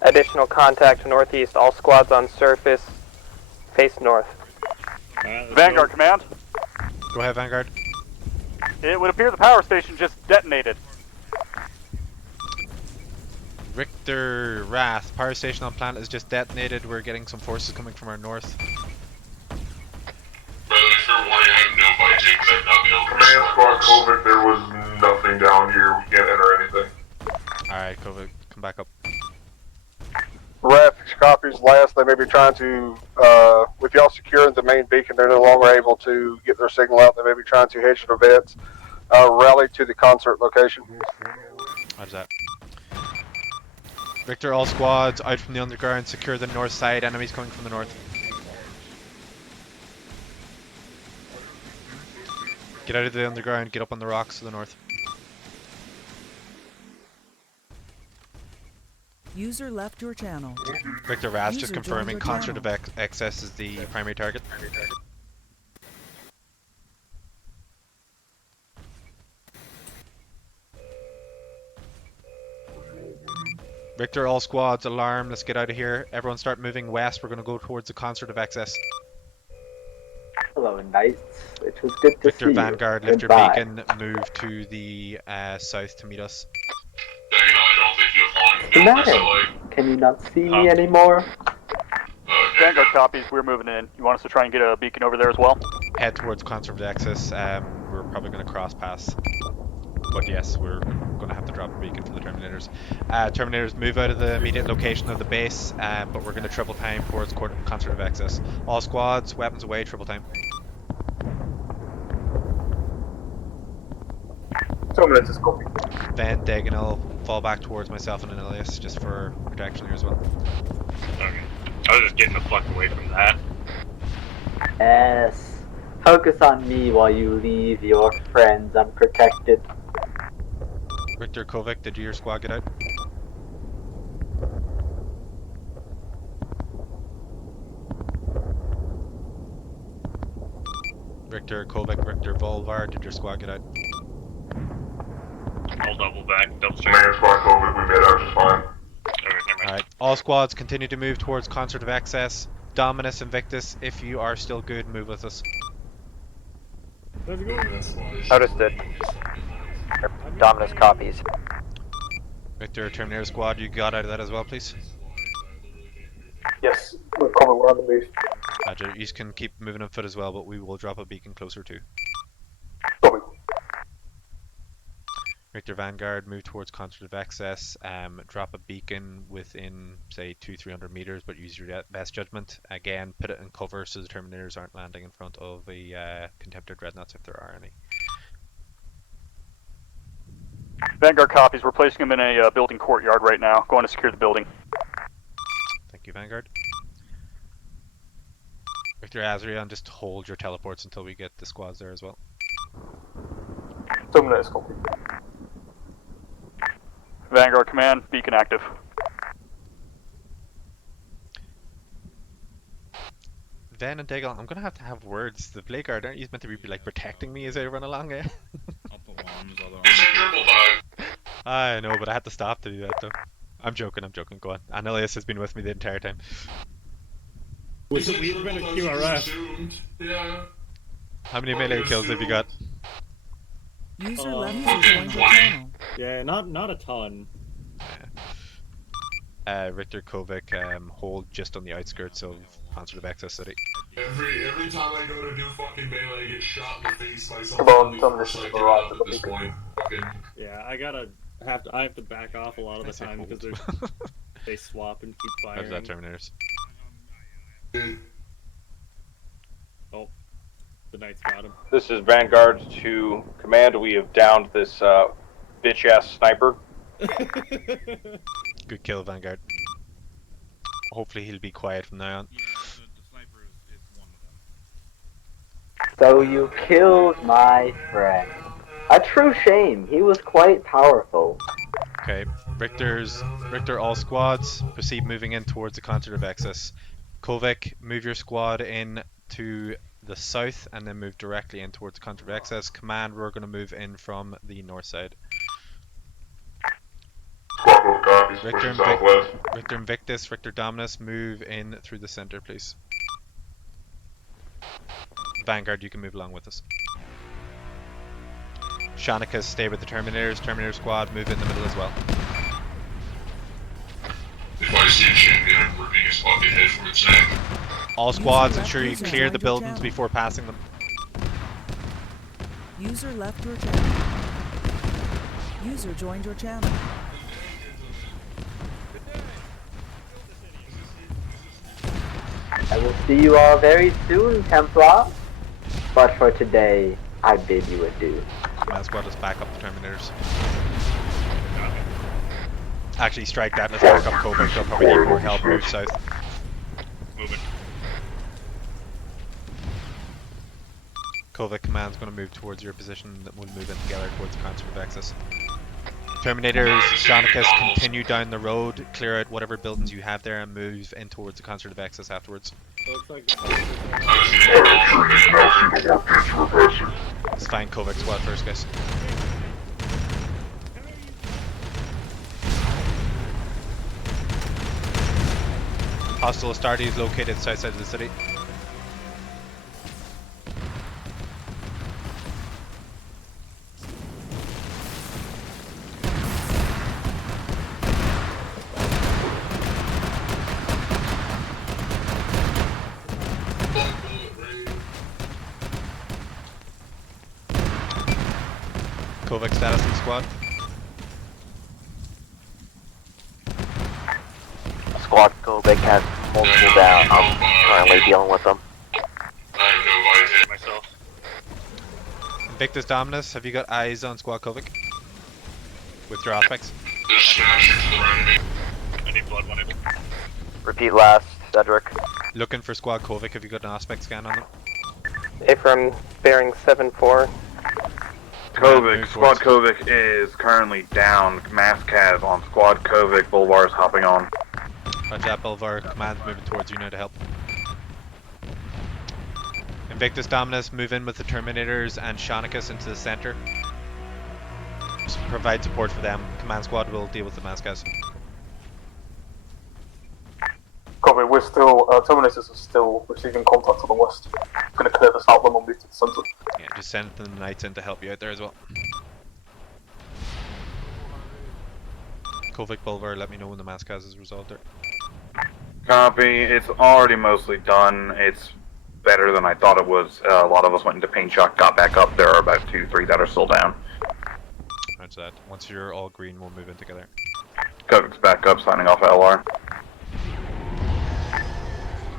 Additional contact northeast. All squads on surface. Face north. Vanguard Command. Go ahead, Vanguard. It would appear the power station just detonated. Richter Wrath, power station on planet is just detonated. We're getting some forces coming from our north. Command squad COVID, there was nothing down here. We can't enter anything. Alright, Kovic, come back up. Ref copies last. They may be trying to, with y'all securing the main beacon, they're no longer able to get their signal out. They may be trying to hedge their bets. Rally to the concert location. How's that? Victor, all squads out from the underground. Secure the north side. Enemies coming from the north. Get out of the underground. Get up on the rocks to the north. User left your channel. Victor Raz just User joined confirming your concert channel. of excess is the primary target. Victor, all squads, alarm, let's get out of here. Everyone start moving west, we're going to go towards the concert of excess. Hello, Knights. It was good to Victor, see Vanguard, you. lift your Goodbye. beacon, move to the south to meet us. What's the matter? Can you not see me anymore? Vanguard copies. We're moving in. You want us to try and get a beacon over there as well? Head towards concert of excess. We're probably going to cross pass. But yes, we're going to have to drop a beacon for the Terminators. Terminators move out of the immediate location of the base, but we're going to triple time towards concert of excess. All squads, weapons away, triple time. 2 minutes is copy. Then diagonal, fall back towards myself and Anilius, just for protection here as well. Okay. I was just getting the fuck away from that. Yes. Focus on me while you leave your friends unprotected. Richter, Kovic, did your squad get out? Richter, Kovic, Richter, Volvar, did your squad get out? I'll double back, double check. Command squad COVID, we made ours just fine. Alright, all squads continue to move towards concert of excess. Dominus, Invictus, if you are still good, move with us. Understood. Dominus copies. Victor, Terminator squad, you got out of that as well, please? Yes, we're coming. We're on the move. Roger, you can keep moving on foot as well, but we will drop a beacon closer too. Victor, Vanguard, move towards concert of excess. Drop a beacon within, say, 200-300 meters, but use your best judgment. Again, put it in cover so the Terminators aren't landing in front of the Contemptor Dreadnoughts if there are any. Vanguard copies. We're placing them in a building courtyard right now. Going to secure the building. Thank you, Vanguard. Victor, Azrion, just hold your teleports until we get the squads there as well. 2 minutes copy. Vanguard command, beacon active. Ven and Daigle, I'm gonna have to have words. The Blade Guard, aren't you meant to be like protecting me as I run along? Eh? I know, but I had to stop to do that though. I'm joking, go on. Anilius has been with me the entire time. We've been a QRF. Yeah. How many melee kills have you got? User left your channel. Yeah, not a ton. Richter, Kovic, hold just on the outskirts of conservative access city. Every time I go to do fucking melee, I get shot in the face by Come something on, on the Tom, force this is I the get right up of at the this beacon. point. Fucking... Yeah, I have to back off a lot of the time because they swap and keep How's firing. that, Terminators? Oh, the Knights got him. This is Vanguard to command. We have downed this bitch ass sniper. Good kill, Vanguard. Hopefully he'll be quiet from now on. So you killed my friend. A true shame. He was quite powerful. Okay, Richter, all squads proceed moving in towards the conservative access. Kovic, move your squad in to the south and then move directly in towards the conservative access. Command, we're going to move in from the north side. Richter Invictus, Richter Dominus, move in through the center, please. Vanguard, you can move along with us. Shanika, stay with the Terminators. Terminator squad, move in the middle as well. If I see a champion, I'm ripping his fucking head from its neck. All squads, ensure you clear the buildings before passing them. User left your channel. User joined your channel. I will see you all very soon, Templar. But for today, I bid you adieu. Command squad, let's back up the Terminators. Actually, strike that. Let's back up Kovic. They'll probably need more help. Move south. Moving. Kovic command's going to move towards your position. We'll move in together towards the conservative access. Terminators, Shanikas, continue down the road, clear out whatever buildings you have there, and move in towards the conservative access afterwards. Let's find Kovic squad first, guys. Hostile Astarte is located south side of the city. Kovic status in the squad. Squad Kovic has multiple down. I'm currently dealing with them. I have no Vive myself. Invictus Dominus, have you got eyes on squad Kovic? With your aspects? Just smash it to the right of me. I need blood when I do. Repeat last, Cedric. Looking for squad Kovic, have you got an aspect scan on them? From bearing 7-4. Kovic, Squad Kovic is currently down. Mass Cav on Squad Kovic. Bulwar's hopping on. Roger that, Bulvar. Command's moving towards you now to help. Invictus Dominus, move in with the Terminators and Shanikas into the center. Just provide support for them. Command squad will deal with the Mascas. Copy, we're still, Terminators are still receiving contact to the west. Gonna clear this out, then we'll move to the center. Yeah, just send the Knights in to help you out there as well. Kovic, Bulvar, let me know when the Mascas is resolved there. Copy. It's already mostly done. It's better than I thought it was. A lot of us went into paint shot, got back up. There are about 2-3 that are still down. Roger that. Once you're all green, we'll move in together. Kovic's back up, signing off LR.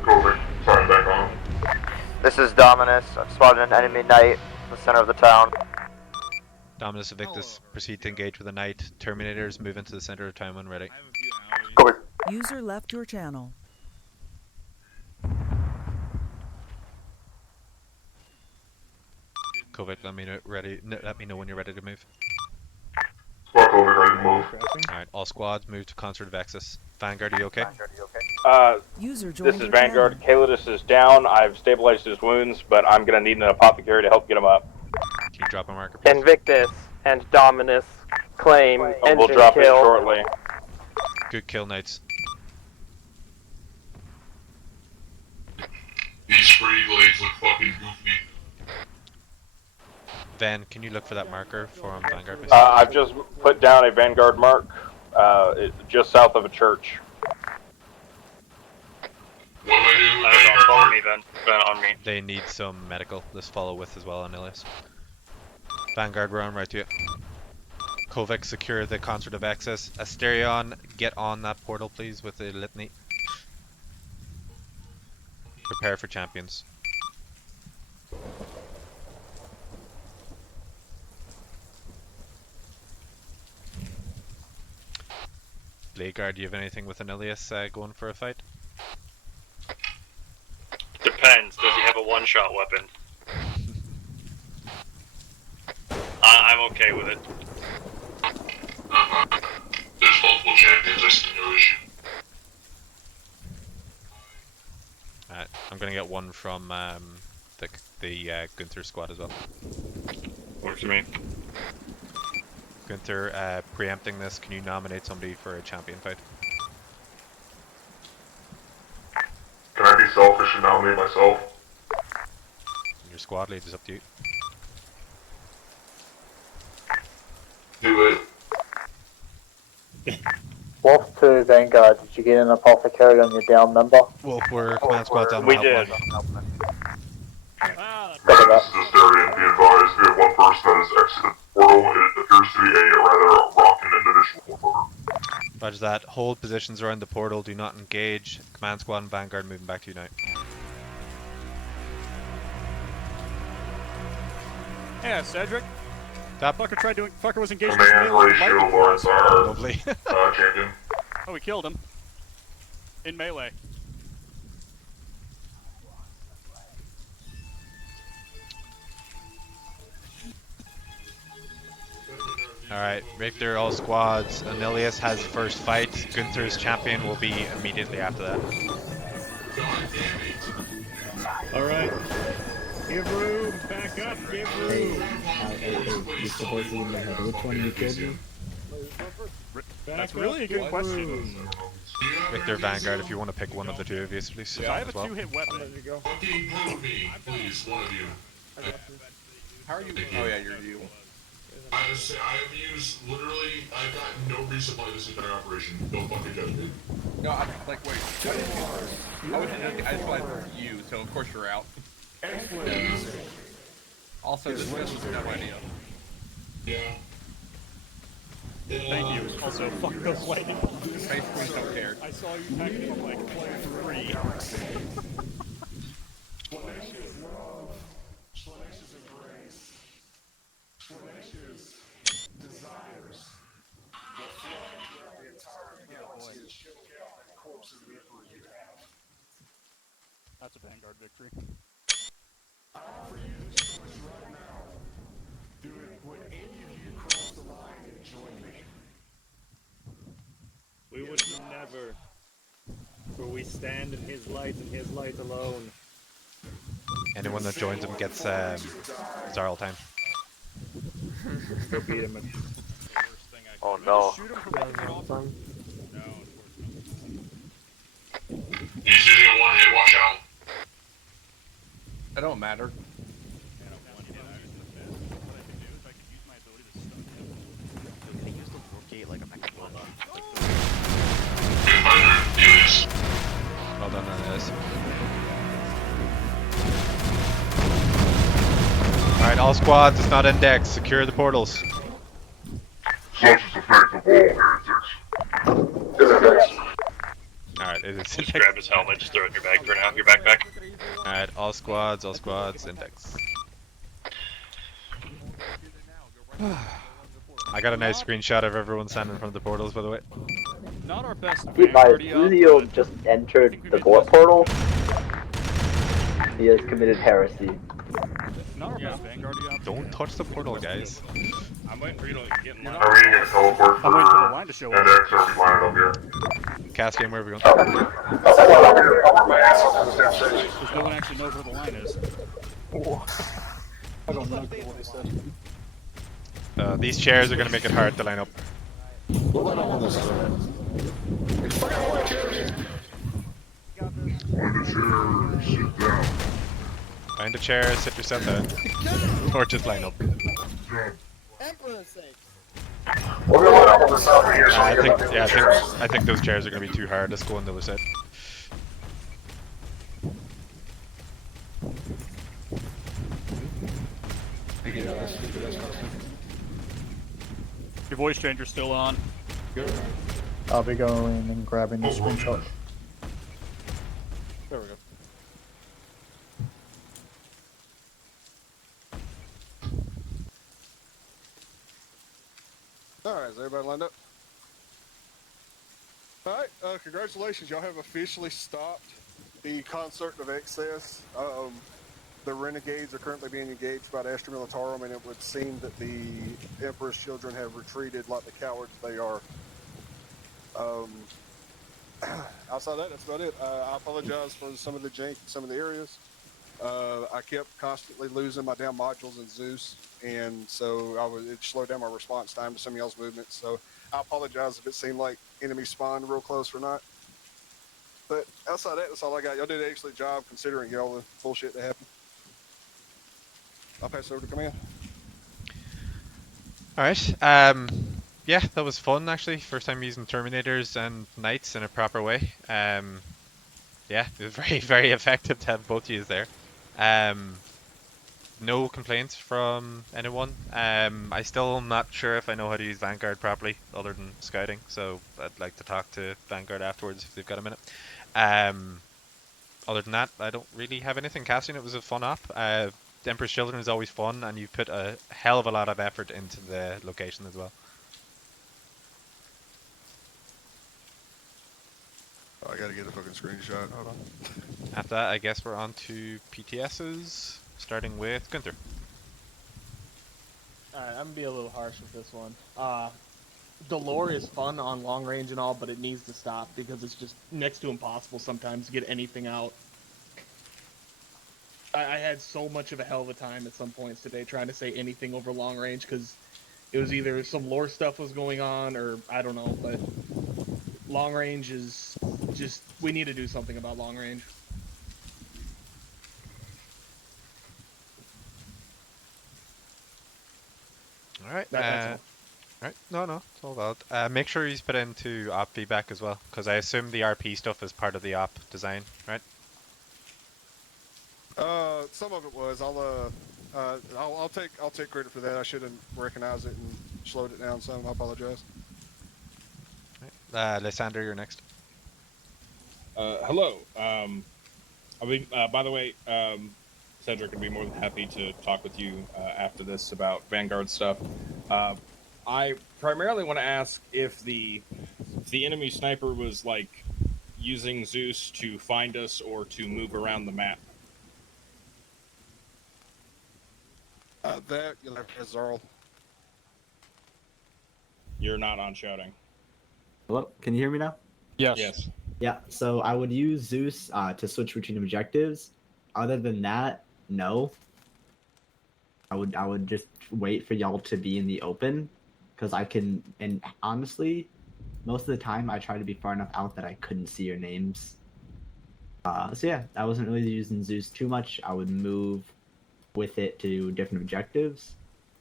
Kovic, sign back on. This is Dominus. I've spotted an enemy knight in the center of the town. Dominus Invictus, proceed to engage with the Knight. Terminators, move into the center of town when ready. Copy. User left your channel. Kovic, let me know when you're ready to move. Squad Kovic, ready to move. Alright, all squads move to conservative access. Vanguard, are you okay? User This joined is your Vanguard. channel. Calidus is down. I've stabilized his wounds, but I'm gonna need an apothecary to help get him up. Can you drop a marker, please? Invictus and Dominus claim engine We'll drop kill. it shortly. Good kill, Knights. These spray blades look fucking goofy. Van, can you look for that marker for Vanguard, please? I've just put down a Vanguard mark, just south of a church. Follow me then. On me. They need some medical. Let's follow with as well on Ilias. Vanguard, we're on right to you. Kovac, secure the concert of access. Asterion, get on that portal please with the litany. Prepare for champions. Bladeguard, do you have anything with an Ilias going for a fight? Depends. Does he have a one-shot weapon? I'm okay with it. There's multiple champions, I see no issue. Alright, I'm gonna get one from the Gunther squad as well. Works for me. Gunther, preempting this, can you nominate somebody for a champion fight? Can I be selfish and nominate myself? Your squad lead is up to you. Do it. Wolf to Vanguard, did you get an apothecary on your down member? Wolf, we're command squad down. We did. This is Asterion, be advised, we have one person that has exited the portal. It appears to be a rather rockin' individual. Roger that. Hold positions around the portal, do not engage. Command squad and Vanguard moving back to you now. Yeah, Cedric. That fucker was engaged in Command melee ratio lightning was for us. our Lovely. champion. Oh, we killed him. In melee. Alright, Victor, all squads. Anilius has first fight. Gunther's champion will be immediately after that. Alright. Give room, back up, give room. You're supposed to know how to which one you killed me? That's really a good question. Victor, Vanguard, if you want to pick one of the two of you, please. I have as a well. two-hit weapon. Fucking prove me, please, one of you. How are you? Oh yeah, you're you. I have used, literally, I've got no resupply this entire operation. Don't fucking judge me. No, I'm like, wait. I just realized you, so of course you're out. Also, this was a dumb idea. Yeah. Thank you. Also, fuck those lightning bolts. Basically, don't care. I saw you packing from like player 3. That's a Vanguard victory. I offer you this choice right now. Would any of you cross the line and join me? We would never. For we stand in his light and his light alone. Anyone that joins him gets Zarl time. Go beat him. Oh no. He's shooting a one hit, watch out. It don't matter. Well done on this. Alright, all squads, it's not index. Secure the portals. Such is the fate of all heretics. Alright, it is Just index. grab his helmet, just throw it in your bag for now. Your backpack. Alright, all squads, index. I got a nice screenshot of everyone standing in front of the portals, by the way. Not our best Dude, my Vanguard Luzio just entered the Gore portal. He has committed heresy. Not our best Vanguard Don't touch the portal, guys. I'm waiting for you to get in line. Are we gonna get a teleport for I'm waiting for the line to show up. index or are we flying up here? Cast game, where are we going? Because no one actually knows where the line is. I don't know what he said. These chairs are going to make it hard to line up. Find a chair, sit yourself down. Or just line up. Emperor's sake. I think those chairs are going to be too hard. Let's go on the other side. Your voice changer's still on. I'll be going and grabbing the screenshot. There we go. All right, is everybody lined up? All right, congratulations. Y'all have officially stopped the Concert of Excess. The Renegades are currently being engaged by the Astra Militarum, and it would seem that the Emperor's children have retreated like the cowards they are. Outside of that, that's about it. I apologize for some of the jank in some of the areas. I kept constantly losing my damn modules in Zeus, and so it slowed down my response time to some of y'all's movements. So I apologize if it seemed like enemy spawned real close or not. But outside of that, that's all I got. Y'all did an excellent job considering y'all the bullshit that happened. I'll pass it over to command. Alright, yeah, that was fun actually. First time using Terminators and Knights in a proper way. Yeah, it was very, very effective to have both of you there. No complaints from anyone. I still am not sure if I know how to use Vanguard properly, other than scouting, so I'd like to talk to Vanguard afterwards if they've got a minute. Other than that, I don't really have anything. Casting, it was a fun op. Emperor's Children is always fun, and you've put a hell of a lot of effort into the location as well. Oh, I gotta get a fucking screenshot. Hold on. After that, I guess we're on to PTSs, starting with Gunther. Alright, I'm gonna be a little harsh with this one. The lore is fun on long range and all, but it needs to stop because it's just next to impossible sometimes to get anything out. I had so much of a hell of a time at some points today trying to say anything over long range because it was either some lore stuff was going on or I don't know, but long range is just, we need to do something about long range. Alright, That's all. Alright, no, it's all valid. Make sure you put into op feedback as well, because I assume the RP stuff is part of the op design, right? Some of it was. I'll take credit for that. I should have recognized it and slowed it down some. I apologize. Lysander, you're next. Hello. By the way, Cedric would be more than happy to talk with you after this about Vanguard stuff. I primarily want to ask if the enemy sniper was like using Zeus to find us or to move around the map. That you'll have to ask Zarl. You're not on shouting. Hello, can you hear me now? Yes. Yes. Yeah, so I would use Zeus to switch between objectives. Other than that, no. I would just wait for y'all to be in the open, because I can, and honestly, most of the time I try to be far enough out that I couldn't see your names. So yeah, I wasn't really using Zeus too much. I would move with it to different objectives,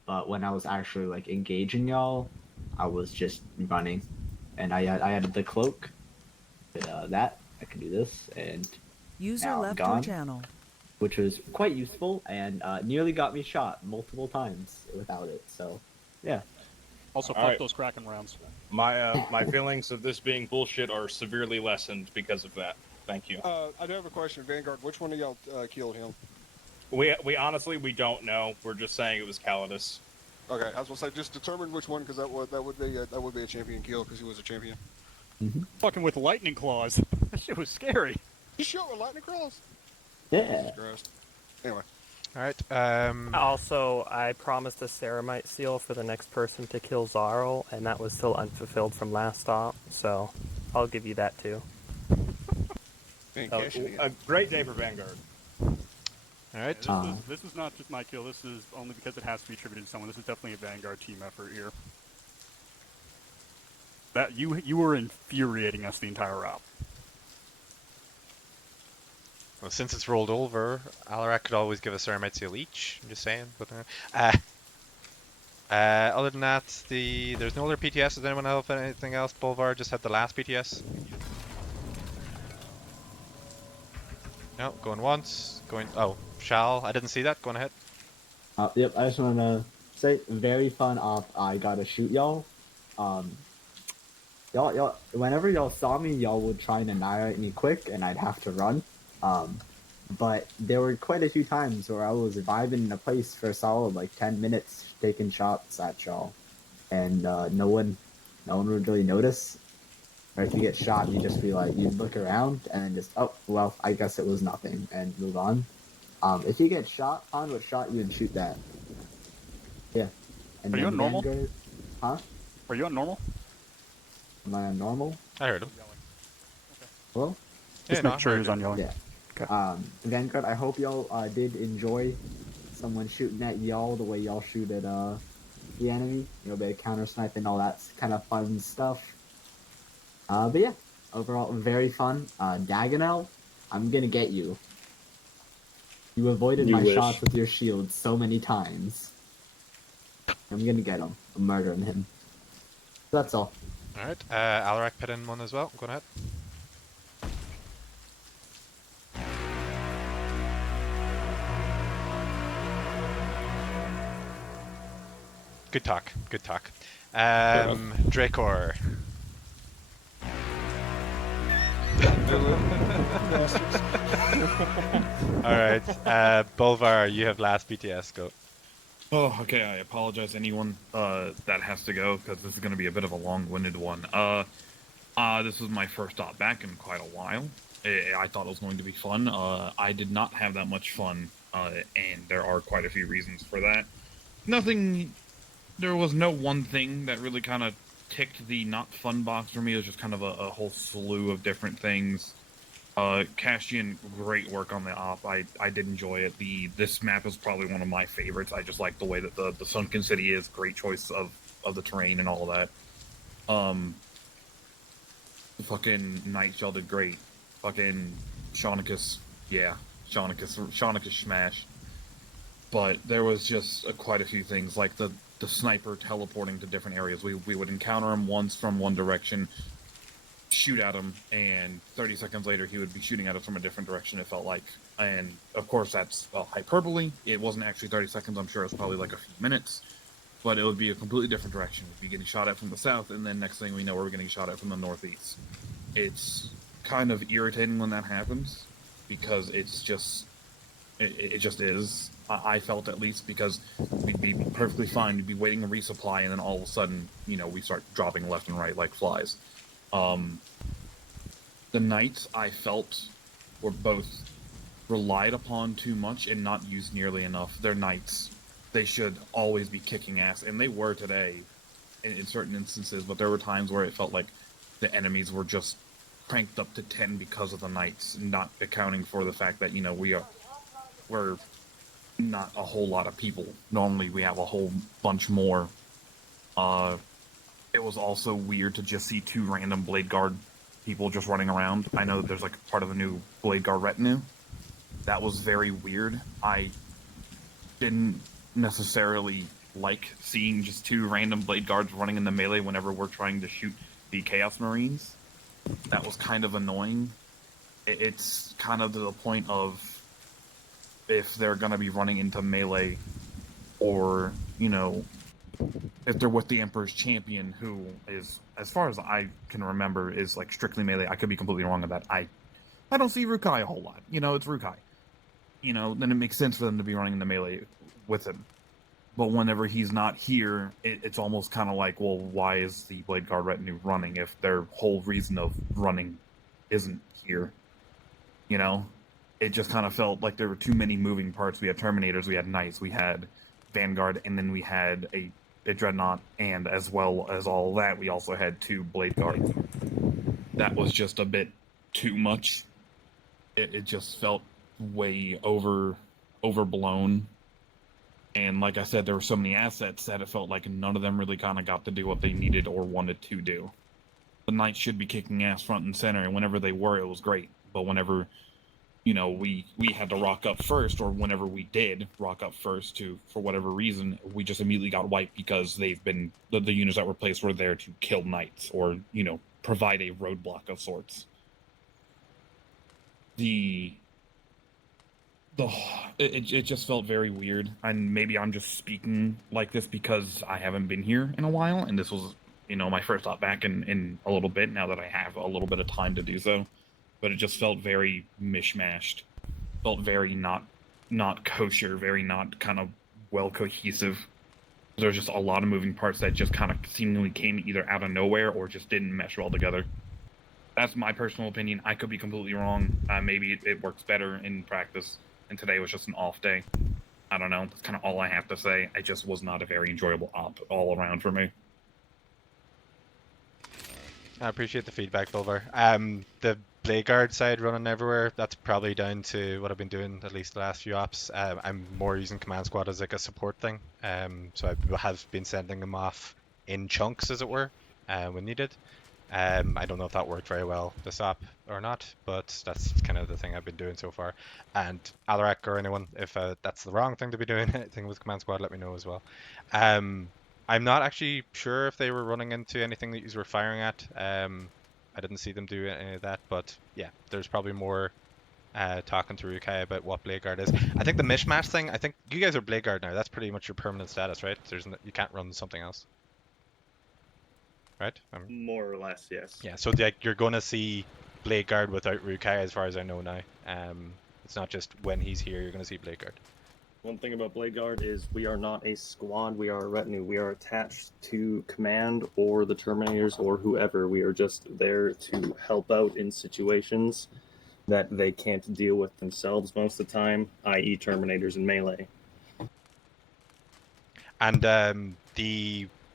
but when I was actually like engaging y'all, I was just running, and I added the cloak. That I could do this, and User now left I'm your gone, channel. which was quite useful and nearly got me shot multiple times without it. So, yeah. Also, All fuck right. those Kraken rounds. My feelings of this being bullshit are severely lessened because of that. Thank you. I do have a question, Vanguard. Which one of y'all killed him? We honestly we don't know. We're just saying it was Calidus. Okay, I was gonna say just determine which one, because that would be a champion kill because he was a champion. Fucking with lightning claws. That shit was scary. You shot with lightning claws? Yeah. Jesus Christ. Anyway. Alright, Also, I promised a ceramite seal for the next person to kill Zarl, and that was still unfulfilled from last stop, so I'll give you that too. A great day for Vanguard. Alright. This is not just my kill. This is only because it has to be attributed to someone. This is definitely a Vanguard team effort here. That you were infuriating us the entire route. Well, since it's rolled over, Alarak could always give a Ceramite Seal each. I'm just saying. But other than that, there's no other PTS. Does anyone have anything else? Bolvar just had the last PTS. No, going once. Going. Oh, Shal. I didn't see that. Going ahead. Yep. I just want to say, very fun op. I gotta shoot y'all. Y'all, whenever y'all saw me, y'all would try and annihilate me quick, and I'd have to run. But there were quite a few times where I was vibing in a place for a solid like 10 minutes, taking shots at y'all, and no one would really notice. Or if you get shot, you just be like, you look around and then just, oh, well, I guess it was nothing, and move on. If you get shot, find what shot you and shoot that. Yeah. And Are you on normal? Huh? Are you on normal? Am I on normal? I heard him. Hello? Just no, make sure I he's heard on yelling. Yeah. Okay. Vanguard, I hope y'all did enjoy someone shooting at y'all the way y'all shoot at the enemy. You know, a bit of counter snipe and all that kind of fun stuff. But yeah, overall very fun. Dagonel, I'm gonna get you. You avoided You my wish. shots with your shield so many times. I'm gonna get him. I'm murdering him. That's all. Alright, Alarak put in one as well. Go ahead. Good talk. Good talk. Dracor. Alright, Bolvar, you have last BTS. Go. Oh, okay. I apologize to anyone that has to go because this is going to be a bit of a long-winded one. This was my first stop back in quite a while. I thought it was going to be fun. I did not have that much fun, and there are quite a few reasons for that. There was no one thing that really kind of ticked the not fun box for me. It was just kind of a whole slew of different things. Castian, great work on the op. I did enjoy it. This map is probably one of my favorites. I just like the way that the Sunken City is. Great choice of the terrain and all that. The fucking Night Shell did great. Fucking Shaunicus, yeah. Shaunicus smash. But there was just quite a few things, like the sniper teleporting to different areas. We would encounter him once from one direction, shoot at him, and 30 seconds later he would be shooting at us from a different direction, it felt like. And of course that's, well, hyperbole. It wasn't actually 30 seconds, I'm sure it was probably like a few minutes. But it would be a completely different direction. We'd be getting shot at from the south, and then next thing we know we're getting shot at from the northeast. It's kind of irritating when that happens, because it's just, it just is. I felt, at least, because we'd be perfectly fine, we'd be waiting to resupply, and then all of a sudden, you know, we start dropping left and right like flies. The Knights, I felt, were both relied upon too much and not used nearly enough. They're Knights. They should always be kicking ass, and they were today in certain instances, but there were times where it felt like the enemies were just cranked up to 10 because of the Knights, not accounting for the fact that, you know, we're not a whole lot of people. Normally we have a whole bunch more. It was also weird to just see 2 random Blade Guard people just running around. I know that there's like part of a new Blade Guard retinue. That was very weird. I didn't necessarily like seeing just 2 random Blade Guards running in the melee whenever we're trying to shoot the Chaos Marines. That was kind of annoying. It's kind of to the point of, if they're going to be running into melee, or, you know, if they're with the Emperor's Champion, who is, as far as I can remember, is like strictly melee. I could be completely wrong on that. I don't see Rukai a whole lot. You know, it's Rukai. You know, then it makes sense for them to be running the melee with him. But whenever he's not here, it's almost kind of like, well, why is the Blade Guard retinue running if their whole reason of running isn't here? You know? It just kind of felt like there were too many moving parts. We had Terminators, we had Knights, we had Vanguard, and then we had a Dreadnought, and as well as all that, we also had 2 Blade Guards. That was just a bit too much. It just felt way overblown. And like I said, there were so many assets that it felt like none of them really kind of got to do what they needed or wanted to do. The Knights should be kicking ass front and center, and whenever they were, it was great. But whenever, you know, we had to rock up first, or whenever we did rock up first for whatever reason, we just immediately got wiped because they've been, the units that were placed were there to kill Knights, or, you know, provide a roadblock of sorts. It just felt very weird, and maybe I'm just speaking like this because I haven't been here in a while, and this was my first op back in a little bit, now that I have a little bit of time to do so. But it just felt very mishmashed. Felt very not kosher, very not kind of well cohesive. There's just a lot of moving parts that just kind of seemingly came either out of nowhere or just didn't mesh well together. That's my personal opinion. I could be completely wrong. Maybe it works better in practice, and today was just an off day. I don't know. That's kind of all I have to say. It just was not a very enjoyable op all around for me. I appreciate the feedback, Bulvar. The Blade Guard side running everywhere, that's probably down to what I've been doing at least the last few ops. I'm more using Command Squad as like a support thing. So I have been sending them off in chunks, as it were, when needed. I don't know if that worked very well this op or not, but that's kind of the thing I've been doing so far. And Alarak or anyone, if that's the wrong thing to be doing, anything with Command Squad, let me know as well. I'm not actually sure if they were running into anything that you were firing at. I didn't see them do any of that, but yeah, there's probably more talking to Rukai about what Blade Guard is. I think the mishmash thing, I think you guys are Blade Guard now. That's pretty much your permanent status, right? You can't run something else. Right? More or less, yes. Yeah, so like you're going to see Blade Guard without Rukai as far as I know now. It's not just when he's here you're going to see Blade Guard. One thing about Blade Guard is we are not a squad, we are a retinue. We are attached to Command or the Terminators or whoever. We are just there to help out in situations that they can't deal with themselves most of the time, i.e. Terminators and Melee. And I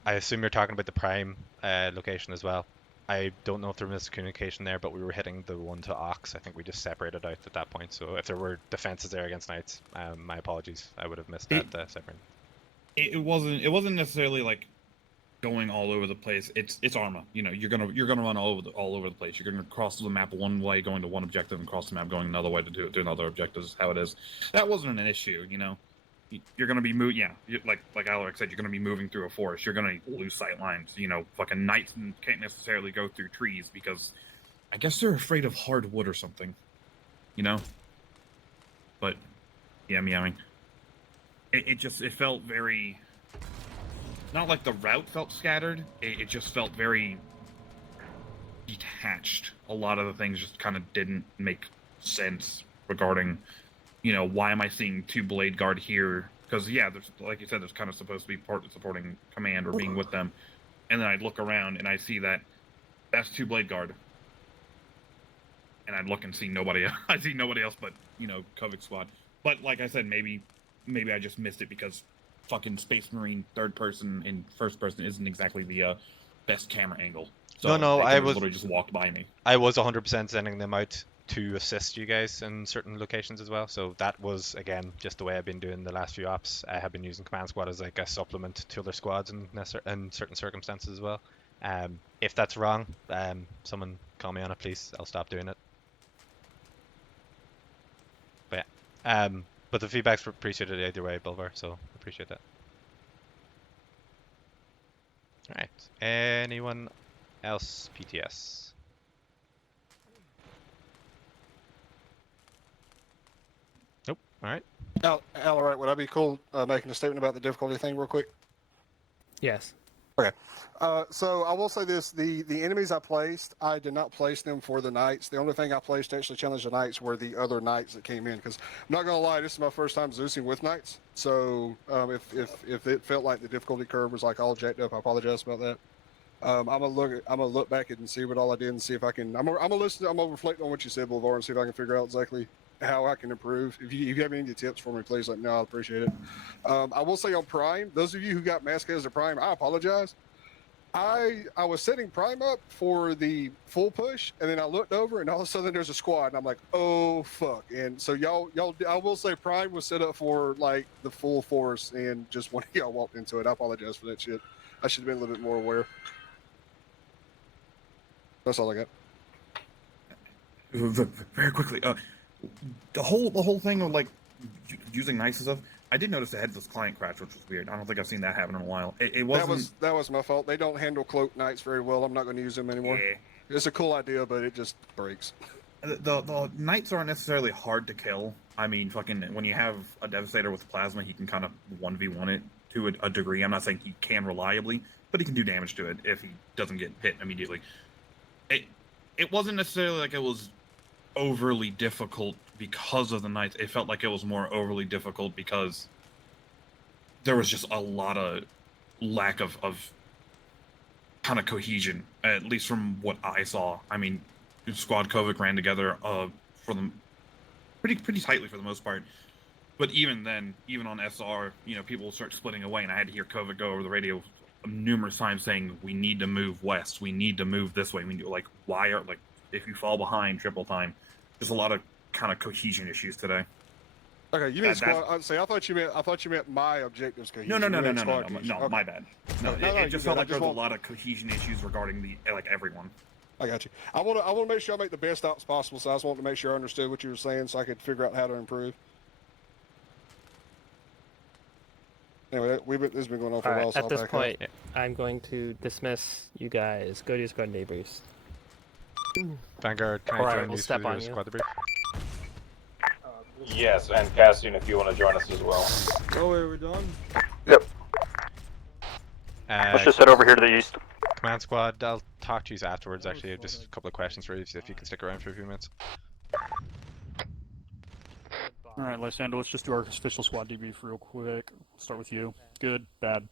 assume you're talking about the Prime location as well. I don't know if there was miscommunication there, but we were hitting the one to Ox. I think we just separated out at that point. So if there were defenses there against Knights, my apologies. I would have missed that separate. It wasn't necessarily like going all over the place. It's ARMA. You're gonna run all over the place. You're gonna cross the map one way, going to one objective, and cross the map going another way to do another objective. Is how it is. That wasn't an issue. You're gonna be like Alaric said, you're gonna be moving through a forest. You're gonna lose sight lines. Fucking Knights can't necessarily go through trees because I guess they're afraid of hardwood or something. But yeah, meowing. It felt very, not like the route felt scattered. It just felt very detached. A lot of the things just kind of didn't make sense regarding. Why am I seeing two Blade Guard here? Because, yeah, there's, like you said, there's kind of supposed to be part supporting Command or being with them. And then I'd look around and I see that's two Blade Guard. And I'd look and see nobody else. I see nobody else but, Kovic Squad. But, like I said, maybe I just missed it because fucking Space Marine third person and first person isn't exactly the best camera angle. So No, I literally just walked by me. I was 100% sending them out to assist you guys in certain locations as well. So that was, again, just the way I've been doing the last few ops. I have been using Command Squad as like a supplement to other squads in certain circumstances as well. If that's wrong, someone call me on it, please. I'll stop doing it. But yeah, but the feedback's appreciated either way, Bulvar, so appreciate that. Alright, anyone else PTS? Nope. All right. All right. Would I be cool making a statement about the difficulty thing real quick? Yes. Okay. So I will say this: the enemies I placed, I did not place them for the Knights. The only thing I placed to actually challenge the Knights were the other Knights that came in. Because I'm not gonna lie, this is my first time Zeusing with Knights. So if it felt like the difficulty curve was like all jacked up, I apologize about that. I'm gonna look back and see what all I did and see if I can. I'm gonna listen. I'm gonna reflect on what you said, Boulevard, and see if I can figure out exactly how I can improve. If you have any tips for me, please let me know. I'll appreciate it. I will say on Prime, those of you who got Mask as a Prime, I apologize. I was setting Prime up for the full push, and then I looked over, and all of a sudden there's a squad, and I'm like, oh fuck! And so y'all, I will say Prime was set up for like the full force, and just one of y'all walked into it. I apologize for that shit. I should have been a little bit more aware. That's all I got. Very quickly, the whole thing of like using Knights and stuff. I did notice the headless client crash, which was weird. I don't think I've seen that happen in a while. It wasn't. That was my fault. They don't handle cloak Knights very well. I'm not going to use them anymore. Yeah. It's a cool idea, but it just breaks. The Knights aren't necessarily hard to kill. I mean, fucking when you have a Devastator with plasma, he can kind of 1v1 it. to a degree. I'm not saying he can reliably, but he can do damage to it if he doesn't get hit immediately. It wasn't necessarily like it was overly difficult because of the knights. It felt like it was more overly difficult because there was just a lot of lack of kind of cohesion, at least from what I saw. I mean, Squad Kovic ran together for them pretty tightly for the most part. But even then, even on SR, people start splitting away, and I had to hear Kovic go over the radio numerous times saying, "We need to move west. We need to move this way." Why are if you fall behind triple time? There's a lot of kind of cohesion issues today. Okay, you mean squad? I thought you meant my objectives cohesion. No, Okay. my bad. No, it just felt like there was a lot of cohesion issues regarding everyone. I got you. I want to make sure I make the best ops possible, so I just wanted to make sure I understood what you were saying, so I could figure out how to improve. Anyway, this has been going on for a while. So at this point, I'm going to dismiss you guys. Go to your squad debriefs. Vanguard, can I join you for your squad debrief? Yes, and Cassian, if you want to join us as well. Oh, wait, we're done? Yep. Let's just head over here to the east. Command squad, I'll talk to you afterwards, actually. Just a couple of questions for you, if you can stick around for a few minutes. Alright, Lysander, let's just do our official squad debrief real quick. Start with you. Good, bad?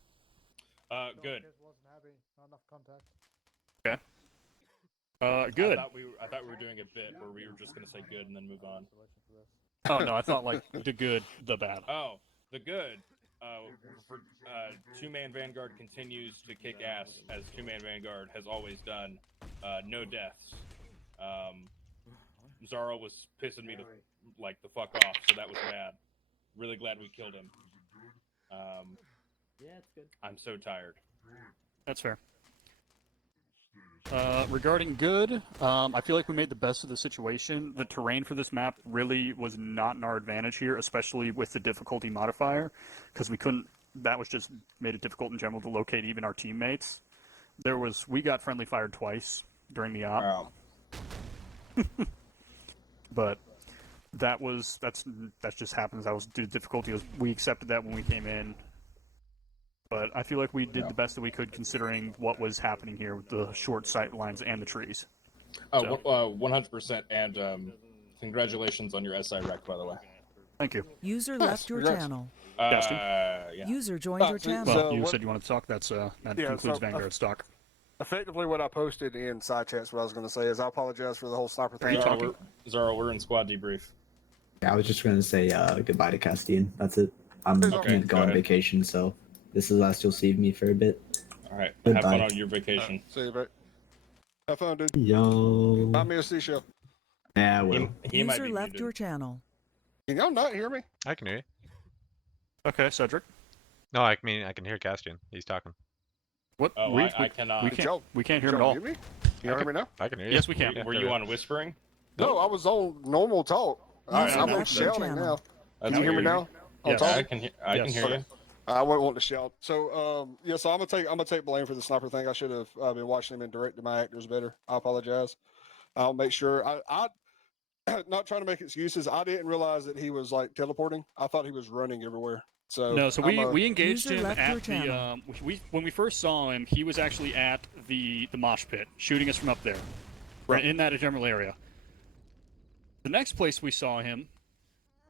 Good. Okay. Good. I thought we were doing a bit where we were just going to say good and then move on. Oh, no, I thought, the good, the bad. Oh, the good. Two-man Vanguard continues to kick ass, as two-man Vanguard has always done. No deaths. Zaro was pissing me the fuck off, so that was bad. Really glad we killed him. Yeah, it's good. I'm so tired. That's fair. Regarding good, I feel like we made the best of the situation. The terrain for this map really was not in our advantage here, especially with the difficulty modifier, because that was just made it difficult in general to locate even our teammates. We got friendly fired twice during the op. Wow. But that just happens. That was due to difficulty. We accepted that when we came in. But I feel like we did the best that we could considering what was happening here with the short sight lines and the trees. Oh, 100%. And congratulations on your SI rec, by the way. Thank you. User left your channel. Yeah. User joined your channel. Well, you said you wanted to talk. That concludes Vanguard stock. Effectively, what I posted in side chats, what I was going to say is I apologize for the whole sniper thing. Zara, we're in squad debrief. Yeah, I was just going to say goodbye to Castian. That's it. I'm going to go on vacation, so this is the last you'll see of me for a bit. All right. Goodbye. Have fun on your vacation. See you, bro. Have fun, dude. Yo. Buy me a seashell. Yeah, I will. User left your channel. Can y'all not hear me? I can hear you. Okay, Cedric. No, I can hear Castian. He's talking. What? Oh, I cannot. We can't hear him at all. Can you hear me now? I can hear you. Yes, we can. Were you on whispering? No, I was on normal talk. I'm shouting now. Can you hear me now? Yes. I can hear you. I wouldn't want to shout. So, so I'm gonna take blame for the sniper thing. I should have been watching him and directed my actors better. I apologize. I'll make sure. I not trying to make excuses. I didn't realize that he was teleporting. I thought he was running everywhere. So no, so we engaged him at the when we first saw him, he was actually at the mosh pit, shooting us from up there, right in that general area. The next place we saw him,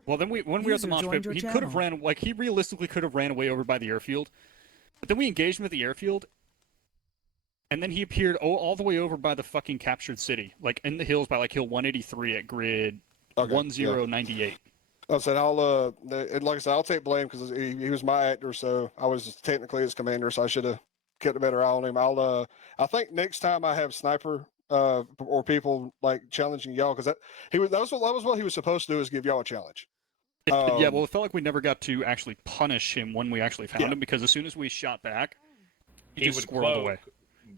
well, then when we were at the mosh pit, he could have ran he realistically could have ran away over by the airfield, but then we engaged him at the airfield, and then he appeared all the way over by the fucking captured city, in the hills by hill 183 at grid 1098. I said like I said, I'll take blame because he was my actor, so I was technically his commander, so I should have kept a better eye on him. I think next time I have sniper or people challenging y'all, because that was what he was supposed to do, is give y'all a challenge. Yeah, well, it felt like we never got to actually punish him when we actually found him, because as soon as we shot back, he just would squirreled away.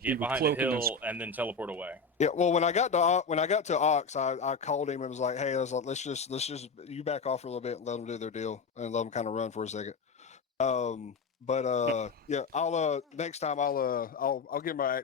Get behind the hill and then teleport away. Yeah, well, when I got to Ox, I called him and was like, "Hey, I was like, let's just you back off for a little bit and let them do their deal and let them kind of run for a second." Yeah, I'll next time I'll give my